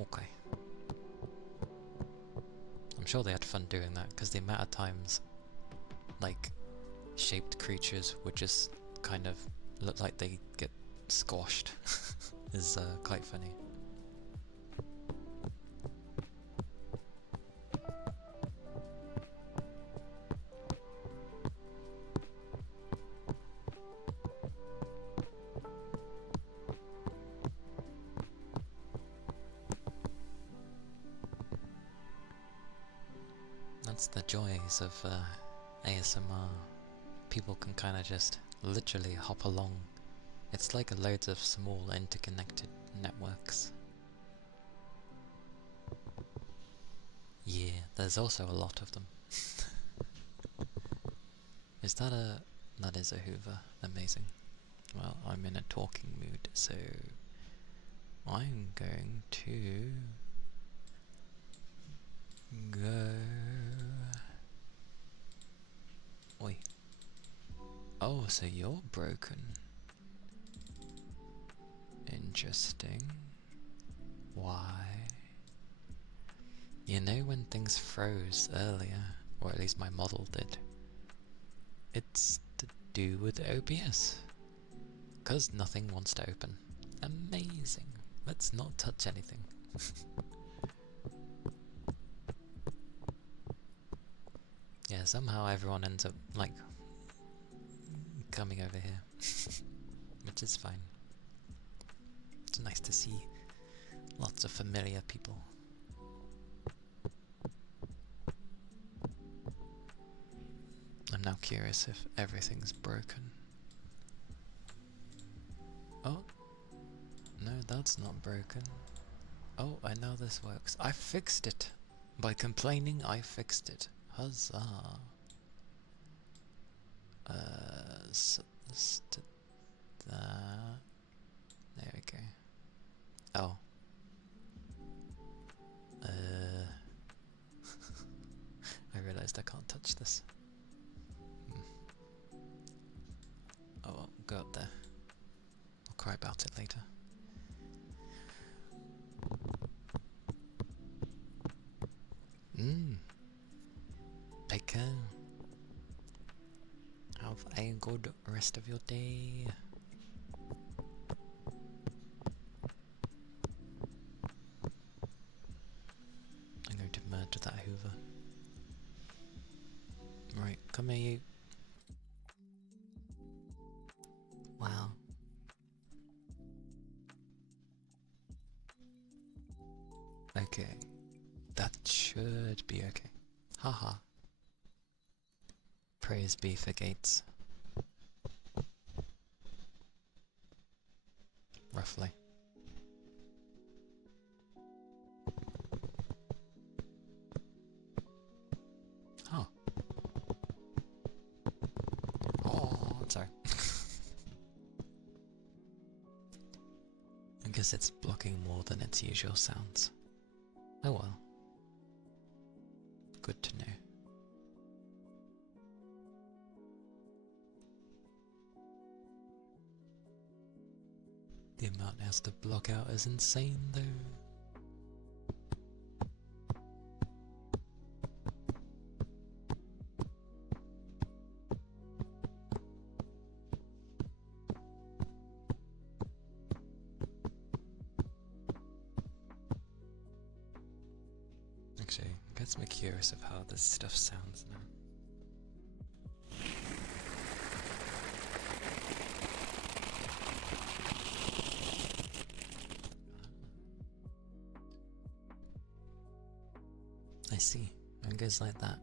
Okay. I'm sure they had fun doing that, because the amount of times, like, shaped creatures would just kind of look like they get squashed is quite funny. That's the joys of ASMR. People can kind of just literally hop along. It's like loads of small interconnected networks. Yeah, there's also a lot of them. Is that a... That is a Hoover. Amazing. Well, I'm in a talking mood, so I'm going to go... Oi. Oh, so you're broken. Interesting. Why? You know, when things froze earlier, or at least my model did, it's to do with OBS. 'Cause nothing wants to open. Amazing. Let's not touch anything. Yeah, somehow everyone ends up, like, coming over here. Which is fine. It's nice to see lots of familiar people. I'm now curious if everything's broken. Oh, no, that's not broken. Oh, I know this works. I fixed it. By complaining, I fixed it. Huzzah. There we go. Oh. I realized I can't touch this. Oh well, go up there. I'll cry about it later. Take care. Have a good rest of your day. I'm going to merge that Hoover. Right, come here you. Wow. Okay. That should be okay. Haha. Praise be for Gates. Roughly. Oh. Oh, I'm sorry. I guess it's blocking more than its usual sounds. Oh well. Good to know. The amount it has to block out is insane though. Actually, it gets me curious of how this stuff sounds now. I see. It goes like that.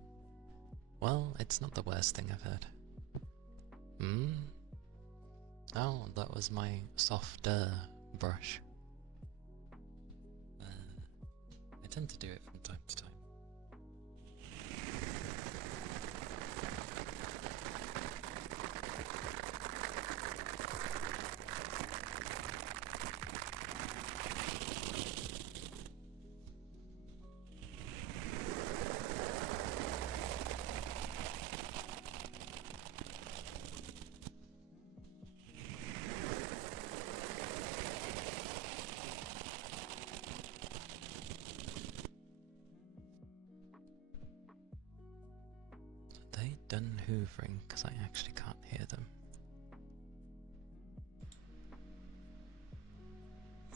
Well, it's not the worst thing I've heard. Oh, that was my softer brush. I tend to do it from time to time. They done hoovering because I actually can't hear them.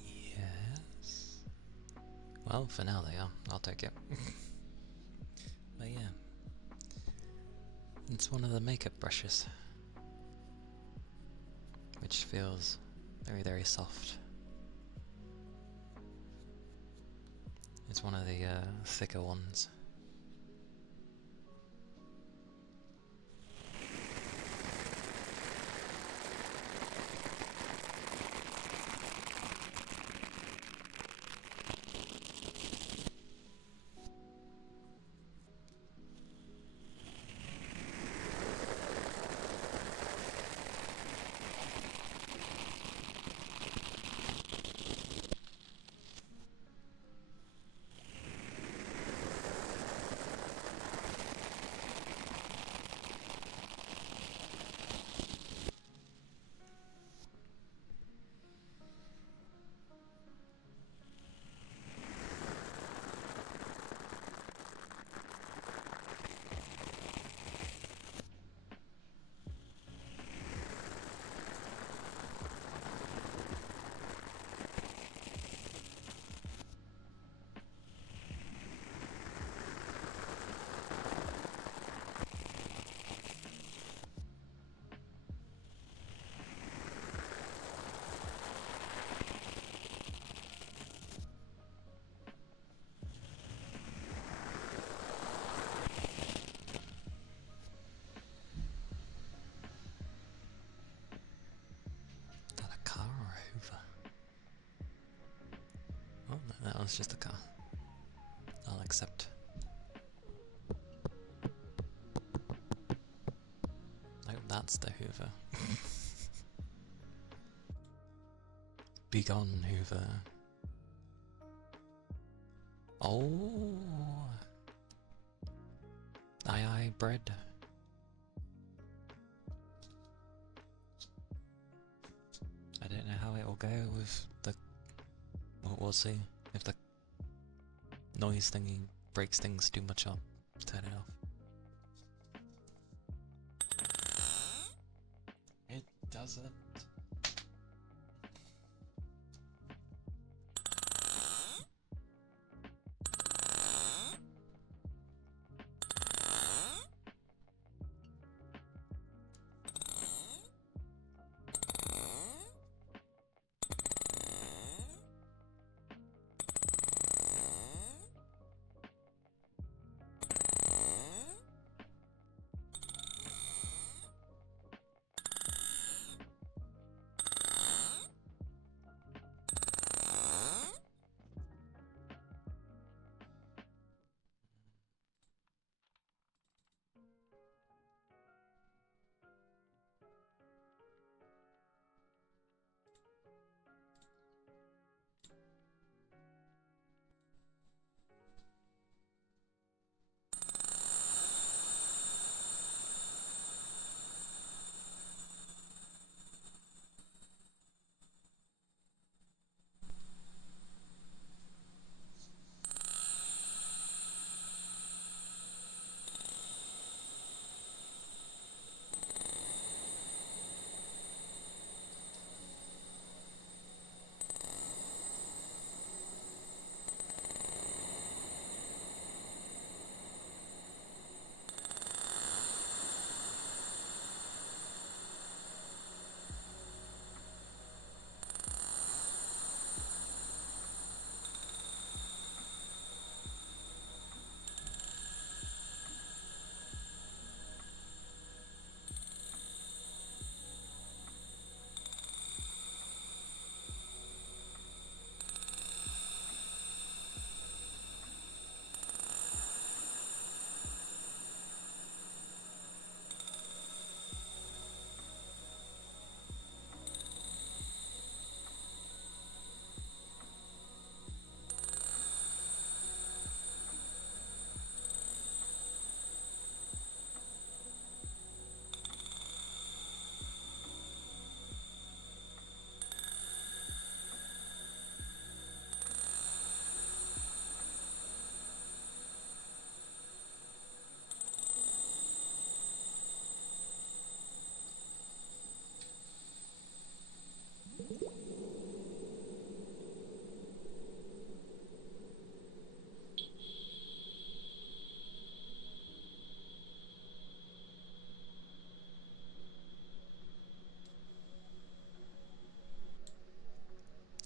Yes. Well, for now they are. I'll take it. But yeah. It's one of the makeup brushes. Which feels very, very soft. It's one of the thicker ones. Oh, no, that was just a car. I'll accept. No, that's the Hoover. Begone, Hoover. Oh. Aye, aye, bread. go with the... What was it? If the noise thingy breaks things too much, I'll turn it off. It doesn't.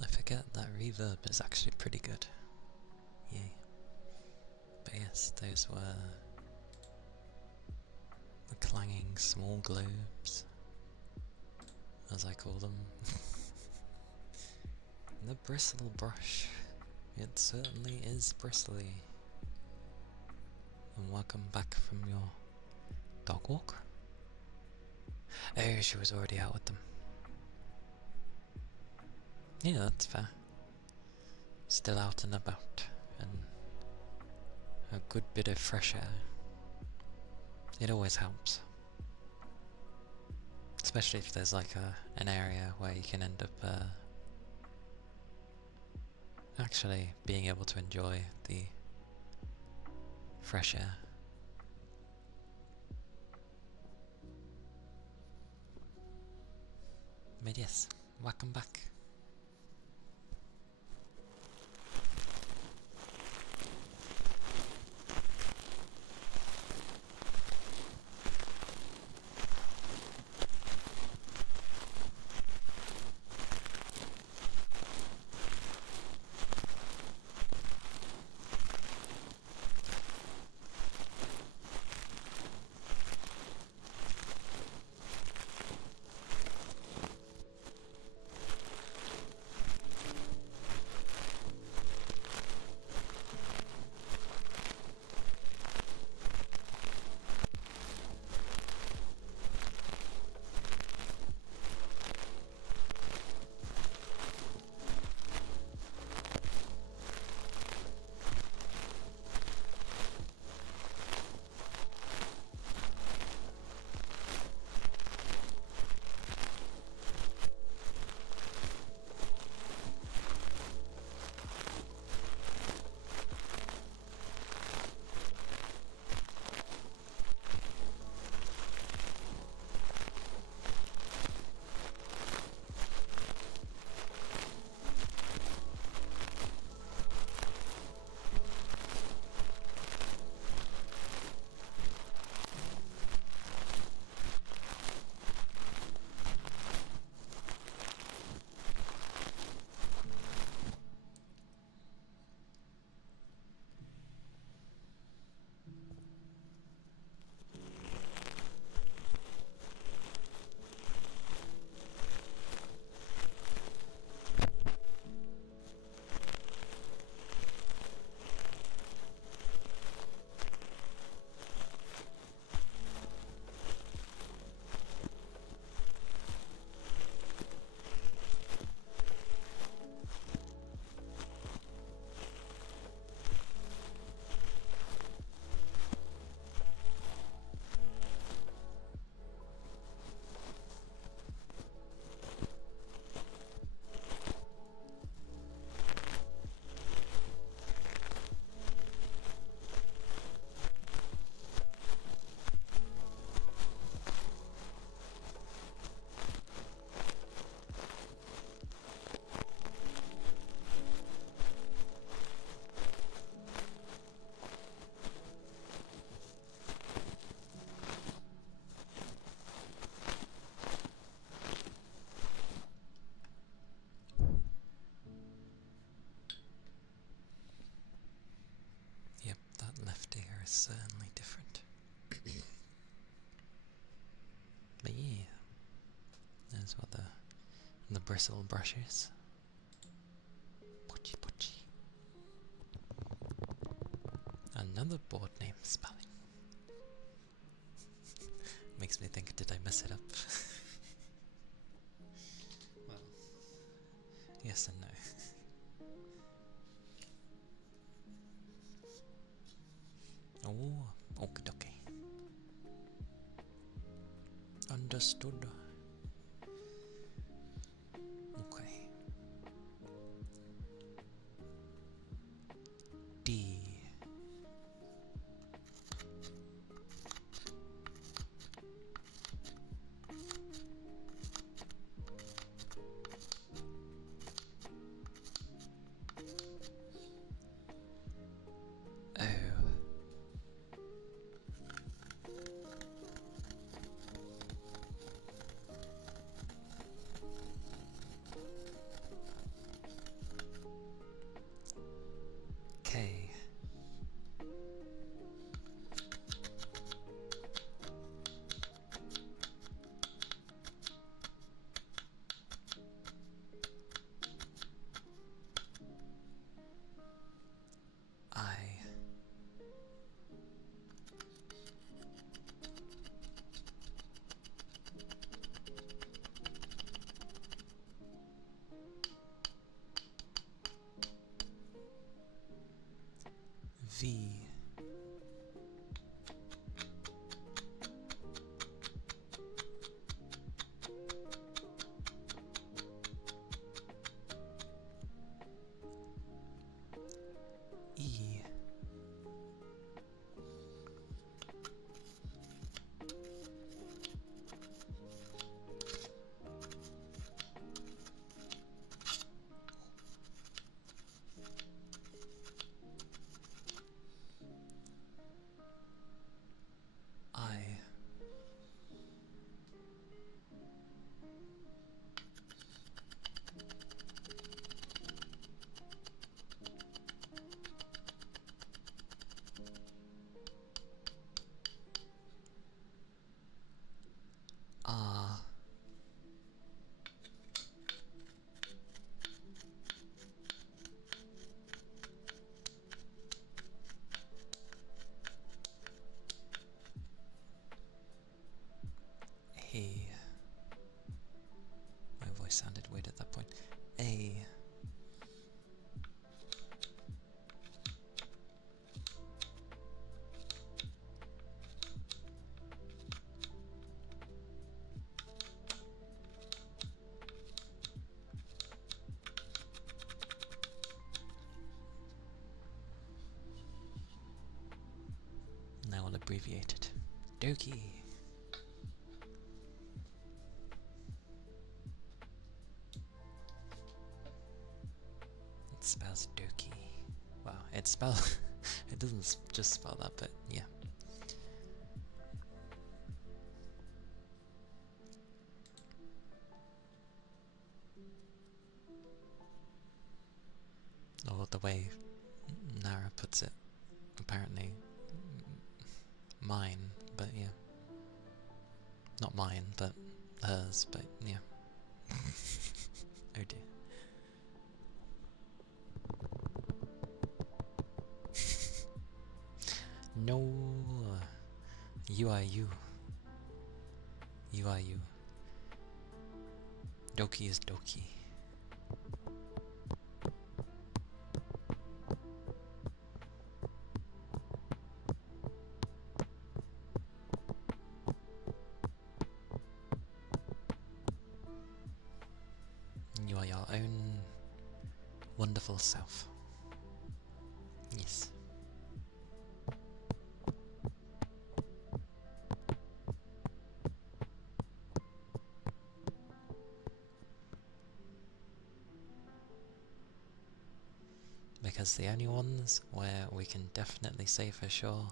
I forget that reverb is actually pretty good. Yay. But yes, those were the clanging small globes, as I call them. The bristle brush. It certainly is bristly. And welcome back from your dog walk. Oh, she was already out with them. Yeah, that's fair. Still out and about, and a good bit of fresh air. It always helps. Especially if there's like an area where you can end up actually being able to enjoy the fresh air. But yes, welcome back. is certainly different. But yeah, there's what the bristle brushes. Pochi pochi. Another board name spelling. Makes me think, did I mess it up? Well, yes and no. Oh, okie dokie. Understood. Okay. D. O. K. I. V. E. I. R. A. My voice sounded weird at that point. A. Now I'll abbreviate it. Doki. It spells Doki. Wow, it spells. It doesn't just spell that, but yeah. Or the way Nara puts it, apparently mine, but yeah. Not mine, but hers, but yeah. Oh dear. No, you are you. You are you. Doki is Doki. You are your own wonderful self. Yes. Because the only ones where we can definitely say for sure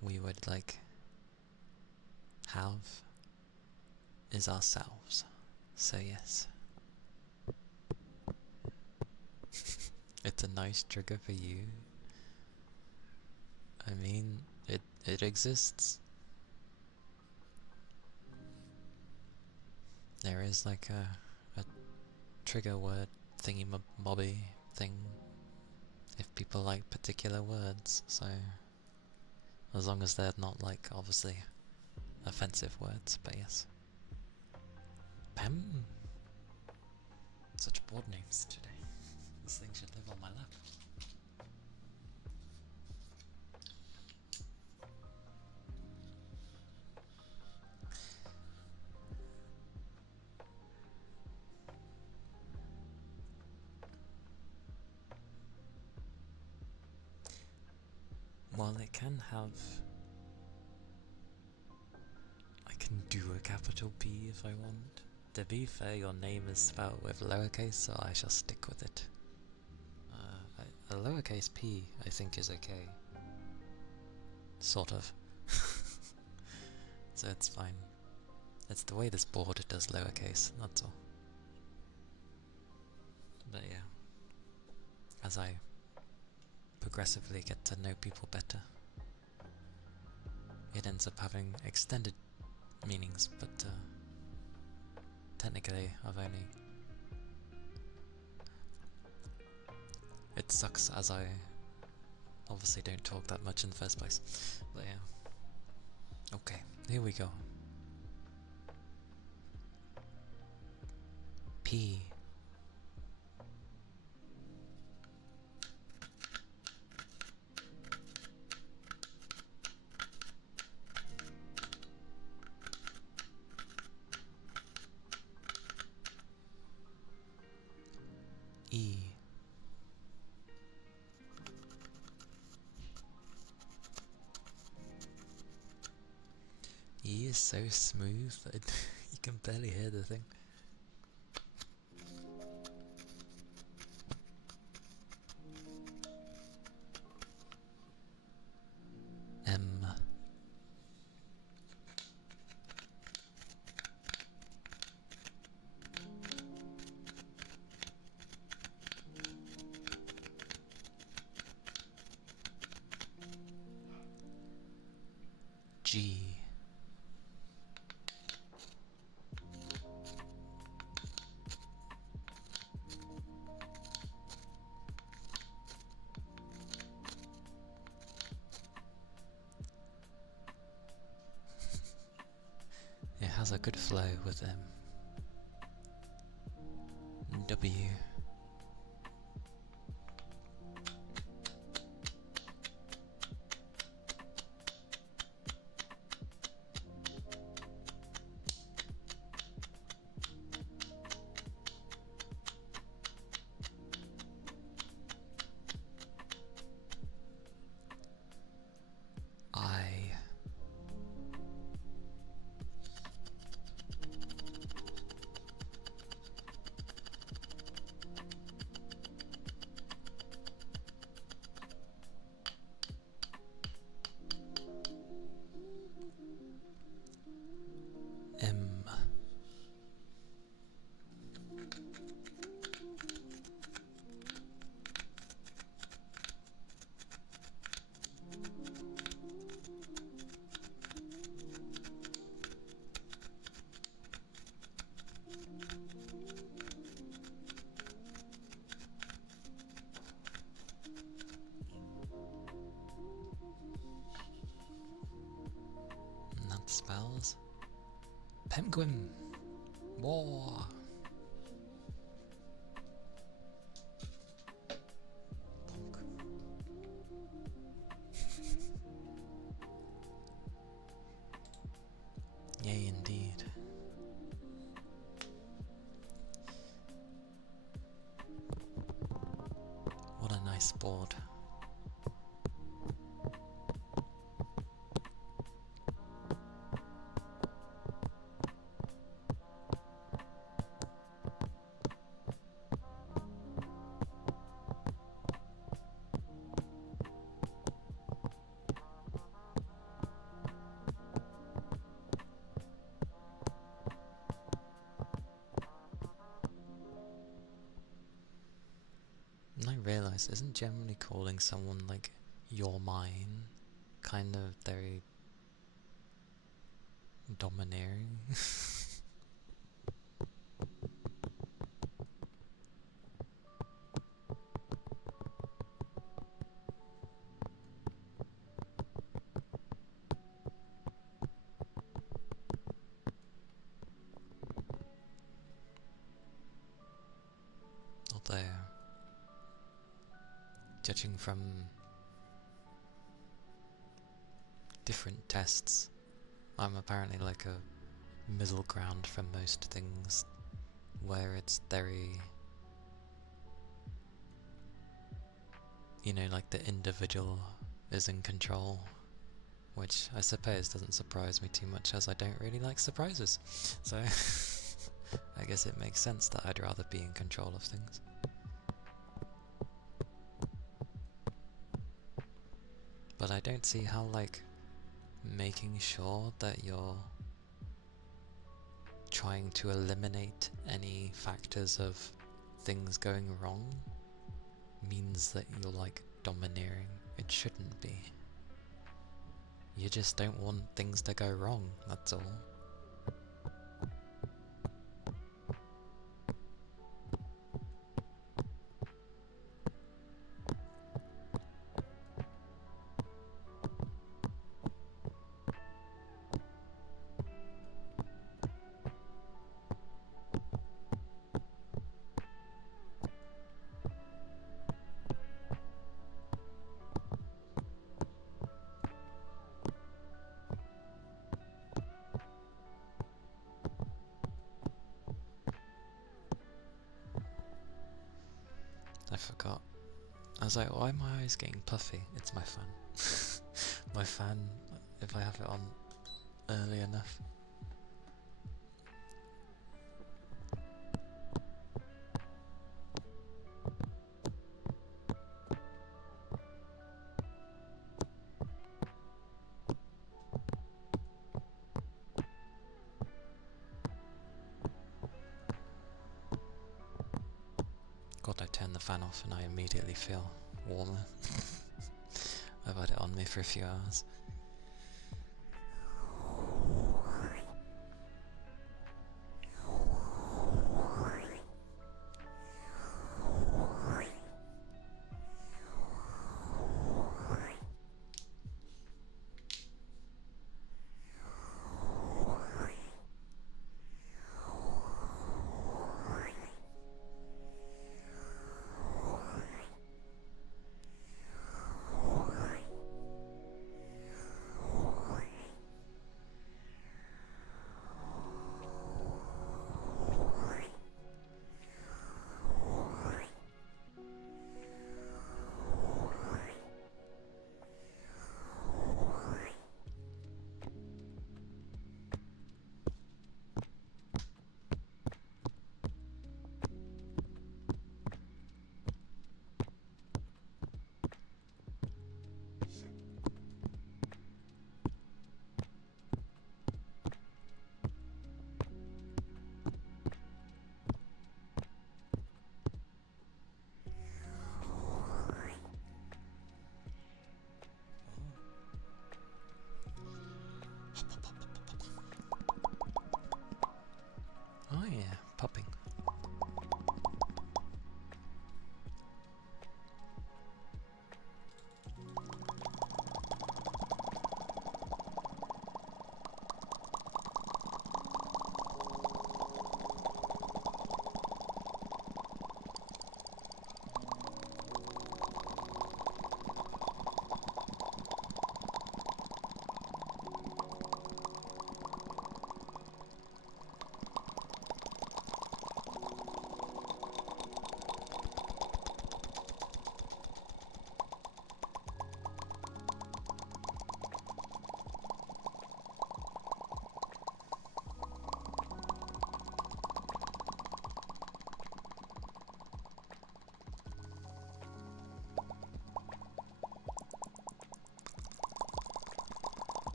we would like have is ourselves. So yes. It's a nice trigger for you. I mean, it exists. There is like a trigger word thingy mobby thing if people like particular words, so as long as they're not like obviously offensive words, but yes. Pam. Such board names today. This thing should live on my lap. Well, it can have... I can do a capital P if I want. To be fair, your name is spelled with lowercase, so I shall stick with it. A lowercase p, I think, is okay. Sort of. So it's fine. It's the way this board does lowercase, that's all. But yeah, as I progressively get to know people better, it ends up having extended meanings, but technically I've only... It sucks as I obviously don't talk that much in the first place, but yeah. Okay, here we go. P. E. E is so smooth that you can barely hear the thing. M. G. It has a good flow with M. W. I. M. And that spells Penguin. War. Bonk. Yay, indeed. What a nice board. And I realise, isn't generally calling someone like "you're mine" kind of very domineering. Although, judging from different tests, I'm apparently like a middle ground for most things, where it's very, you know, like the individual is in control, which I suppose doesn't surprise me too much as I don't really like surprises, so I guess it makes sense that I'd rather be in control of things. But I don't see how, like, making sure that you're trying to eliminate any factors of things going wrong means that you're, like, domineering. It shouldn't be. You just don't want things to go wrong, that's all. I forgot. I was like, why are my eyes getting puffy? It's my fan. My fan, if I have it on early enough. God, I turn the fan off and I immediately feel warmer. I've had it on me for a few hours.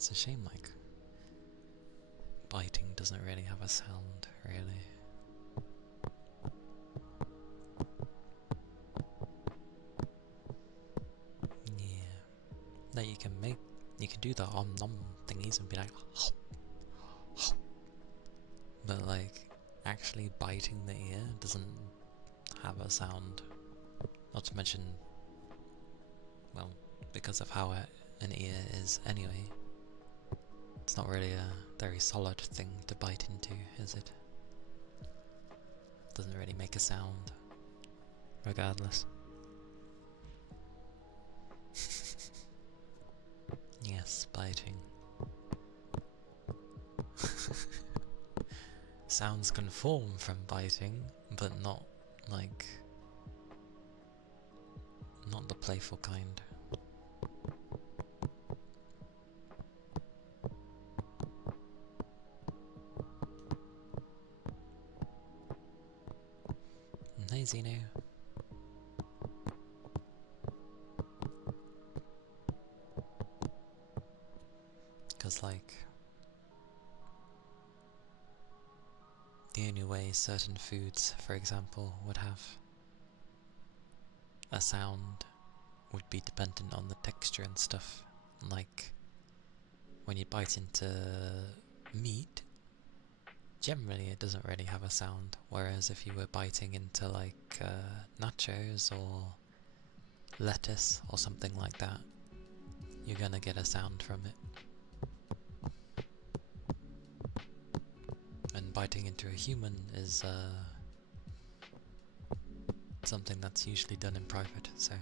It's a shame, like, biting doesn't really have a sound, really. Yeah. That you can do the om nom thingies and be like, but like, actually biting the ear doesn't have a sound. Not to mention, well, because of how an ear is anyway, it's not really a very solid thing to bite into, is it? Doesn't really make a sound, regardless. Yes, biting. Sounds can form from biting, but not like, not the playful kind. Hey Zeno. Because like, the only way certain foods, for example, would have a sound would be dependent on the texture and stuff. Like, when you bite into meat, generally it doesn't really have a sound, whereas if you were biting into like nachos or lettuce or something like that, you're gonna get a sound from it. And biting into a human is something that's usually done in private, so...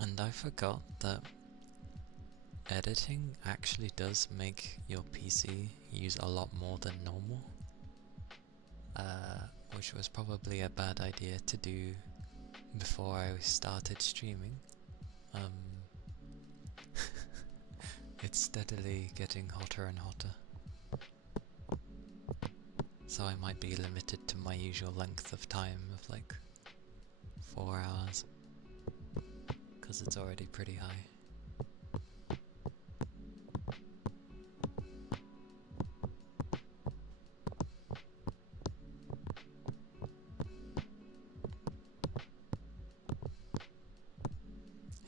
And I forgot that editing actually does make your PC use a lot more than normal, which was probably a bad idea to do before I started streaming. It's steadily getting hotter and hotter, so I might be limited to my usual length of time of like 4 hours, because it's already pretty high.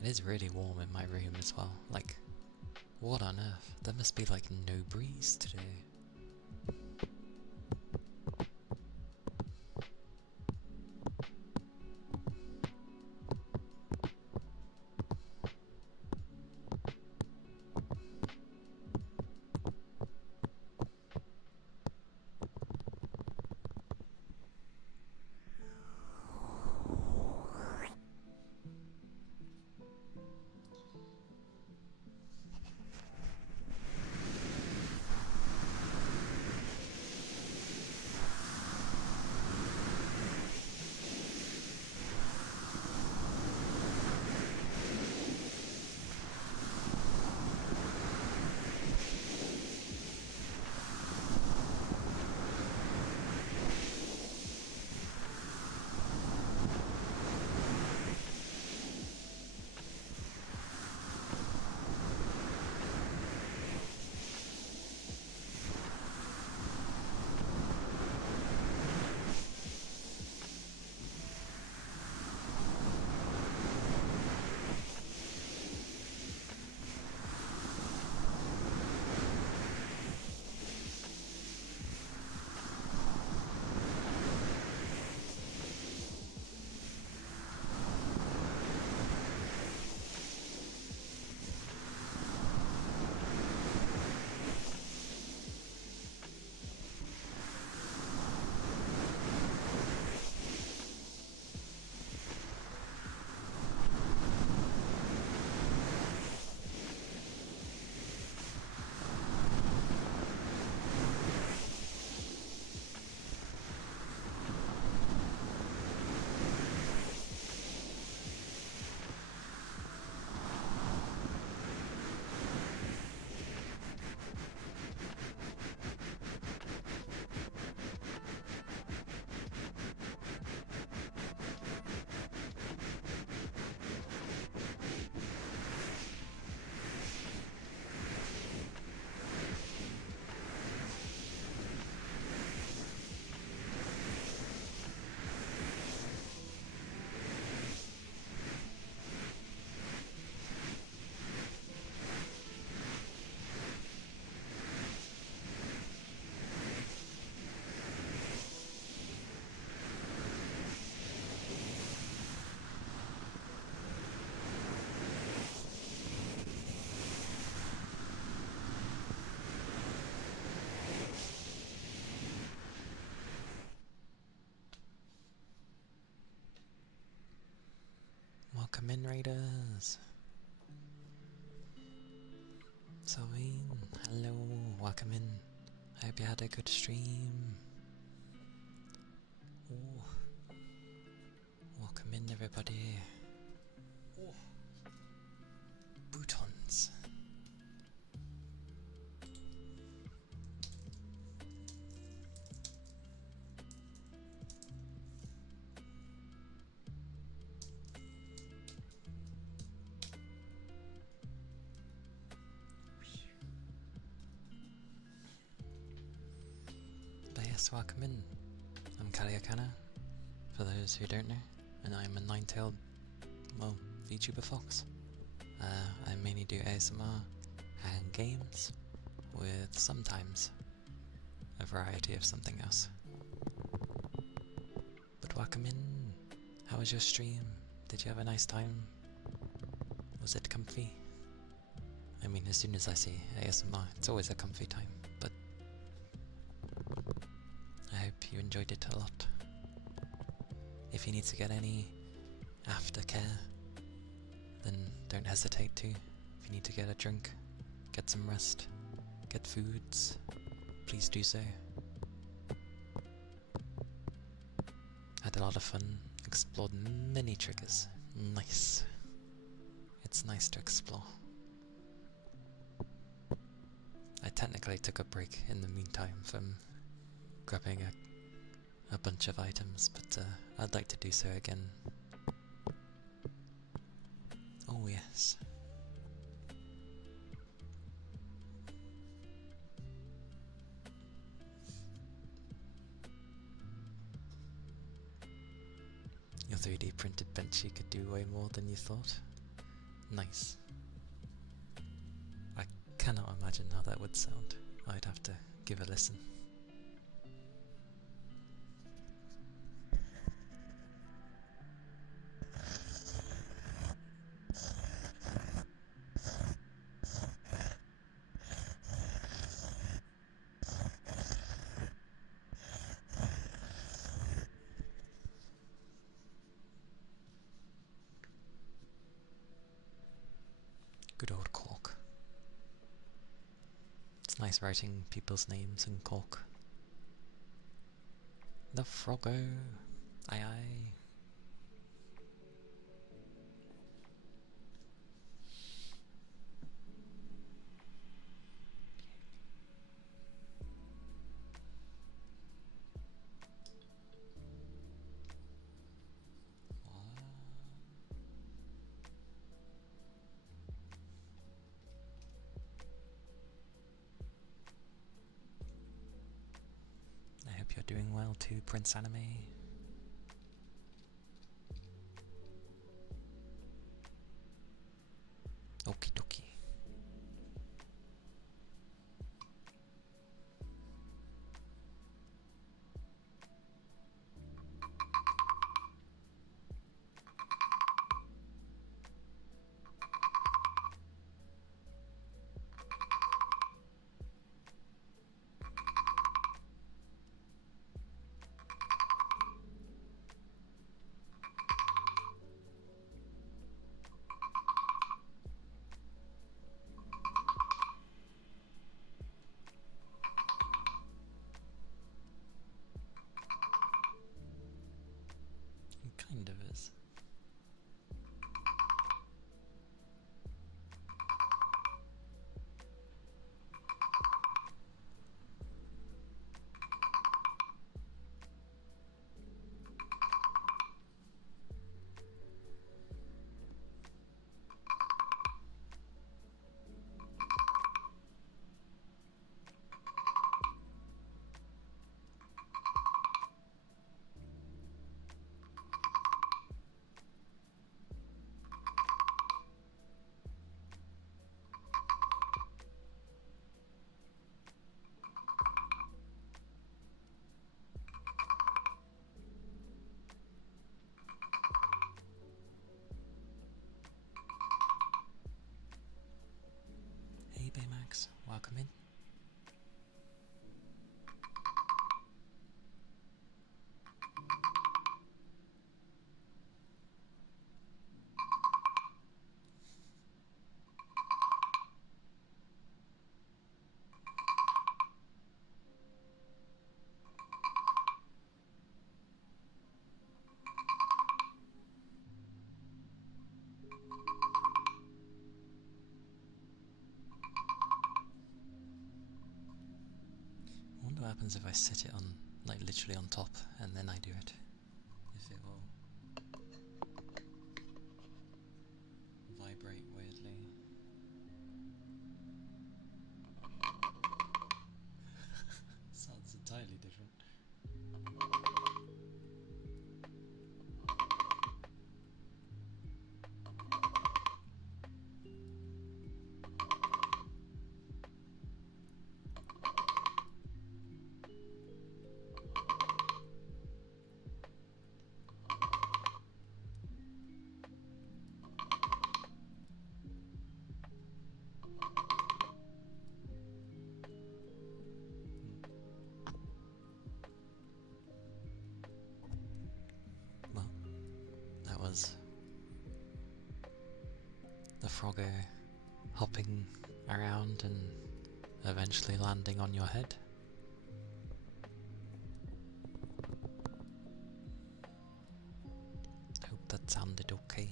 It is really warm in my room as well. Like, what on earth? There must be like no breeze today. Welcome in, Raiders. Sylvine, hello, welcome in. I hope you had a good stream. Ooh. Welcome in, everybody. Ooh. Boutons. But yes, welcome in. I'm Kaliakana, for those who don't know, and I'm a nine-tailed, well, VTuber fox. I mainly do ASMR and games, with sometimes a variety of something else. But welcome in. How was your stream? Did you have a nice time? Was it comfy? I mean, as soon as I say ASMR, it's always a comfy time, but I hope you enjoyed it a lot. If you need to get any aftercare, then don't hesitate to. If you need to get a drink, get some rest, get foods, please do so. Had a lot of fun, explored many triggers. Nice. It's nice to explore. I technically took a break in the meantime from grabbing a bunch of items, but I'd like to do so again. Oh yes. Your 3D printed Benchy could do way more than you thought. Nice. I cannot imagine how that would sound. I'd have to give a listen. Good old Cork. It's nice writing people's names in Cork. The Froggo. Aye aye. I hope you're doing well too, Prince Anime. Okie dokie. It kind of is. happens if I set it on, like literally on top, and then I do it? If it will vibrate weirdly. Sounds entirely different. Well, that was the Frogger hopping around and eventually landing on your head. Hope that sounded okay.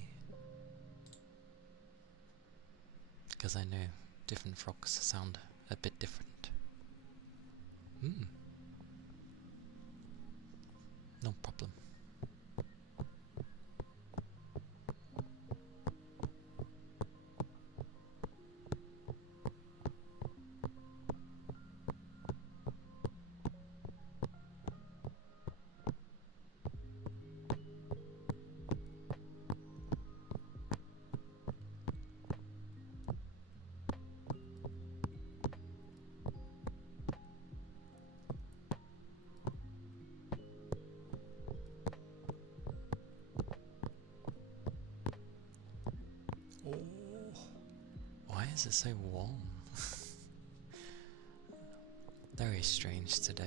Because I know different frogs sound a bit different. No problem. Why is it so warm? Very strange today.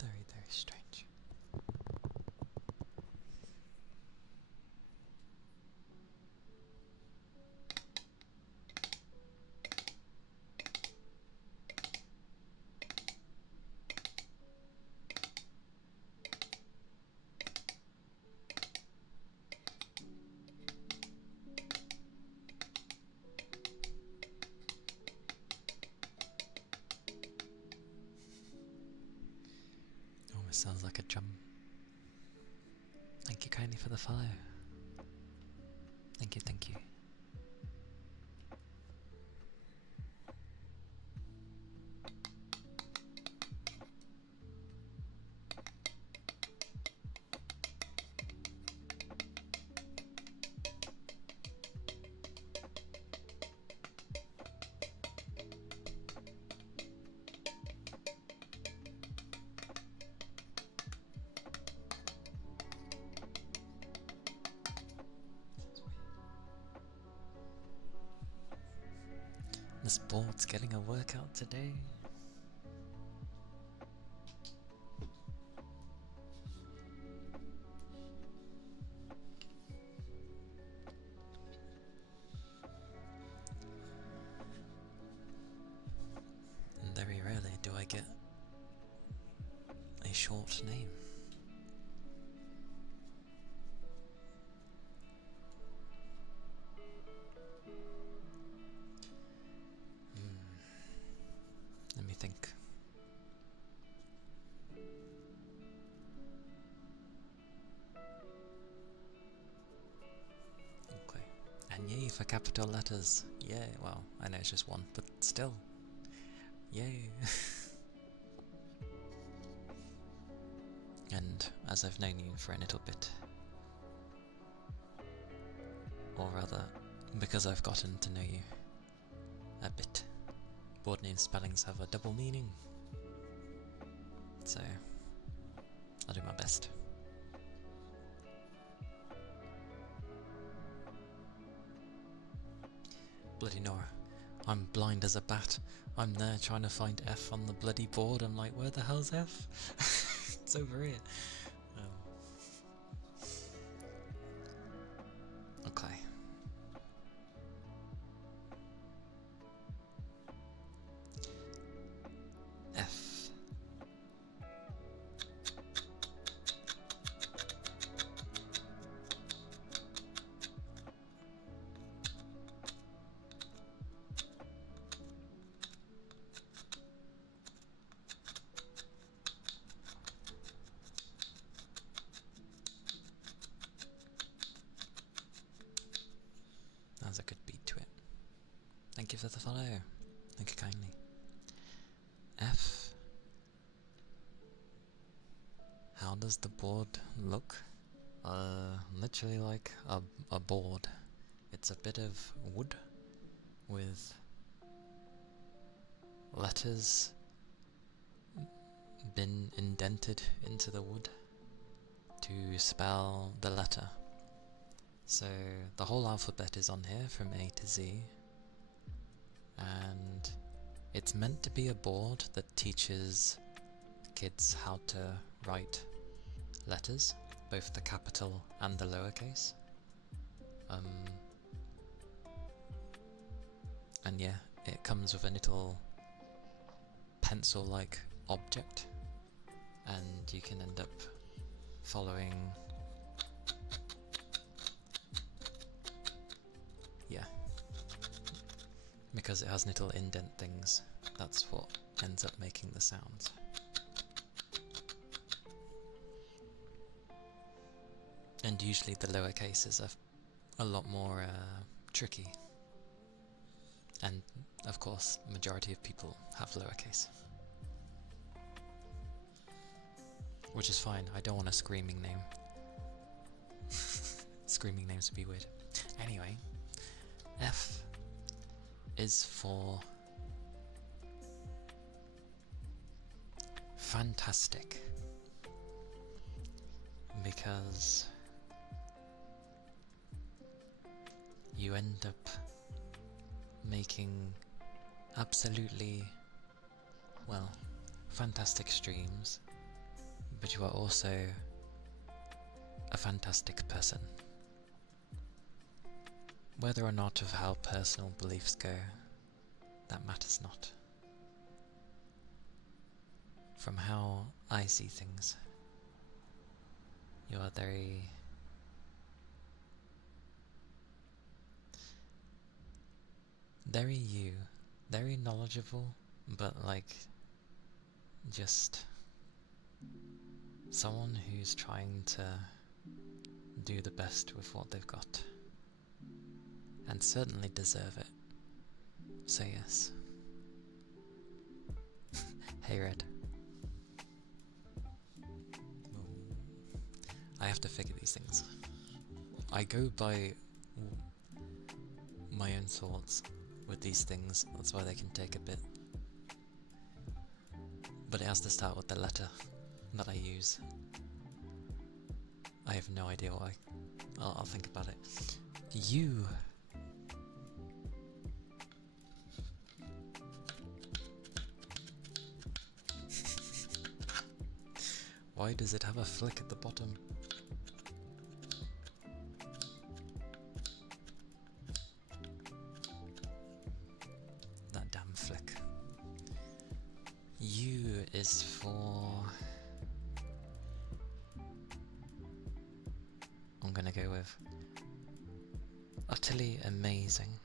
Very, very strange. Almost sounds like a drum. Thank you kindly for the follow. Thank you, thank you. This board's getting a workout today. And very rarely do I get a short name. Let me think. Okay. And yay for capital letters. Yay. Well, I know it's just one, but still. Yay. And as I've known you for a little bit, or rather, because I've gotten to know you a bit, board name spellings have a double meaning, so I'll do my best. Bloody Nora, I'm blind as a bat. I'm there trying to find F on the bloody board. I'm like, where the hell's F? It's over here. has a good beat to it. Thank you for the follow. Thank you kindly. F. How does the board look? Literally like a board. It's a bit of wood with letters been indented into the wood to spell the letter. So the whole alphabet is on here from A to Z, and it's meant to be a board that teaches kids how to write letters, both the capital and the lowercase. And yeah, it comes with a little pencil-like object, and you can end up following, yeah, because it has little indent things, that's what ends up making the sounds. And usually the lower cases are a lot more tricky. And of course, majority of people have lowercase. Which is fine, I don't want a screaming name. Screaming names would be weird. Anyway, F is for fantastic. Because you end up making absolutely, well, fantastic streams, but you are also a fantastic person. Whether or not of how personal beliefs go, that matters not. From how I see things, you are very you, very knowledgeable, but like, just someone who's trying to do the best with what they've got. And certainly deserve it. So yes. Hey Red. I have to figure these things. I go by my own thoughts with these things, that's why they can take a bit. But it has to start with the letter that I use. I have no idea why. I'll think about it. You. Why does it have a flick at the bottom? That damn flick. U is for... I'm gonna go with utterly amazing.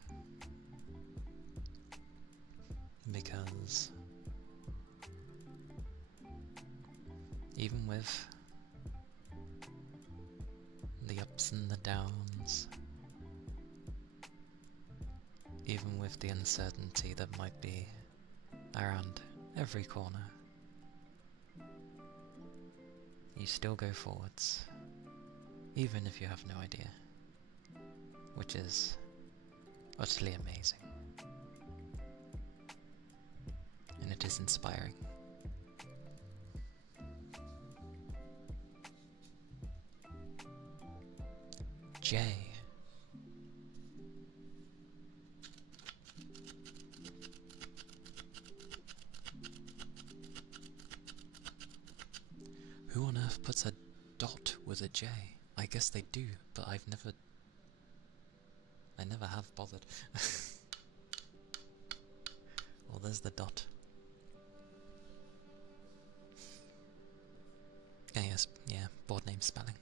Because even with the ups and the downs, even with the uncertainty that might be around every corner, you still go forwards, even if you have no idea, which is utterly amazing. And it is inspiring. J. Who on earth puts a dot with a J? I guess they do, but I never have bothered. Well, there's the dot. Ah, yes, yeah, board name spelling.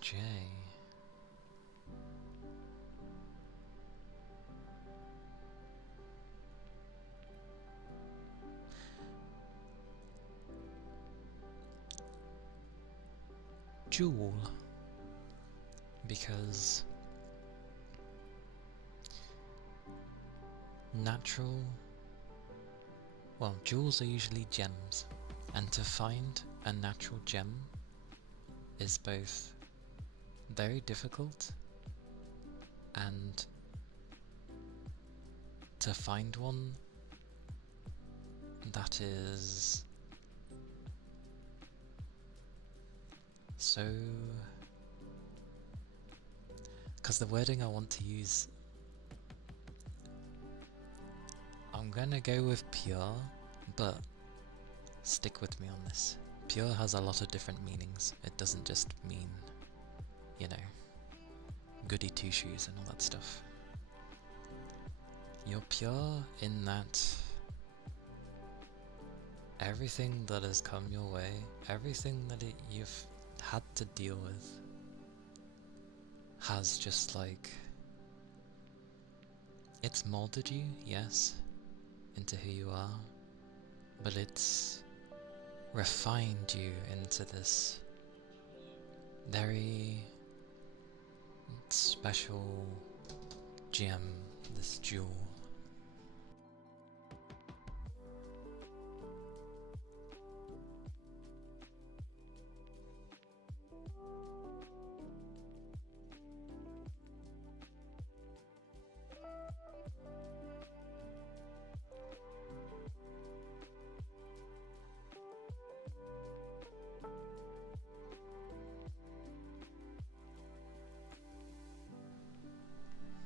J. Jewel. because natural, well, jewels are usually gems, and to find a natural gem is both very difficult and to find one that is so, because the wording I want to use, I'm gonna go with pure, but stick with me on this. Pure has a lot of different meanings. It doesn't just mean, you know, goody two shoes and all that stuff. You're pure in that everything that has come your way, everything that you've had to deal with, has just like, it's molded you, yes, into who you are, but it's refined you into this very special gem, this jewel.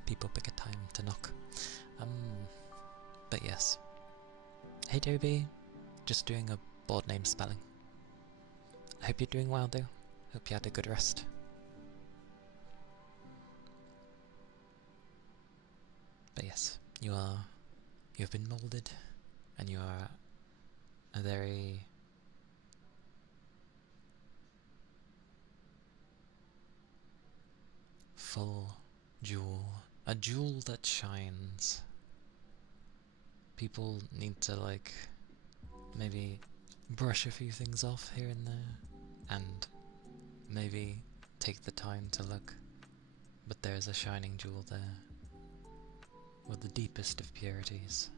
People pick a time to knock. But yes. Hey Toby, just doing a board name spelling. I hope you're doing well though. Hope you had a good rest. But yes, you've been molded, and you are a very full jewel. A jewel that shines. People need to like maybe brush a few things off here and there and maybe take the time to look, but there's a shining jewel there with the deepest of purities.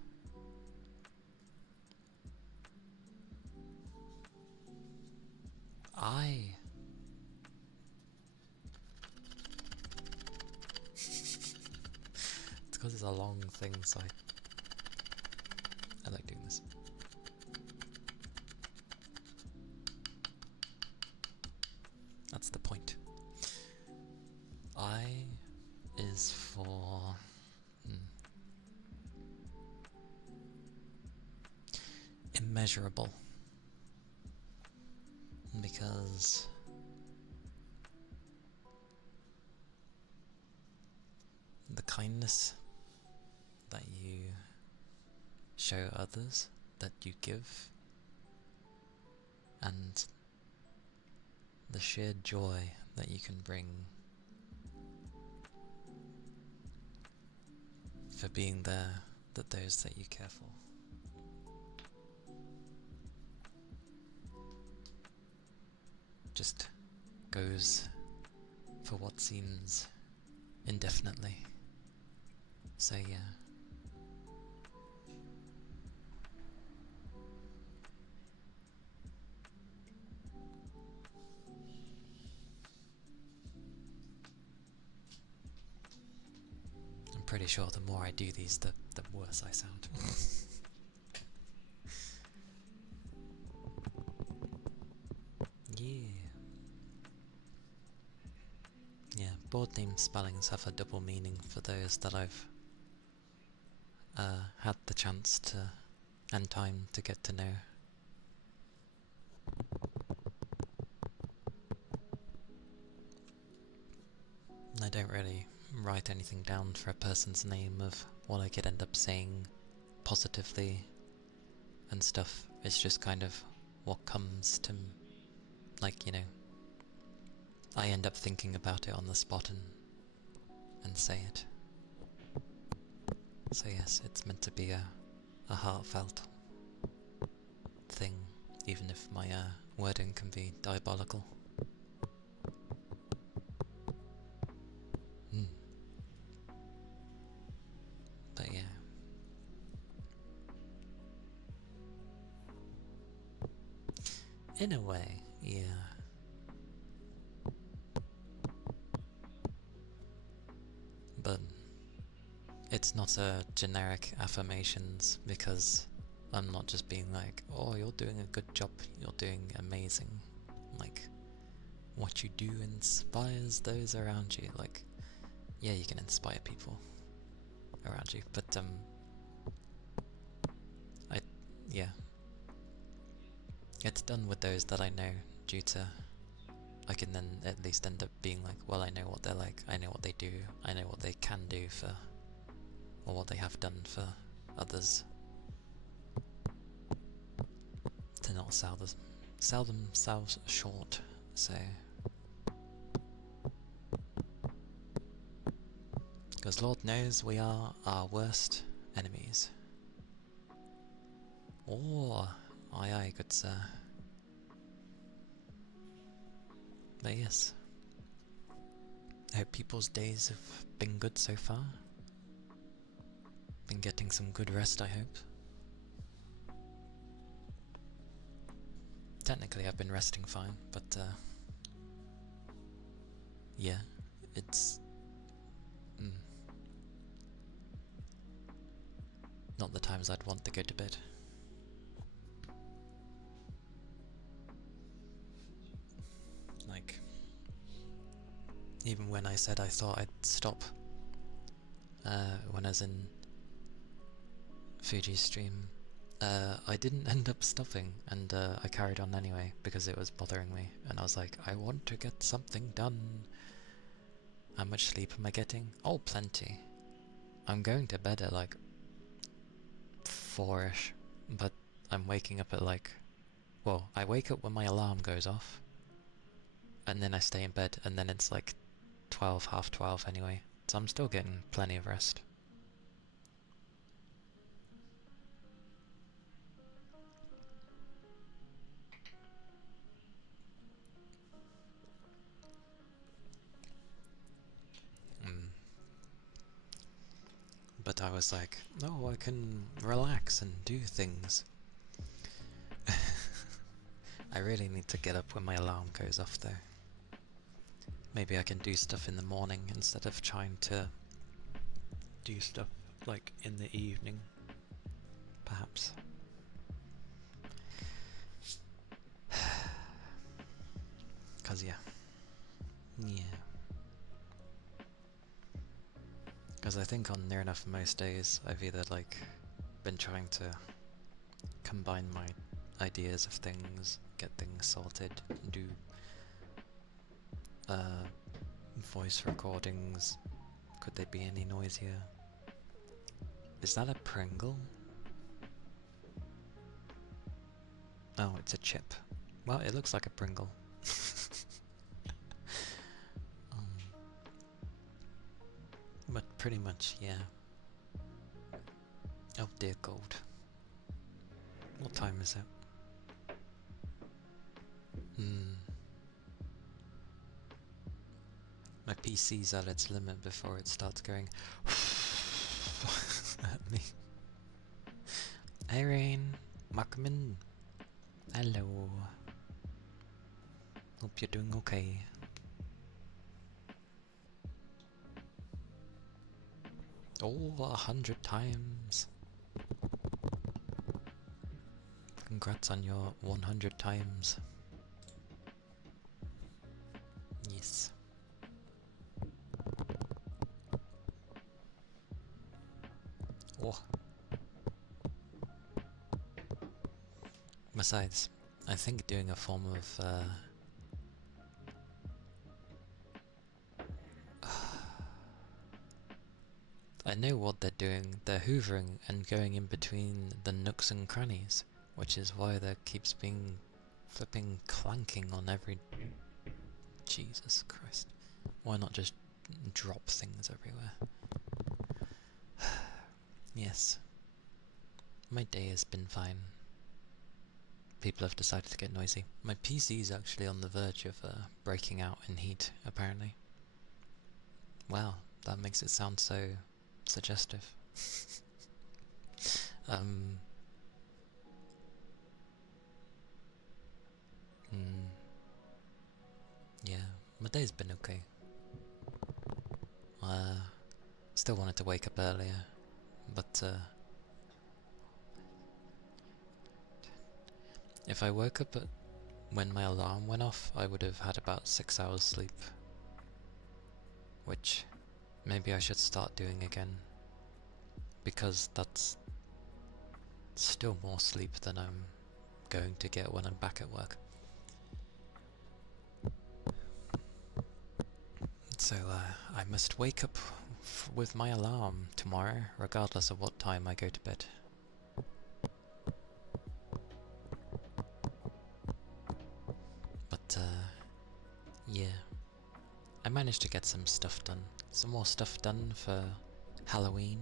It's because it's a long thing, so I like doing this. That's the point. I is for immeasurable, because the kindness that you show others, that you give, and the sheer joy that you can bring for being there, that those that you care for. Just goes for what seems indefinitely. So yeah. I'm pretty sure the more I do these, the worse I sound. Yeah. Yeah, board name spellings have a double meaning for those that I've had the chance to and time to get to know. I don't really write anything down for a person's name of what I could end up saying positively and stuff. It's just kind of what comes to, like, you know, I end up thinking about it on the spot and say it. So yes, it's meant to be a heartfelt thing, even if my wording can be diabolical. In a way, yeah. But it's not a generic affirmations, because I'm not just being like, oh, you're doing a good job, you're doing amazing. Like, what you do inspires those around you. Like, yeah, you can inspire people around you, but yeah, it's done with those that I know, due to I can then at least end up being like, well, I know what they're like, I know what they do, I know what they can do for, or what they have done for others, to not sell themselves short. So, because Lord knows we are our worst enemies. Oh, aye aye, good sir. But yes, I hope people's days have been good so far. Been getting some good rest, I hope. Technically I've been resting fine, but yeah, it's not the times I'd want to go to bed. Like, even when I said I thought I'd stop when I was in Fuji's stream, I didn't end up stopping, and I carried on anyway because it was bothering me, and I was like, I want to get something done. How much sleep am I getting? Oh, plenty. I'm going to bed at like 4ish, but I'm waking up at like, well, I wake up when my alarm goes off, and then I stay in bed, and then it's like 12, half 12 anyway, so I'm still getting plenty of rest. But I was like, oh, I can relax and do things. I really need to get up when my alarm goes off though. Maybe I can do stuff in the morning instead of trying to do stuff like in the evening, perhaps. Cause yeah. Because I think on near enough most days I've either like been trying to combine my ideas of things, get things sorted, do voice recordings. Could they be any noisier? Is that a Pringle? Oh, it's a chip. Well, it looks like a Pringle. But pretty much, yeah. Oh dear God. What time is it? My PC's at its limit before it starts going at me. Hey Rain, welcome in. Hello. Hope you're doing okay. Oh, 100 times. Congrats on your 100 times. Yes. Oh. Besides, I think doing a form of I know what they're doing. They're hoovering and going in between the nooks and crannies, which is why there keeps being flipping clanking on every... Jesus Christ. Why not just drop things everywhere? Yes. My day has been fine. People have decided to get noisy. My PC is actually on the verge of breaking out in heat, apparently. Wow, that makes it sound so suggestive. Yeah, my day's been okay. Still wanted to wake up earlier, but if I woke up when my alarm went off, I would have had about 6 hours sleep. Which maybe I should start doing again, because that's still more sleep than I'm going to get when I'm back at work. So I must wake up with my alarm tomorrow, regardless of what time I go to bed. But yeah, I managed to get some stuff done. Some more stuff done for Halloween.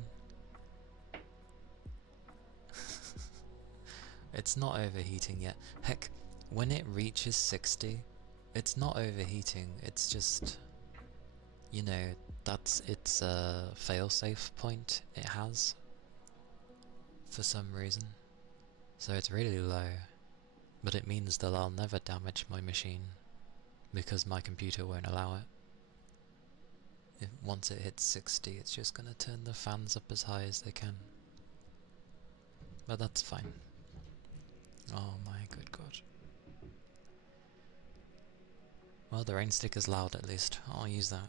It's not overheating yet. Heck, when it reaches 60, it's not overheating, it's just, you know, that's its failsafe point it has, for some reason. So it's really low, but it means that I'll never damage my machine, because my computer won't allow it. Once it hits 60, it's just gonna turn the fans up as high as they can. But that's fine. Oh my good god. Well, the rain stick is loud at least. I'll use that.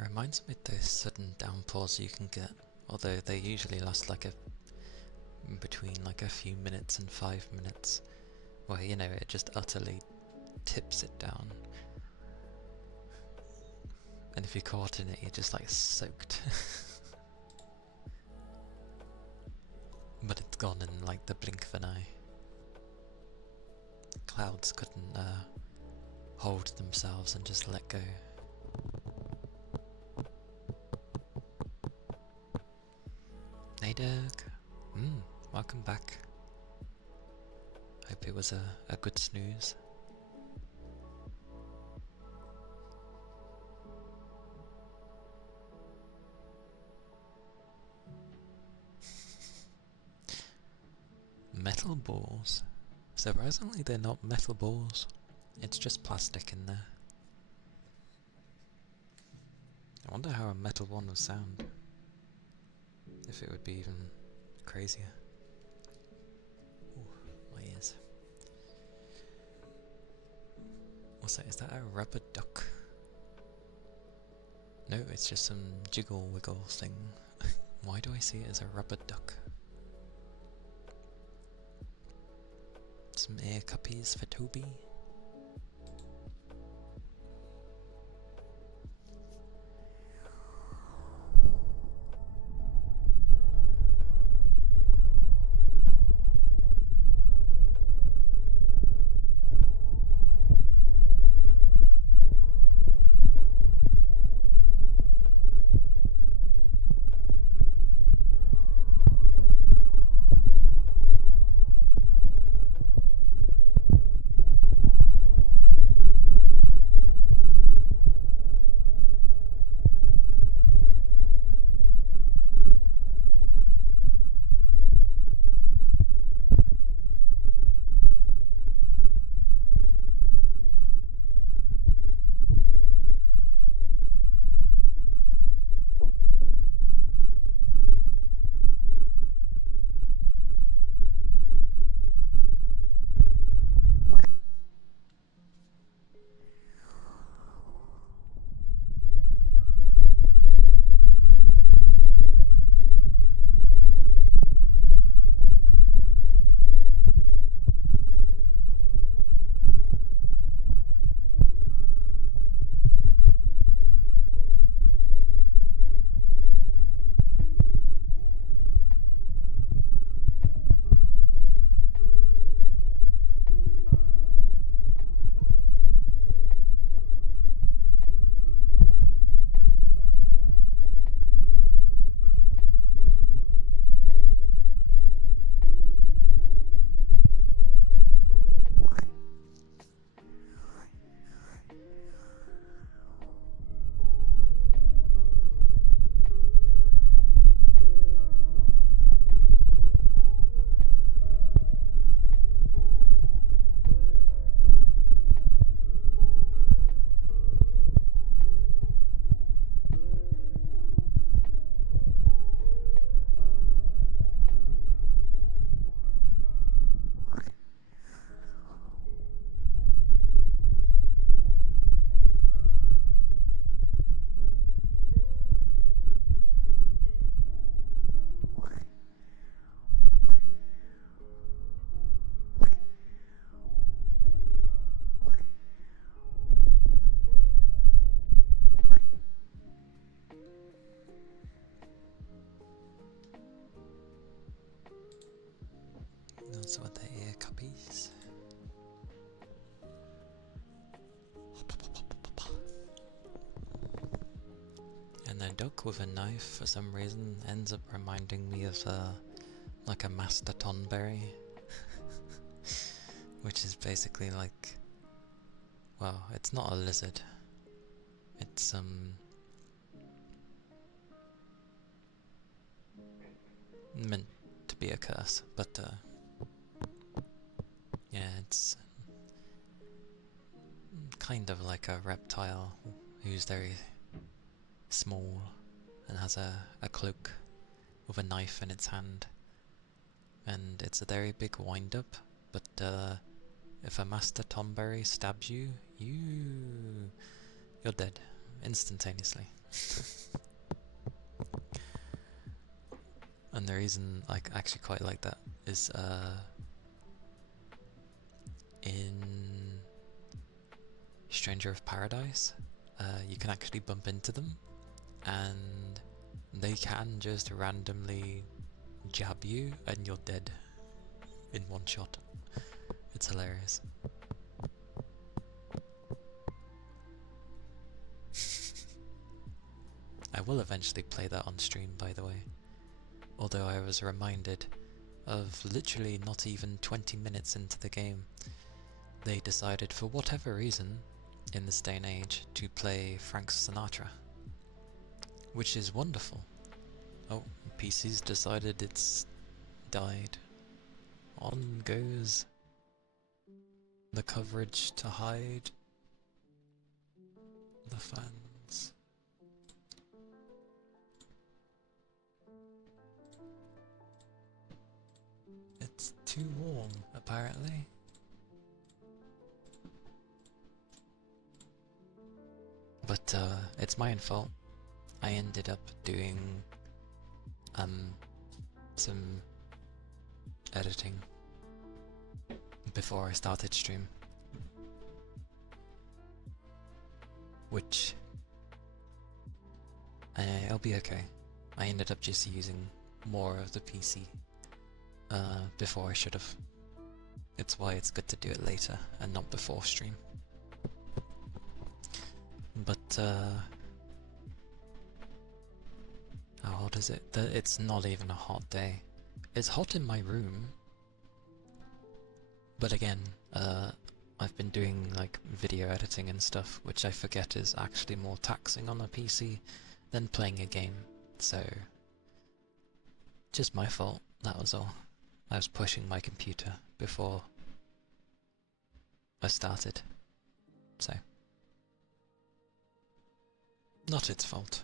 It reminds me of those sudden downpours you can get, although they usually last like between like a few minutes and 5 minutes, where, you know, it just utterly tips it down. And if you're caught in it, you're just like soaked. But it's gone in like the blink of an eye. Clouds couldn't hold themselves and just let go. Hey Dirk, welcome back. Hope it was a good snooze. Metal balls? Surprisingly, they're not metal balls. It's just plastic in there. I wonder how a metal one would sound. If it would be even crazier. Ooh, my ears. What's that? Is that a rubber duck? No, it's just some jiggle wiggle thing. Why do I see it as a rubber duck? Some ear cuppies for Toby. earphones with the ear cuppies. And a duck with a knife, for some reason, ends up reminding me of like a Master Tonberry. Which is basically like, well, it's not a lizard. It's meant to be a curse, but yeah, it's kind of like a reptile who's very small and has a cloak with a knife in its hand, and it's a very big wind-up, but if a Master Tonberry stabs you, you're dead instantaneously. And the reason I actually quite like that is in Stranger of Paradise, you can actually bump into them and they can just randomly jab you and you're dead in one shot. It's hilarious. I will eventually play that on stream, by the way. Although I was reminded of literally not even 20 minutes into the game, they decided for whatever reason, in this day and age, to play Frank Sinatra. Which is wonderful. Oh, PC's decided it's died. On goes the coverage to hide the fans. It's too warm, apparently. But it's my own fault. I ended up doing some editing before I started stream, which I'll be okay. I ended up just using more of the PC before I should have. It's why it's good to do it later and not before stream. But how hot is it? It's not even a hot day. It's hot in my room, but again, I've been doing like video editing and stuff, which I forget is actually more taxing on a PC than playing a game, so just my fault, that was all. I was pushing my computer before I started, so not its fault.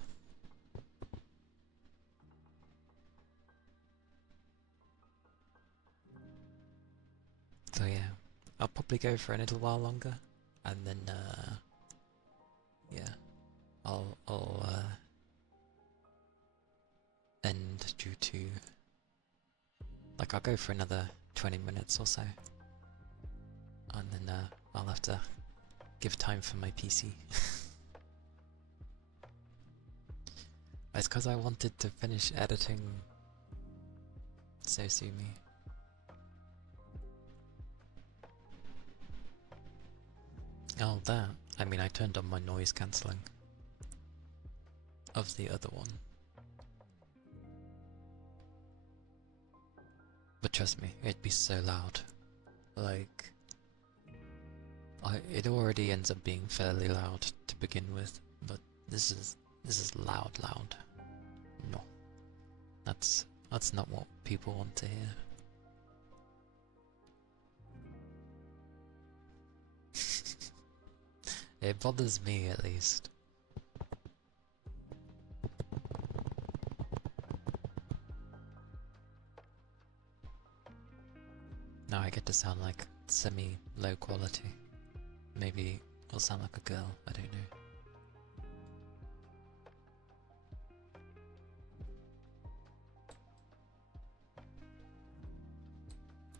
So yeah, I'll probably go for a little while longer, and then yeah, I'll end due to, like, I'll go for another 20 minutes or so, and then I'll have to give time for my PC. It's because I wanted to finish editing, so sue me. Oh, that. I mean, I turned on my noise cancelling of the other one. But trust me, it'd be so loud. Like, it already ends up being fairly loud to begin with, but this is loud. No. That's not what people want to hear. It bothers me, at least. Now I get to sound like semi-low quality. Maybe I'll sound like a girl, I don't know.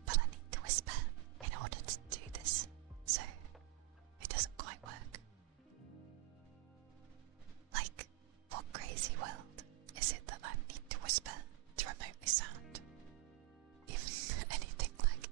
But I need to whisper in order to do this, so it doesn't quite work. Like, what crazy world is it that I need to whisper to remotely sound? Even anything like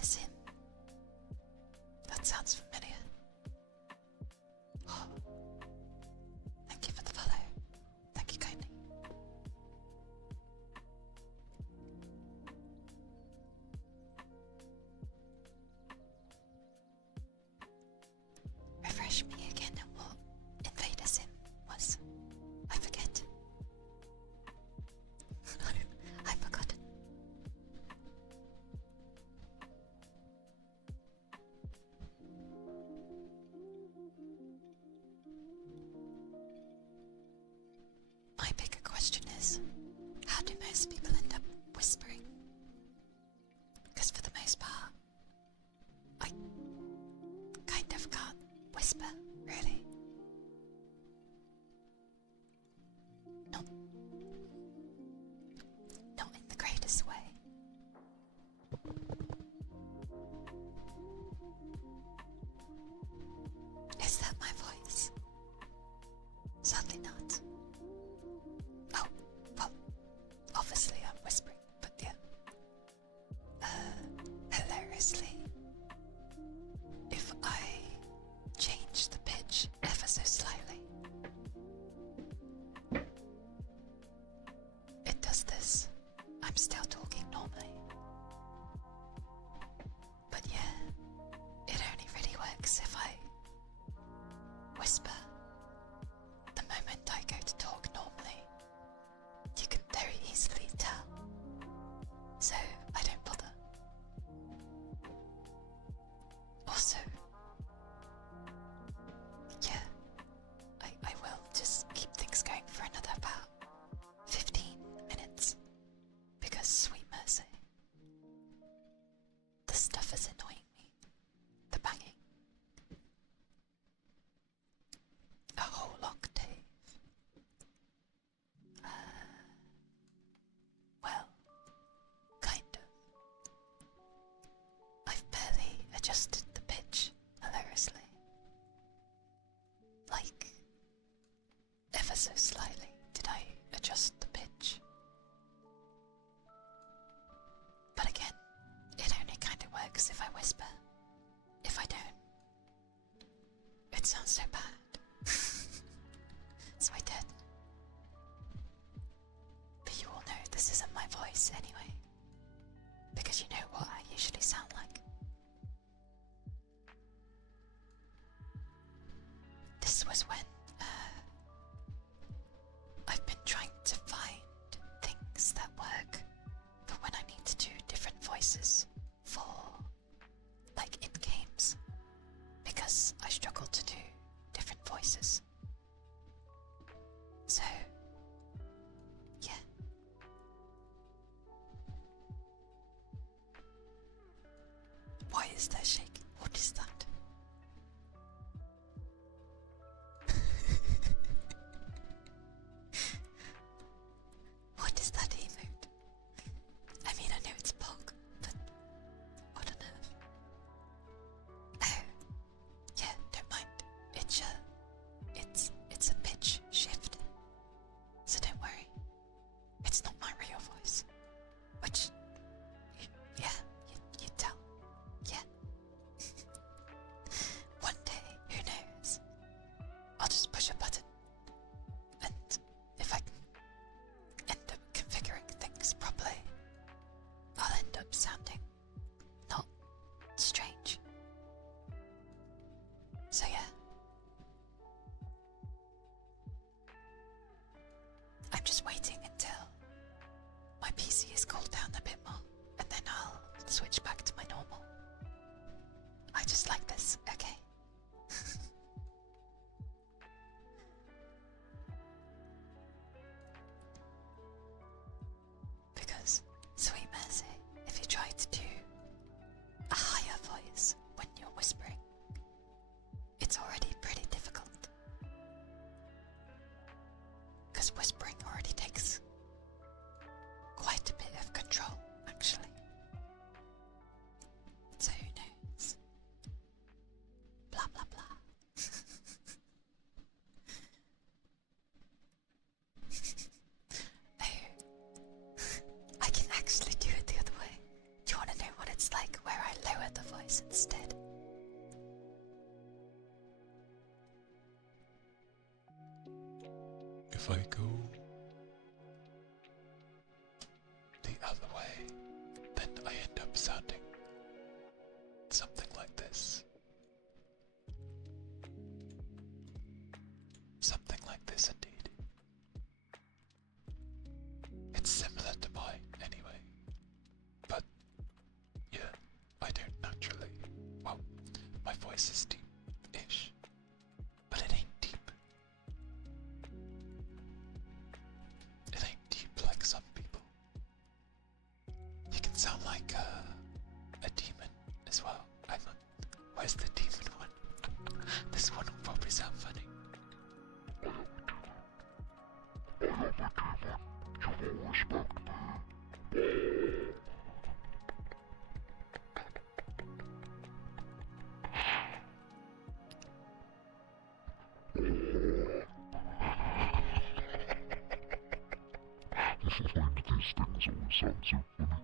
Invader Sim. That sounds familiar. Oh, thank you for the follow. Thank you kindly. Refresh me again on what Invader Sim was. I forget. I forgot. My bigger question is, how do most people end up whispering? Because for the most part, I kind of can't whisper, really. Not in the greatest way. Is that my voice? Sadly not. Oh, well, obviously I'm whispering, but yeah. Hilariously, if I change the pitch ever so slightly, it does this. I'm still talking normally. But yeah, it only really works if I whisper. The moment I go to talk normally, you can very easily tell. So I don't bother. Also, yeah, I will just keep things going for another about 15 minutes. Because, sweet mercy, the stuff is annoying me. The banging. A whole octave. Well, kind of. I've barely adjusted the pitch, hilariously. Like, ever so slightly did I adjust the pitch. But again, it only kind of works if I whisper. If I don't, it sounds so bad. So I did. But you all know this isn't my voice anyway. Because you know what I usually sound like. This was when I've been trying to find things that work for when I need to do different voices for, like, in games. Because I struggle to do different voices. So, yeah. Why is there shaking? What is that? What is that emote? I mean, I know it's Pog, but what on earth? Oh, yeah, don't mind. It's a pitch shift. So don't worry. It's not my real voice. Which, you tell. Yeah. One day, who knows? I'll just push a button. And if I can end up configuring things properly, I'll end up sounding not strange. So yeah. I'm just waiting until my PC is cooled down a bit more, and then I'll switch back to my normal. I just like this, okay? Because, sweet mercy, if you try to do a higher voice when you're whispering, it's already pretty difficult. Because whispering already takes quite a bit of control, actually. So who knows? where I lower the voice instead. If I go the other way, then I end up sounding something like this. Something like this indeed. It's similar to mine anyway. But yeah, I don't naturally. Well, my voice is deep-ish, but it ain't deep. It ain't deep like some people. You can sound like a demon as well. Hang on, where's the demon one? This one will probably sound funny. These things always sound so funny.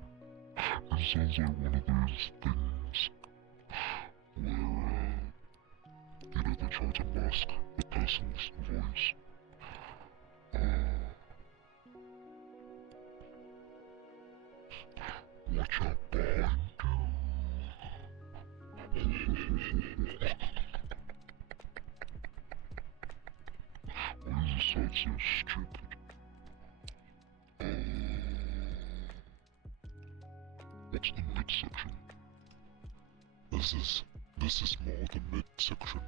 It sounds like one of those things where, they try to mask a person's voice. Watch out behind you. Why does it sound so stupid? What's the midsection? This is more the midsection.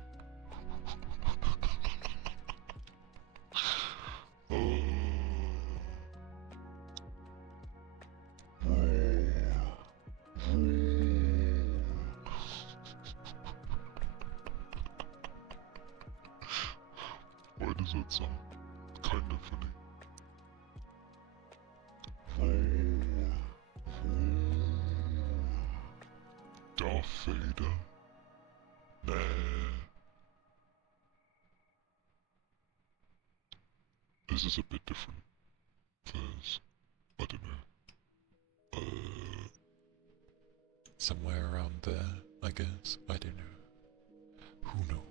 Why does that sound kind of funny? Darth Vader? Nah. This is a bit different. There's, I don't know. Somewhere around there, I guess. I don't know. Who knows?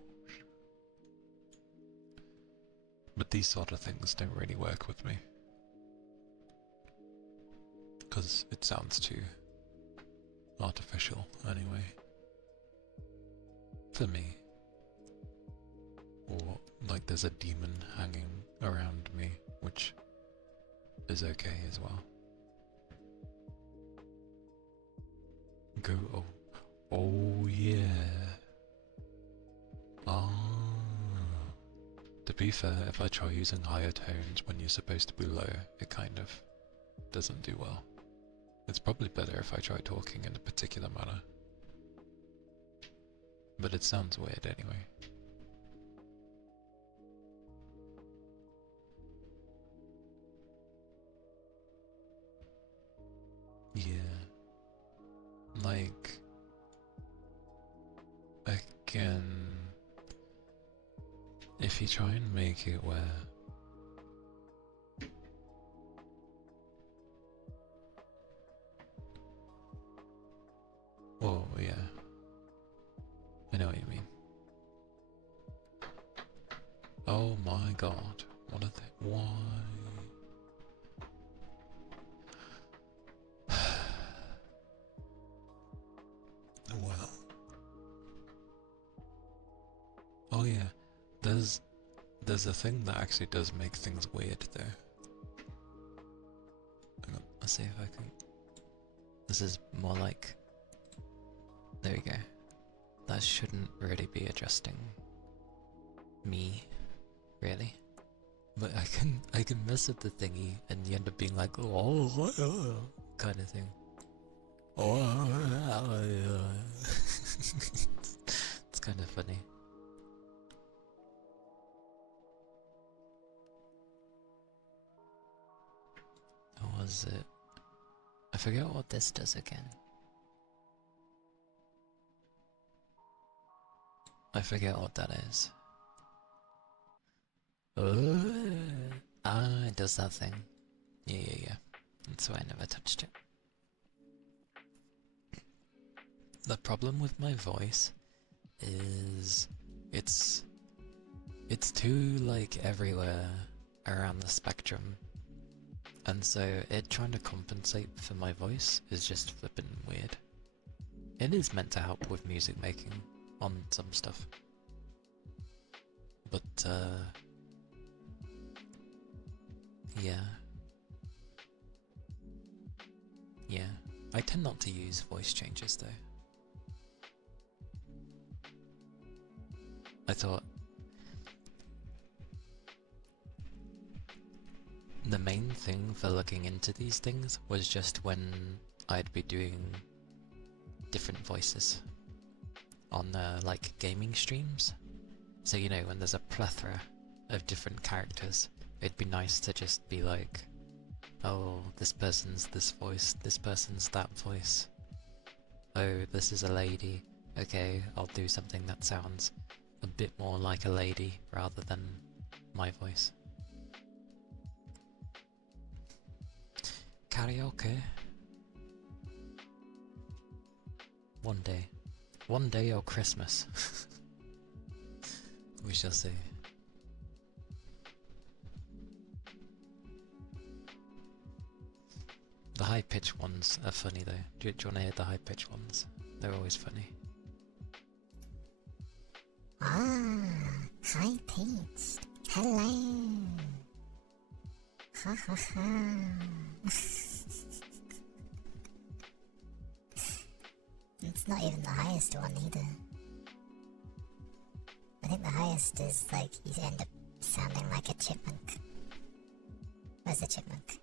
But these sort of things don't really work with me. Because it sounds too artificial, anyway. For me. Or like there's a demon hanging around me, which is okay as well. Go, oh yeah. Ah. To be fair, if I try using higher tones when you're supposed to be low, it kind of doesn't do well. It's probably better if I try talking in a particular manner. But it sounds weird anyway. Yeah. Like, again, if you try and make it where well, yeah, I know what you mean. Oh my god, what are they? Why? Well, oh yeah, there's a thing that actually does make things weird though. Hang on, let's see if I can. This is more like. There we go. That shouldn't really be adjusting me, really. But I can mess with the thingy and you end up being like oh kind of thing. It's kind of funny. What was it? I forget what this does again. I forget what that is. Ah, it does that thing. Yeah. That's why I never touched it. The problem with my voice is it's too like everywhere around the spectrum, and so it trying to compensate for my voice is just flippin' weird. It is meant to help with music making on some stuff, but yeah. I tend not to use voice changes though. I thought the main thing for looking into these things was just when I'd be doing different voices on like gaming streams. So you know, when there's a plethora of different characters, it'd be nice to just be like, oh, this person's this voice, this person's that voice. Oh, this is a lady. Okay, I'll do something that sounds a bit more like a lady rather than my voice. Karaoke? One day. One day or Christmas. We shall see. The high-pitched ones are funny though. Do you want to hear the high-pitched ones? They're always funny. Ah, high-pitched. Hello. Ha ha ha. It's not even the highest one either. I think the highest is like you end up sounding like a chipmunk. Where's the chipmunk?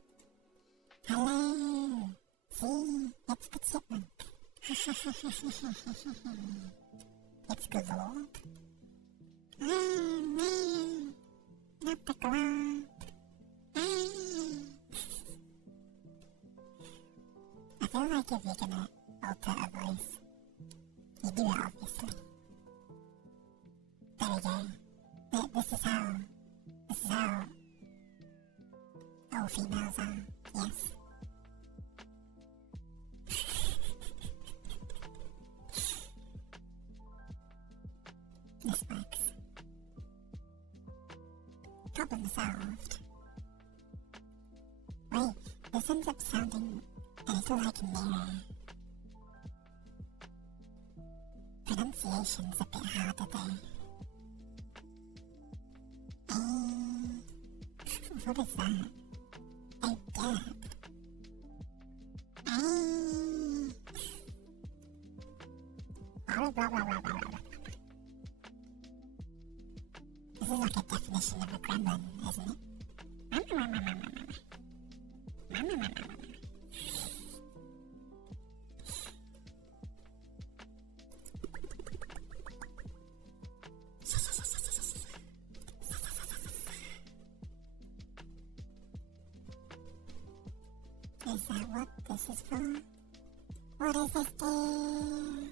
Hello! See? It's the chipmunk. It's good Lord. Not the ground. I feel like if you're gonna alter a voice, you do it obviously. There we go. This is how all females are, yes. This works. Problem solved. Wait, this ends up sounding a little like mirror. Pronunciation's a bit harder there. What is that? A gap. This is like a definition of a gremlin, isn't it? Is that what this is for? What is this thing?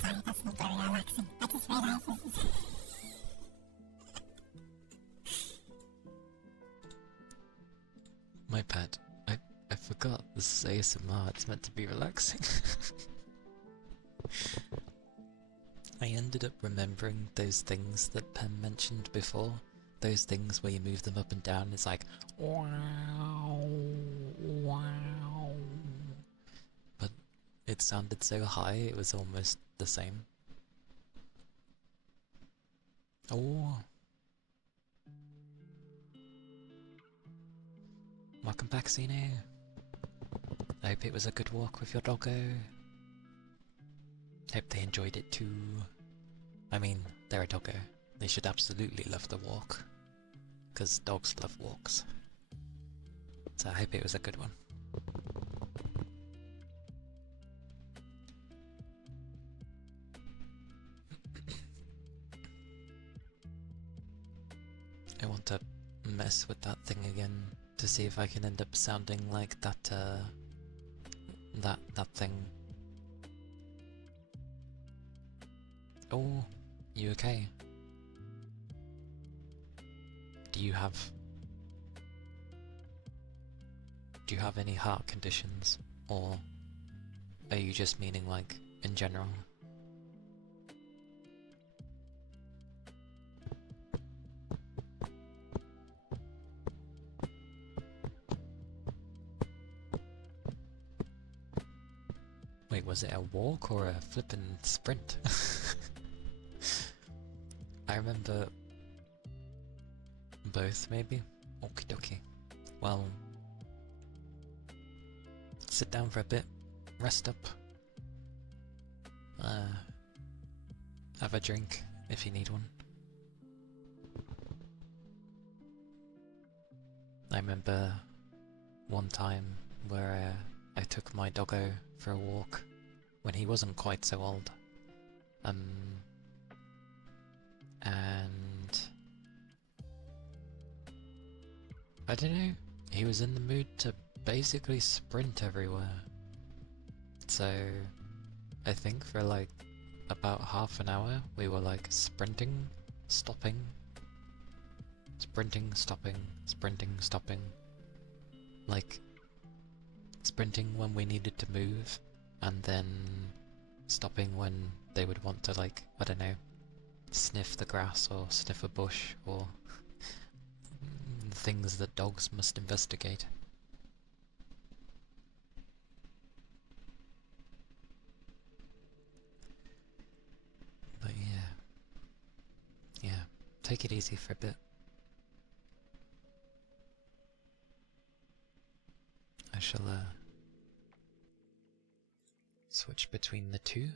Sorry, that's not very relaxing. I just realized this is... My bad. I forgot this is ASMR, it's meant to be relaxing. I ended up remembering those things that Pen mentioned before. Those things where you move them up and down, it's like wow, wow. But it sounded so high, it was almost the same. Oh. Welcome back, Zeno. I hope it was a good walk with your doggo. Hope they enjoyed it too. I mean, they're a doggo. They should absolutely love the walk. 'Cause dogs love walks. So I hope it was a good one. want to mess with that thing again to see if I can end up sounding like that thing. Oh, you okay? Do you have any heart conditions, or are you just meaning like in general? Wait, was it a walk or a flippin' sprint? I remember both, maybe? Okie dokie. Well, sit down for a bit, rest up, have a drink if you need one. I remember one time where I took my doggo for a walk when he wasn't quite so old. And I don't know, he was in the mood to basically sprint everywhere. So I think for like about half an hour we were like sprinting, stopping, sprinting, stopping, sprinting, stopping. Like sprinting when we needed to move, and then stopping when they would want to, like, I don't know, sniff the grass or sniff a bush or things that dogs must investigate. But yeah, take it easy for a bit. I shall switch between the two,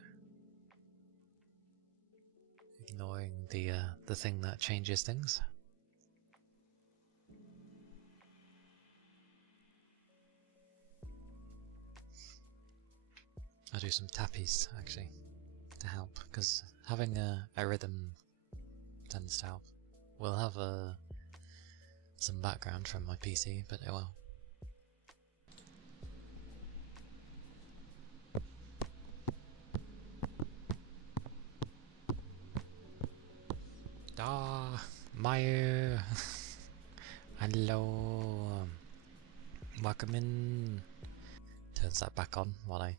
ignoring the thing that changes things. I'll do some tappies actually to help, because having a rhythm tends to help. We'll have some background from my PC, but oh well. Meyer! Hello! Welcome in! Turns that back on while I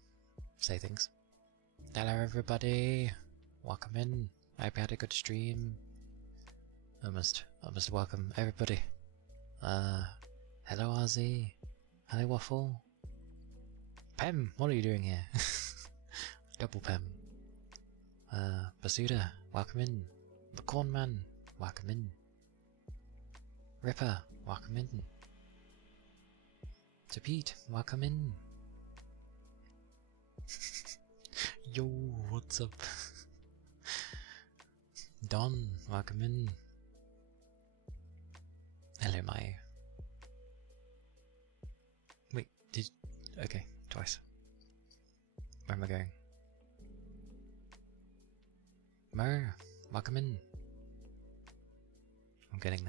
say things. Hello everybody! Welcome in! I hope you had a good stream. I must welcome everybody. Hello RZ! Hello Waffle! Pem! What are you doing here? Double Pem. Basuda! Welcome in! The Corn Man, welcome in. Ripper, welcome in. To Pete, welcome in. Yo, what's up? Don, welcome in. Hello, Maya. Wait, okay, twice. Where am I going? Mer, welcome in. I'm getting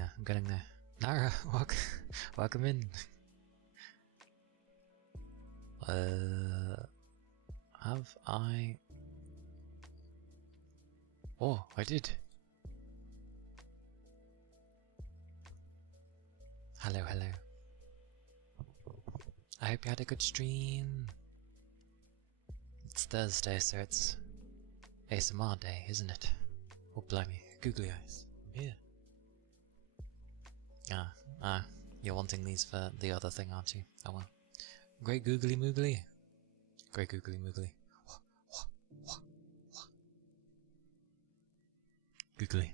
there. Nara, welcome in. Have I... Oh, I did. Hello. I hope you had a good stream. It's Thursday, so it's ASMR day, isn't it? Oh, blimey, googly eyes. Yeah. You're wanting these for the other thing, aren't you? Oh well. Great googly moogly. Great googly moogly. Googly.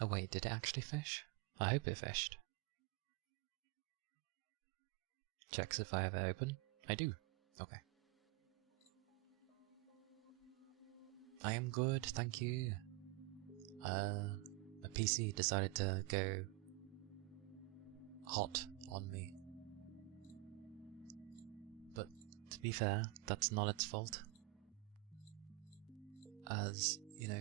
Oh wait, did it actually fish? I hope it fished. Checks if I have it open. I do. Okay. I am good, thank you. My PC decided to go hot on me. But to be fair, that's not its fault. As, you know,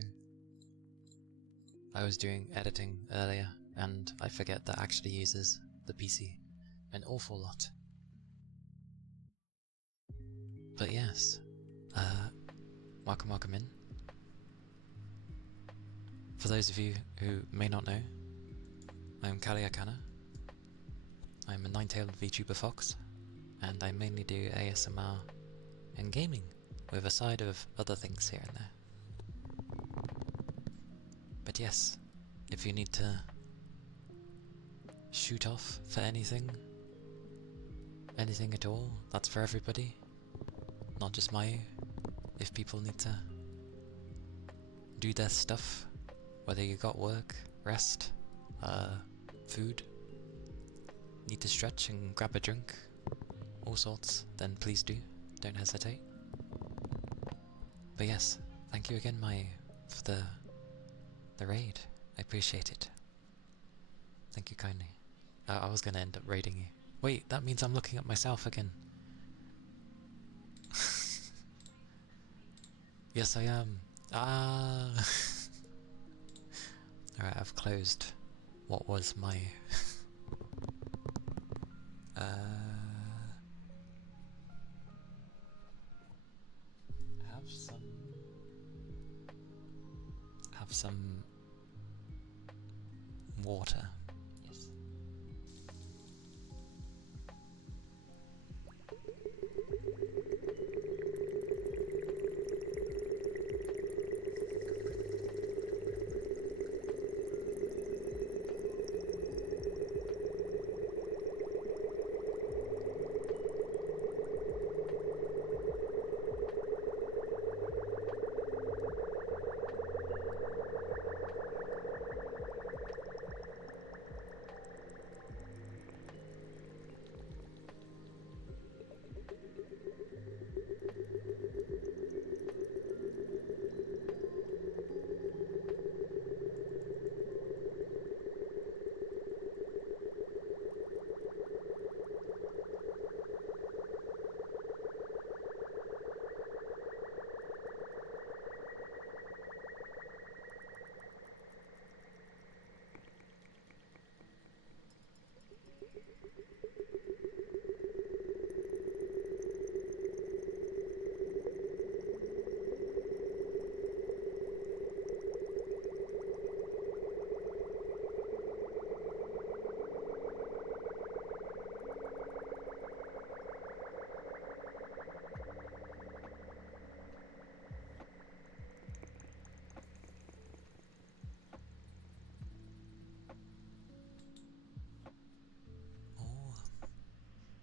I was doing editing earlier, and I forget that actually uses the PC an awful lot. But yes, welcome in. For those of you who may not know, I'm Kaliakana. I'm a nine-tailed VTuber fox, and I mainly do ASMR and gaming, with a side of other things here and there. But yes, if you need to shoot off for anything at all, that's for everybody, not just Mayu. If people need to do their stuff, whether you got work, rest, food, need to stretch and grab a drink, all sorts, then please do, don't hesitate. But yes, thank you again, Mayu, for the raid. I appreciate it. Thank you kindly. I was gonna end up raiding you. Wait, that means I'm looking at myself again. Yes, I am. Ah. Alright, I've closed what was my... Have some water. Yes.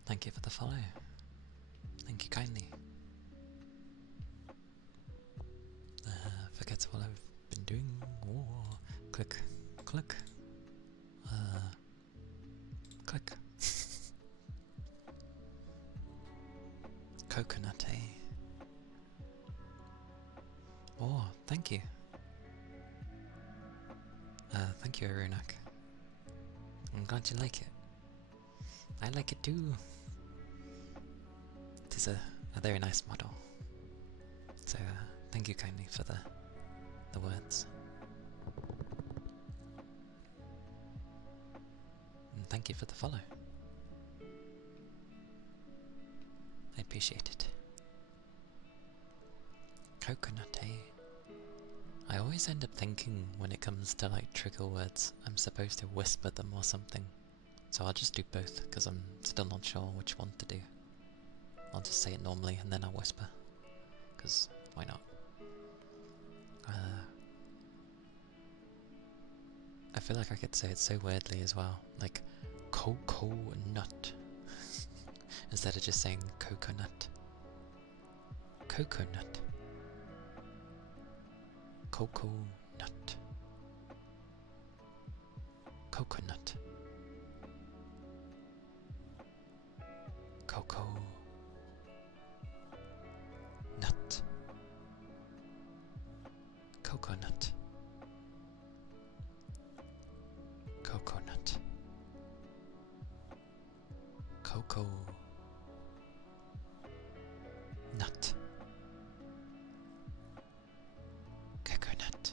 Thank you for the follow. Thank you kindly. Forgets what I've been doing. Oh, click, click, click. Coconut, eh? Oh, thank you. Thank you, Arunak. I'm glad you like it. I like it too. It is a very nice model. So thank you kindly for the words. And thank you for the follow. I appreciate it. Coconut, eh? I always end up thinking when it comes to like trigger words, I'm supposed to whisper them or something. So I'll just do both, because I'm still not sure which one to do. I'll just say it normally and then I'll whisper, because why not? I feel like I could say it so weirdly as well, like coconut, instead of just saying coconut. Coconut. Coconut. Coconut. Cocoa. Nut. Coconut. Coconut. Cocoa. Nut. Coconut.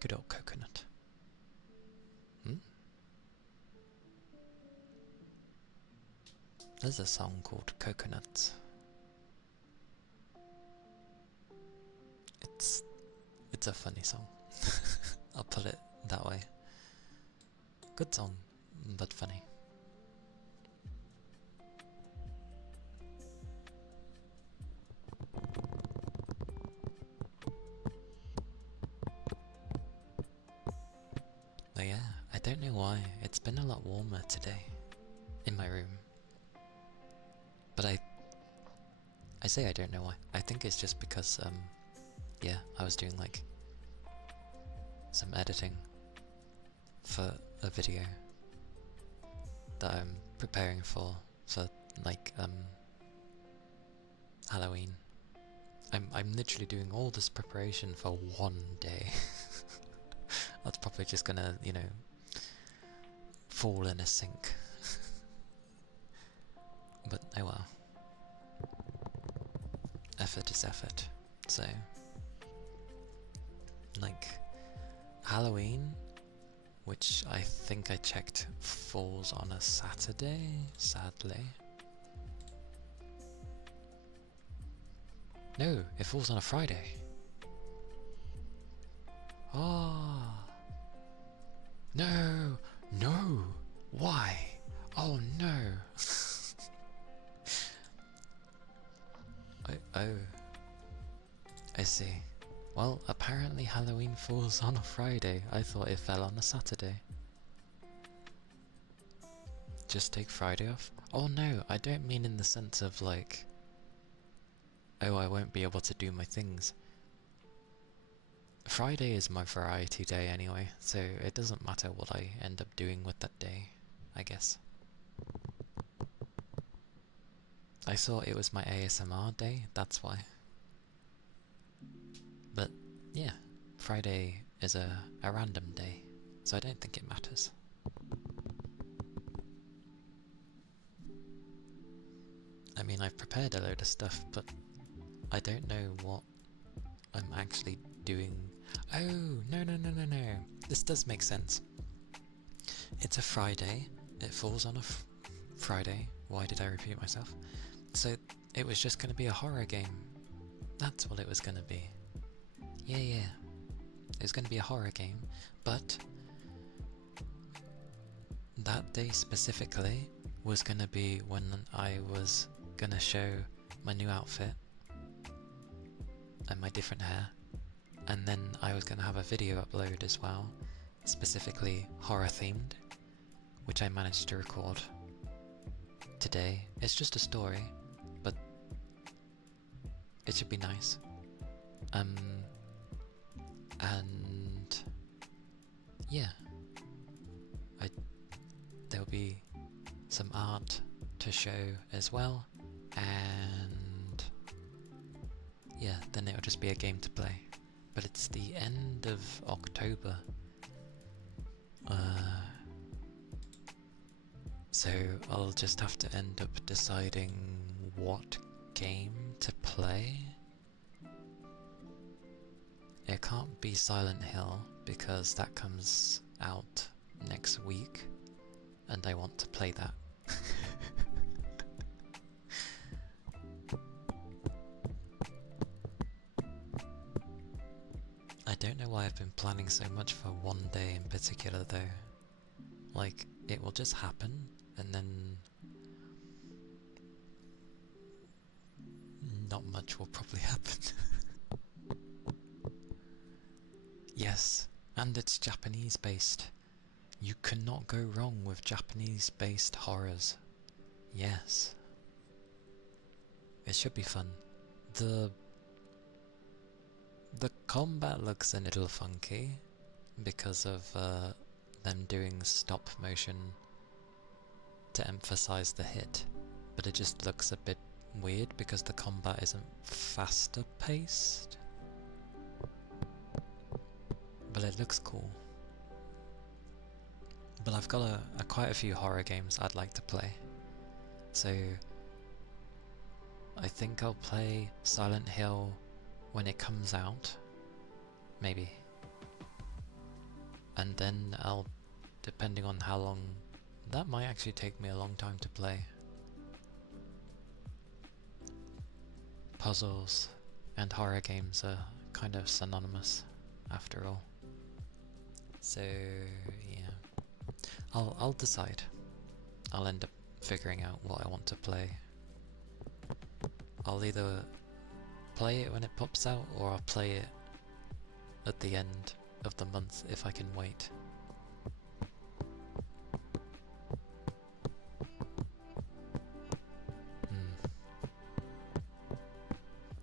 Good old coconut. Hmm? There's a song called Coconuts. It's a funny song. I'll put it that way. Good song, but funny. But yeah, I don't know why. It's been a lot warmer today in my room. But I say I don't know why. I think it's just because yeah, I was doing like some editing for a video that I'm preparing for like Halloween. I'm literally doing all this preparation for one day. That's probably just gonna, you know, fall in a sink. But oh well. Effort is effort. So like Halloween, which I think I checked falls on a Saturday, sadly. No, it falls on a Friday. Ah. No, no, why? Oh no. I see. Well, apparently Halloween falls on a Friday. I thought it fell on a Saturday. Just take Friday off? Oh no, I don't mean in the sense of like, oh, I won't be able to do my things. Friday is my variety day anyway, so it doesn't matter what I end up doing with that day, I guess. I thought it was my ASMR day, that's why. But yeah, Friday is a random day, so I don't think it matters. I mean, I've prepared a load of stuff, but I don't know what I'm actually doing. Oh, no. This does make sense. It's a Friday. It falls on a Friday. Why did I repeat myself? So it was just going to be a horror game. That's what it was going to be. Yeah. It was going to be a horror game, but that day specifically was going to be when I was going to show my new outfit and my different hair, and then I was going to have a video upload as well, specifically horror themed, which I managed to record today. It's just a story, but it should be nice. And yeah, there'll be some art to show as well, and yeah, then it'll just be a game to play. But it's the end of October, so I'll just have to end up deciding what game to play. It can't be Silent Hill because that comes out next week and I want to play that. I don't know why I've been planning so much for one day in particular though. Like, it will just happen and then not much will probably happen. Yes, and it's Japanese based. You cannot go wrong with Japanese based horrors. Yes. It should be fun. The combat looks a little funky because of them doing stop motion to emphasize the hit, but it just looks a bit weird because the combat isn't faster paced. But it looks cool. But I've got quite a few horror games I'd like to play. So I think I'll play Silent Hill when it comes out. Maybe. and then I'll, depending on how long, that might actually take me a long time to play. Puzzles and horror games are kind of synonymous, after all. So yeah, I'll decide. I'll end up figuring out what I want to play. I'll either play it when it pops out, or I'll play it at the end of the month if I can wait.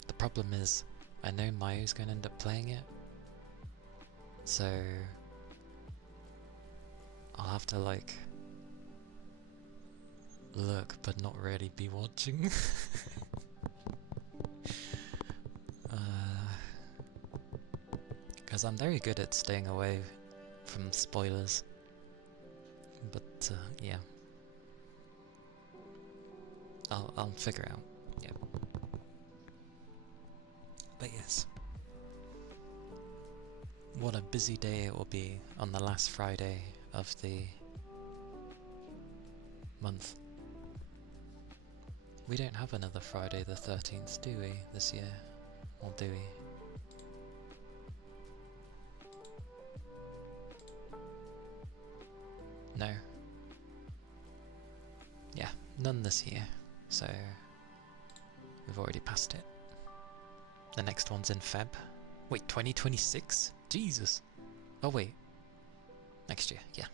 The problem is, I know Mayo's going to end up playing it, so I'll have to like look but not really be watching. Because I'm very good at staying away from spoilers, but yeah, I'll figure out. Yeah. But yes, what a busy day it will be on the last Friday of the month. We don't have another Friday the 13th, do we, this year? Or do we? No. Yeah, none this year, so we've already passed it. The next one's in Feb. Wait, 2026? Jesus! Oh wait. Next year, yeah.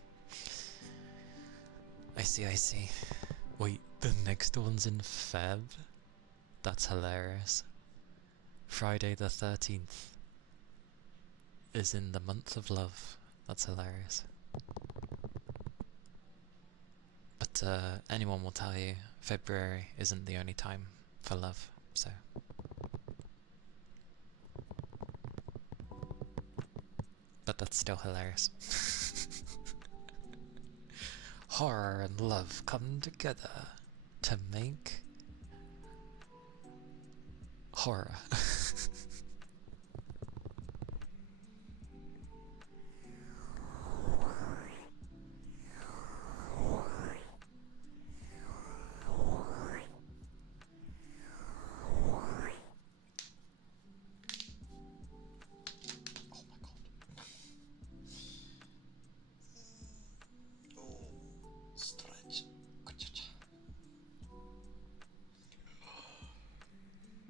I see. Wait, the next one's in Feb? That's hilarious. Friday the 13th is in the month of love. That's hilarious. But anyone will tell you February isn't the only time for love, so. But that's still hilarious. Horror and love come together to make horror.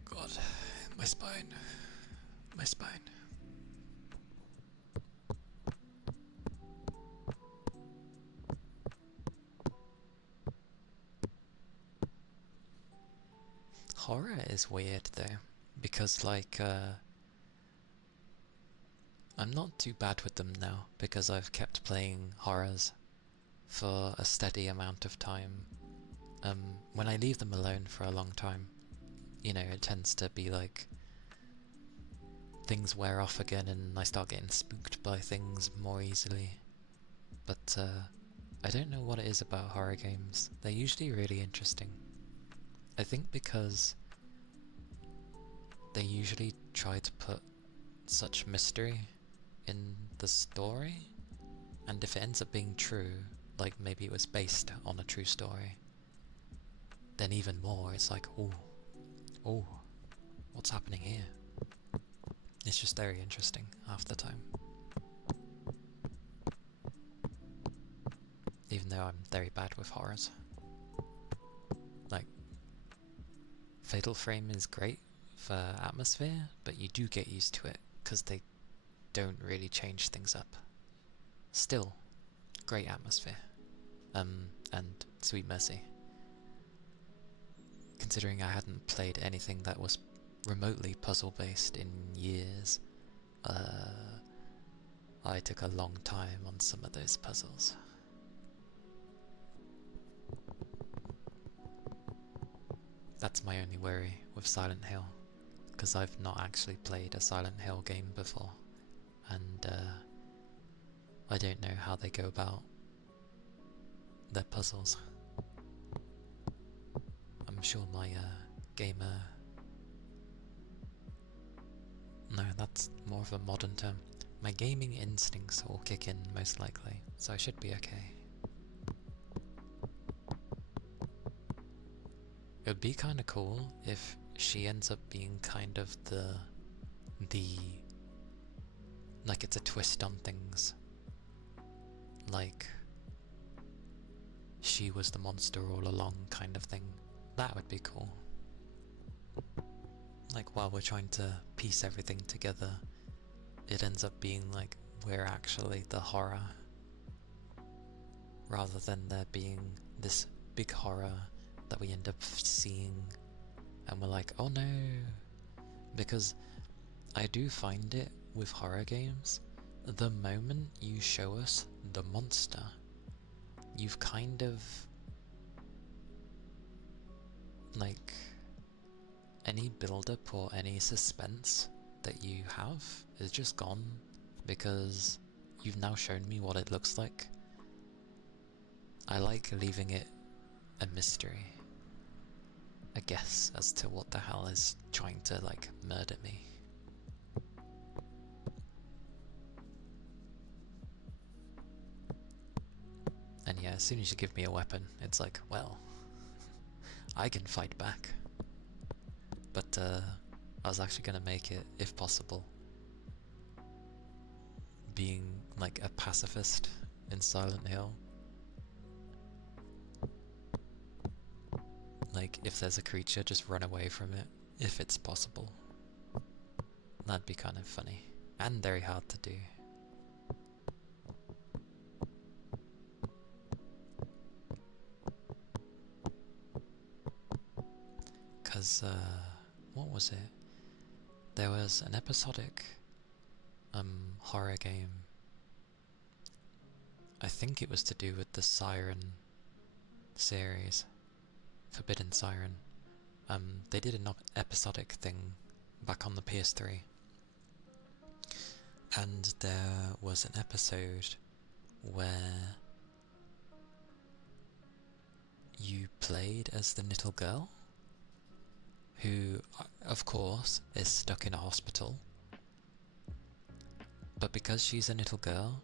God, my spine. My spine. Horror is weird though, because like I'm not too bad with them now because I've kept playing horrors for a steady amount of time. When I leave them alone for a long time, you know, it tends to be like things wear off again and I start getting spooked by things more easily. But I don't know what it is about horror games. They're usually really interesting. I think because they usually try to put such mystery in the story, and if it ends up being true, like maybe it was based on a true story, then even more it's like, oh, what's happening here? It's just very interesting half the time. Even though I'm very bad with horrors. Like, Fatal Frame is great for atmosphere, but you do get used to it, because they don't really change things up. Still, great atmosphere. And Sweet Mercy. Considering I hadn't played anything that was remotely puzzle-based in years, I took a long time on some of those puzzles. That's my only worry with Silent Hill, because I've not actually played a Silent Hill game before, and I don't know how they go about their puzzles. I'm sure my gamer... No, that's more of a modern term. My gaming instincts will kick in most likely, so I should be okay. It would be kind of cool if she ends up being kind of the like it's a twist on things. Like she was the monster all along kind of thing. That would be cool. Like while we're trying to piece everything together, it ends up being like we're actually the horror, rather than there being this big horror that we end up seeing and we're like, oh no. Because I do find it with horror games, the moment you show us the monster, you've kind of like any build-up or any suspense that you have is just gone, because you've now shown me what it looks like. I like leaving it a mystery, a guess as to what the hell is trying to like murder me. And yeah, as soon as you give me a weapon, it's like, well, I can fight back. But I was actually gonna make it, if possible, being like a pacifist in Silent Hill. Like, if there's a creature, just run away from it, if it's possible. That'd be kind of funny. And very hard to do. Because, what was it? There was an episodic horror game. I think it was to do with the Siren series. Forbidden Siren. They did an episodic thing back on the PS3. And there was an episode where you played as the little girl, who, of course, is stuck in a hospital. But because she's a little girl,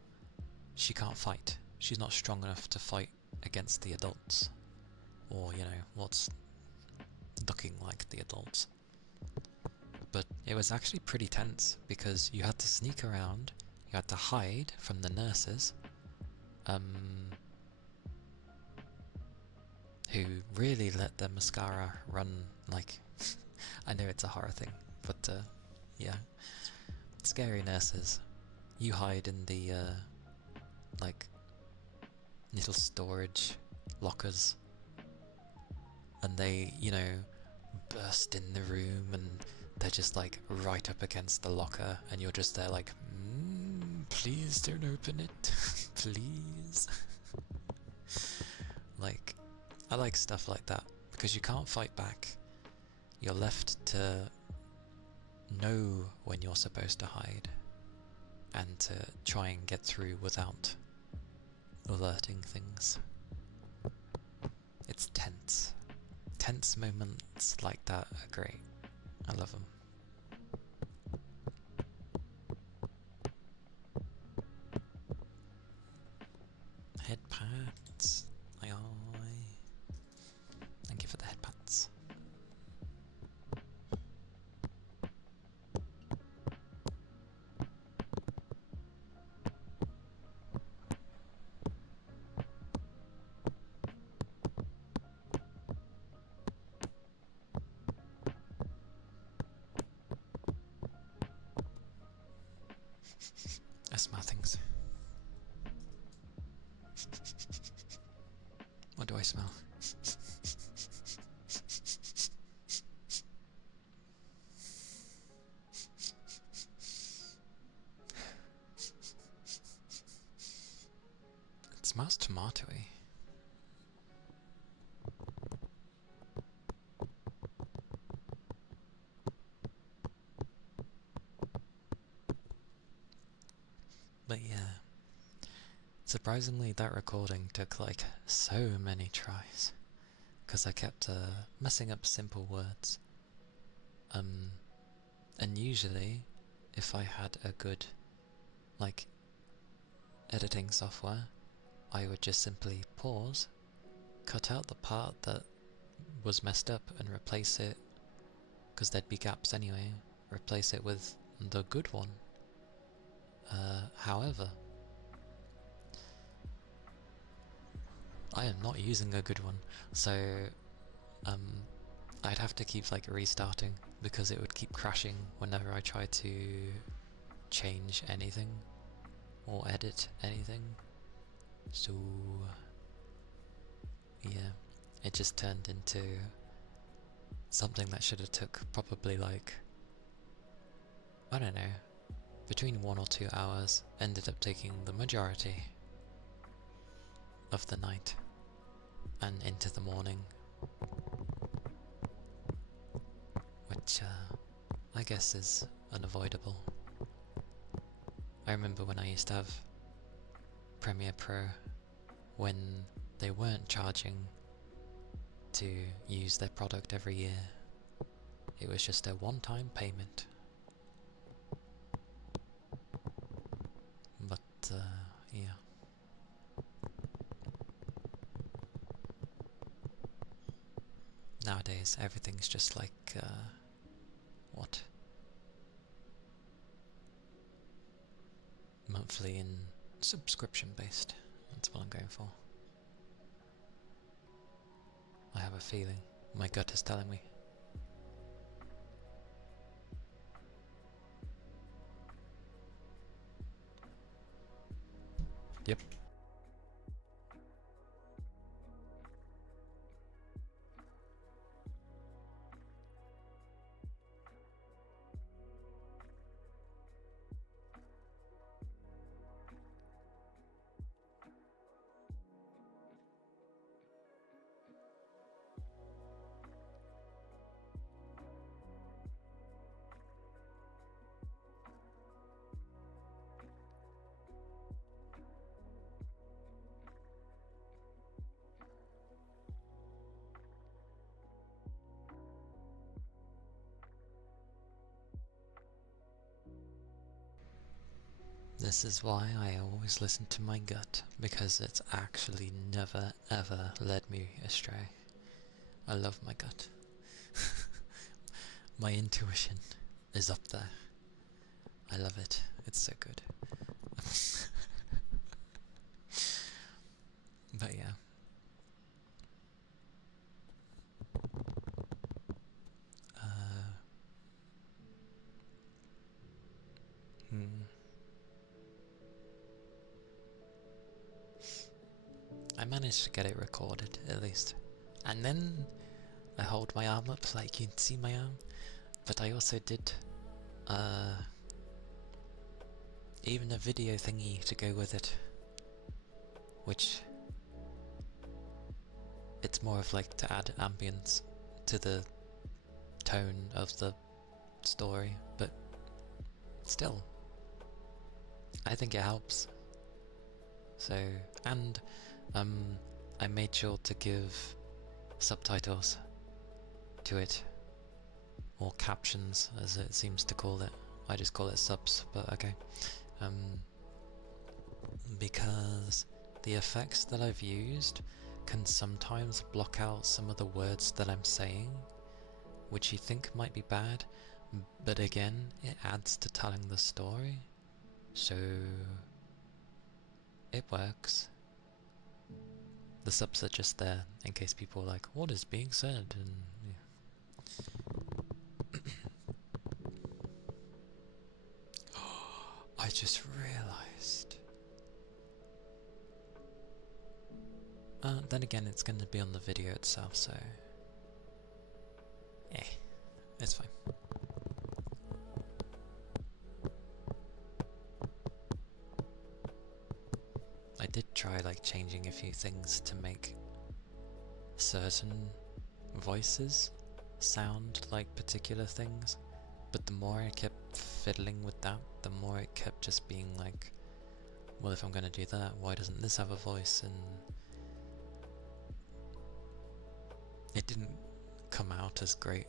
she can't fight. She's not strong enough to fight against the adults. Or, you know, what's looking like the adults. But it was actually pretty tense, because you had to sneak around, you had to hide from the nurses, who really let their mascara run like... I know it's a horror thing, but yeah. Scary nurses. You hide in the, like, little storage lockers, and they, you know, burst in the room, and they're just like right up against the locker, and you're just there like, please don't open it, please. Like, I like stuff like that, because you can't fight back. You're left to know when you're supposed to hide, and to try and get through without alerting things. It's tense. Tense moments like that are great. I love them. Head pats. Aye aye. Thank you for the head pats. I smell things. What do I smell? It smells tomatoey. But yeah, surprisingly that recording took like so many tries, because I kept messing up simple words. And usually, if I had a good like editing software, I would just simply pause, cut out the part that was messed up and replace it, because there'd be gaps anyway, replace it with the good one. However, I am not using a good one, so I'd have to keep like restarting because it would keep crashing whenever I tried to change anything or edit anything. So yeah, it just turned into something that should have took probably like, I don't know, between 1 or 2 hours, ended up taking the majority of the night and into the morning, which I guess is unavoidable. I remember when I used to have Premiere Pro, when they weren't charging to use their product every year, it was just a one-time payment. But yeah. Nowadays everything's just like what? Monthly and subscription based. That's what I'm going for. I have a feeling. My gut is telling me. Yep. This is why I always listen to my gut, because it's actually never ever led me astray. I love my gut. My intuition is up there. I love it. It's so good. But yeah. I managed to get it recorded, at least. And then I hold my arm up like you can see my arm. But I also did even a video thingy to go with it. Which it's more of like to add ambience to the tone of the story, but still, I think it helps. So, and I made sure to give subtitles to it, or captions as it seems to call it. I just call it subs, but okay. Because the effects that I've used can sometimes block out some of the words that I'm saying, which you think might be bad, but again, it adds to telling the story, so it works. The subs are just there in case people are like, what is being said? And yeah. I just realised. Then again, it's going to be on the video itself, so it's fine. I did try like changing a few things to make certain voices sound like particular things, but the more I kept fiddling with that, the more it kept just being like, well, if I'm going to do that, why doesn't this have a voice? And it didn't come out as great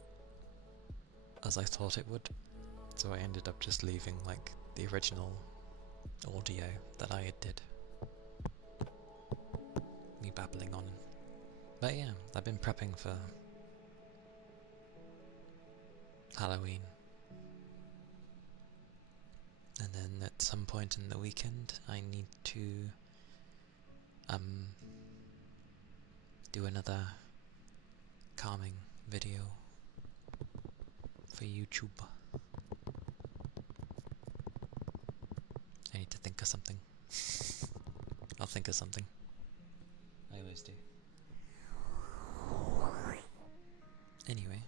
as I thought it would, so I ended up just leaving like the original audio that I did. Me babbling on. But yeah, I've been prepping for Halloween. And then at some point in the weekend I need to do another calming video for YouTube. I need to think of something. I'll think of something. I always do. Anyway.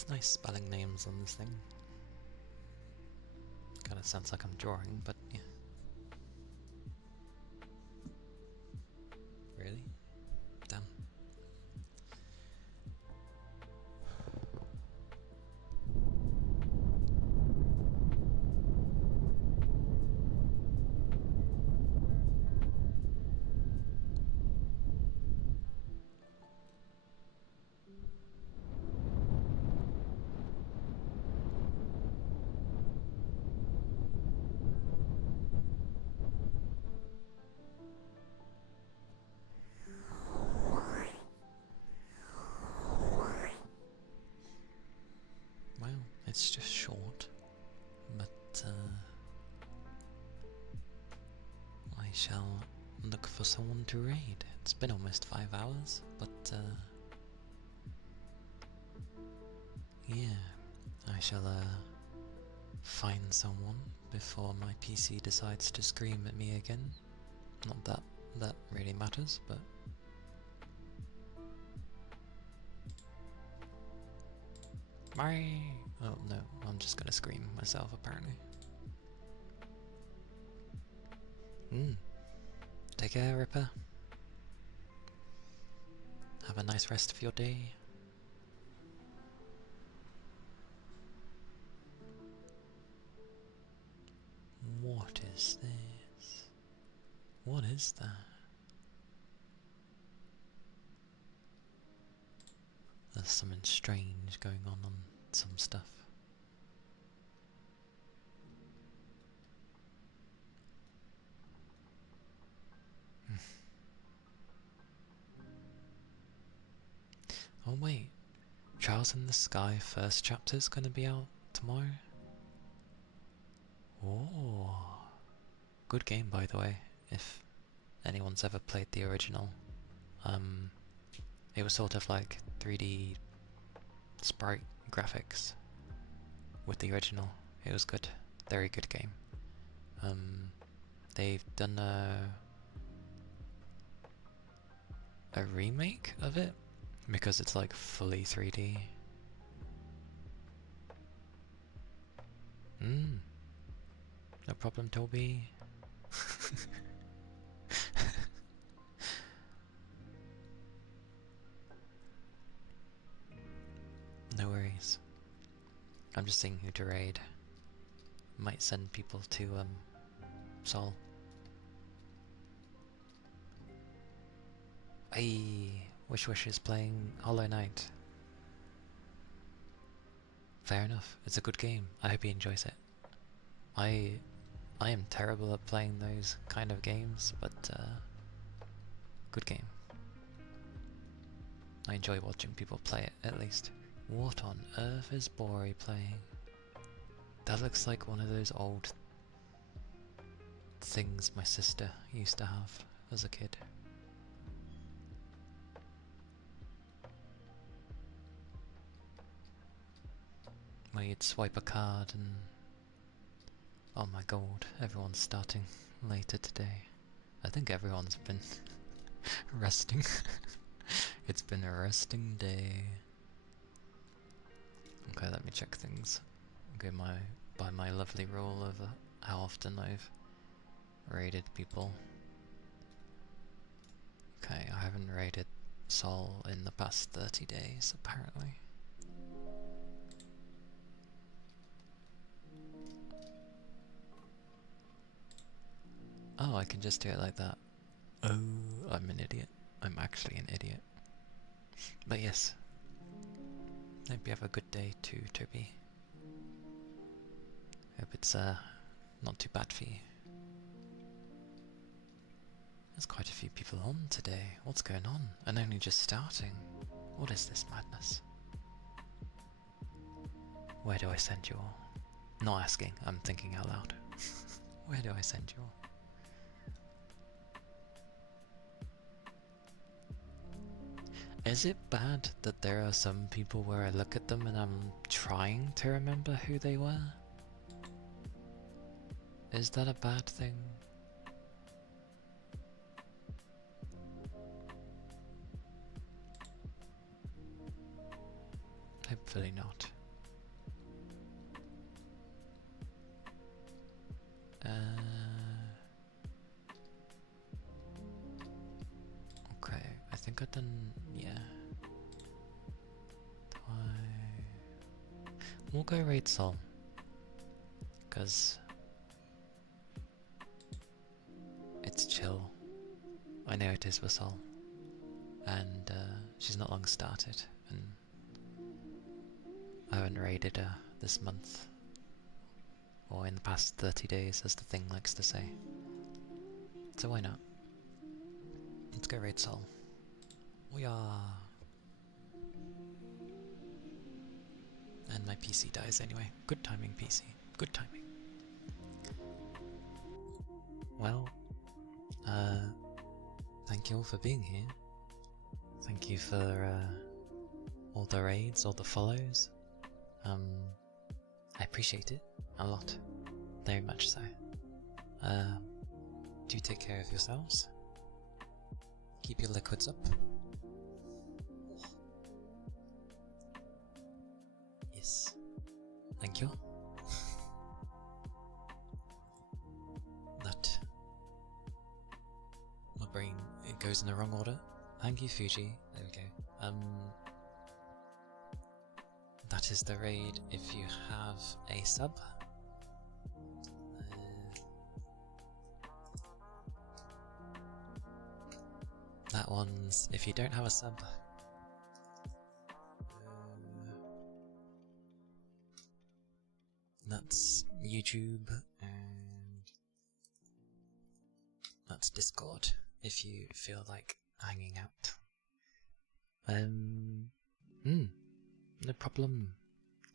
It's nice spelling names on this thing. Kinda sounds like I'm drawing, but yeah. Really? Damn. Well, it's just short, but I shall look for someone to raid. It's been almost 5 hours, but yeah, I shall find someone before my PC decides to scream at me again. Not that that really matters, but oh no, I'm just gonna scream myself apparently. Take care, Ripper. have a nice rest of your day. What is this? What is that? There's something strange going on some stuff. Oh wait, Trials in the Sky first chapter's gonna be out tomorrow? Oh, good game by the way, if anyone's ever played the original. It was sort of like 3D sprite graphics with the original. It was good, very good game. They've done a remake of it because it's like fully 3D. No problem, Toby. No worries. I'm just seeing who to raid. Might send people to Sol. Hey, Wish is playing Hollow Knight. Fair enough. It's a good game. I hope he enjoys it. I am terrible at playing those kind of games, but good game. I enjoy watching people play it, at least. What on earth is Bori playing? That looks like one of those old things my sister used to have as a kid. Where you'd swipe a card and... Oh my god, everyone's starting later today. I think everyone's been resting. It's been a resting day. Okay, let me check things. Go by my lovely rule of how often I've raided people. Okay, I haven't raided Sol in the past 30 days, apparently. Oh, I can just do it like that. Oh, I'm an idiot. I'm actually an idiot. But yes. Hope you have a good day too, Toby. Hope it's not too bad for you. There's quite a few people on today. What's going on? And only just starting. What is this madness? Where do I send you all? Not asking, I'm thinking out loud. Where do I send you all? Is it bad that there are some people where I look at them and I'm trying to remember who they were? Is that a bad thing? Hopefully not. Okay, I think I've done, yeah. We'll go raid Sol. Cause it's chill. I know it is for Sol. And she's not long started, and I haven't raided her this month. Or in the past 30 days, as the thing likes to say. So why not? Let's go raid Sol. We are... And my PC dies anyway. Good timing, PC. Good timing. Well, thank you all for being here. Thank you for all the raids, all the follows. I appreciate it a lot. Very much so. Do take care of yourselves. Keep your liquids up. Yes. Thank you. That... My brain, it goes in the wrong order. Thank you, Fuji. we go. That is the raid if you have a sub. That one's if you don't have a sub. That's YouTube, and that's Discord if you feel like hanging out. No problem.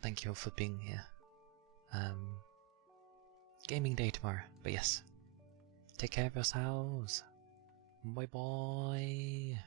Thank you all for being here. Gaming day tomorrow, but yes. Take care of yourselves. Bye bye.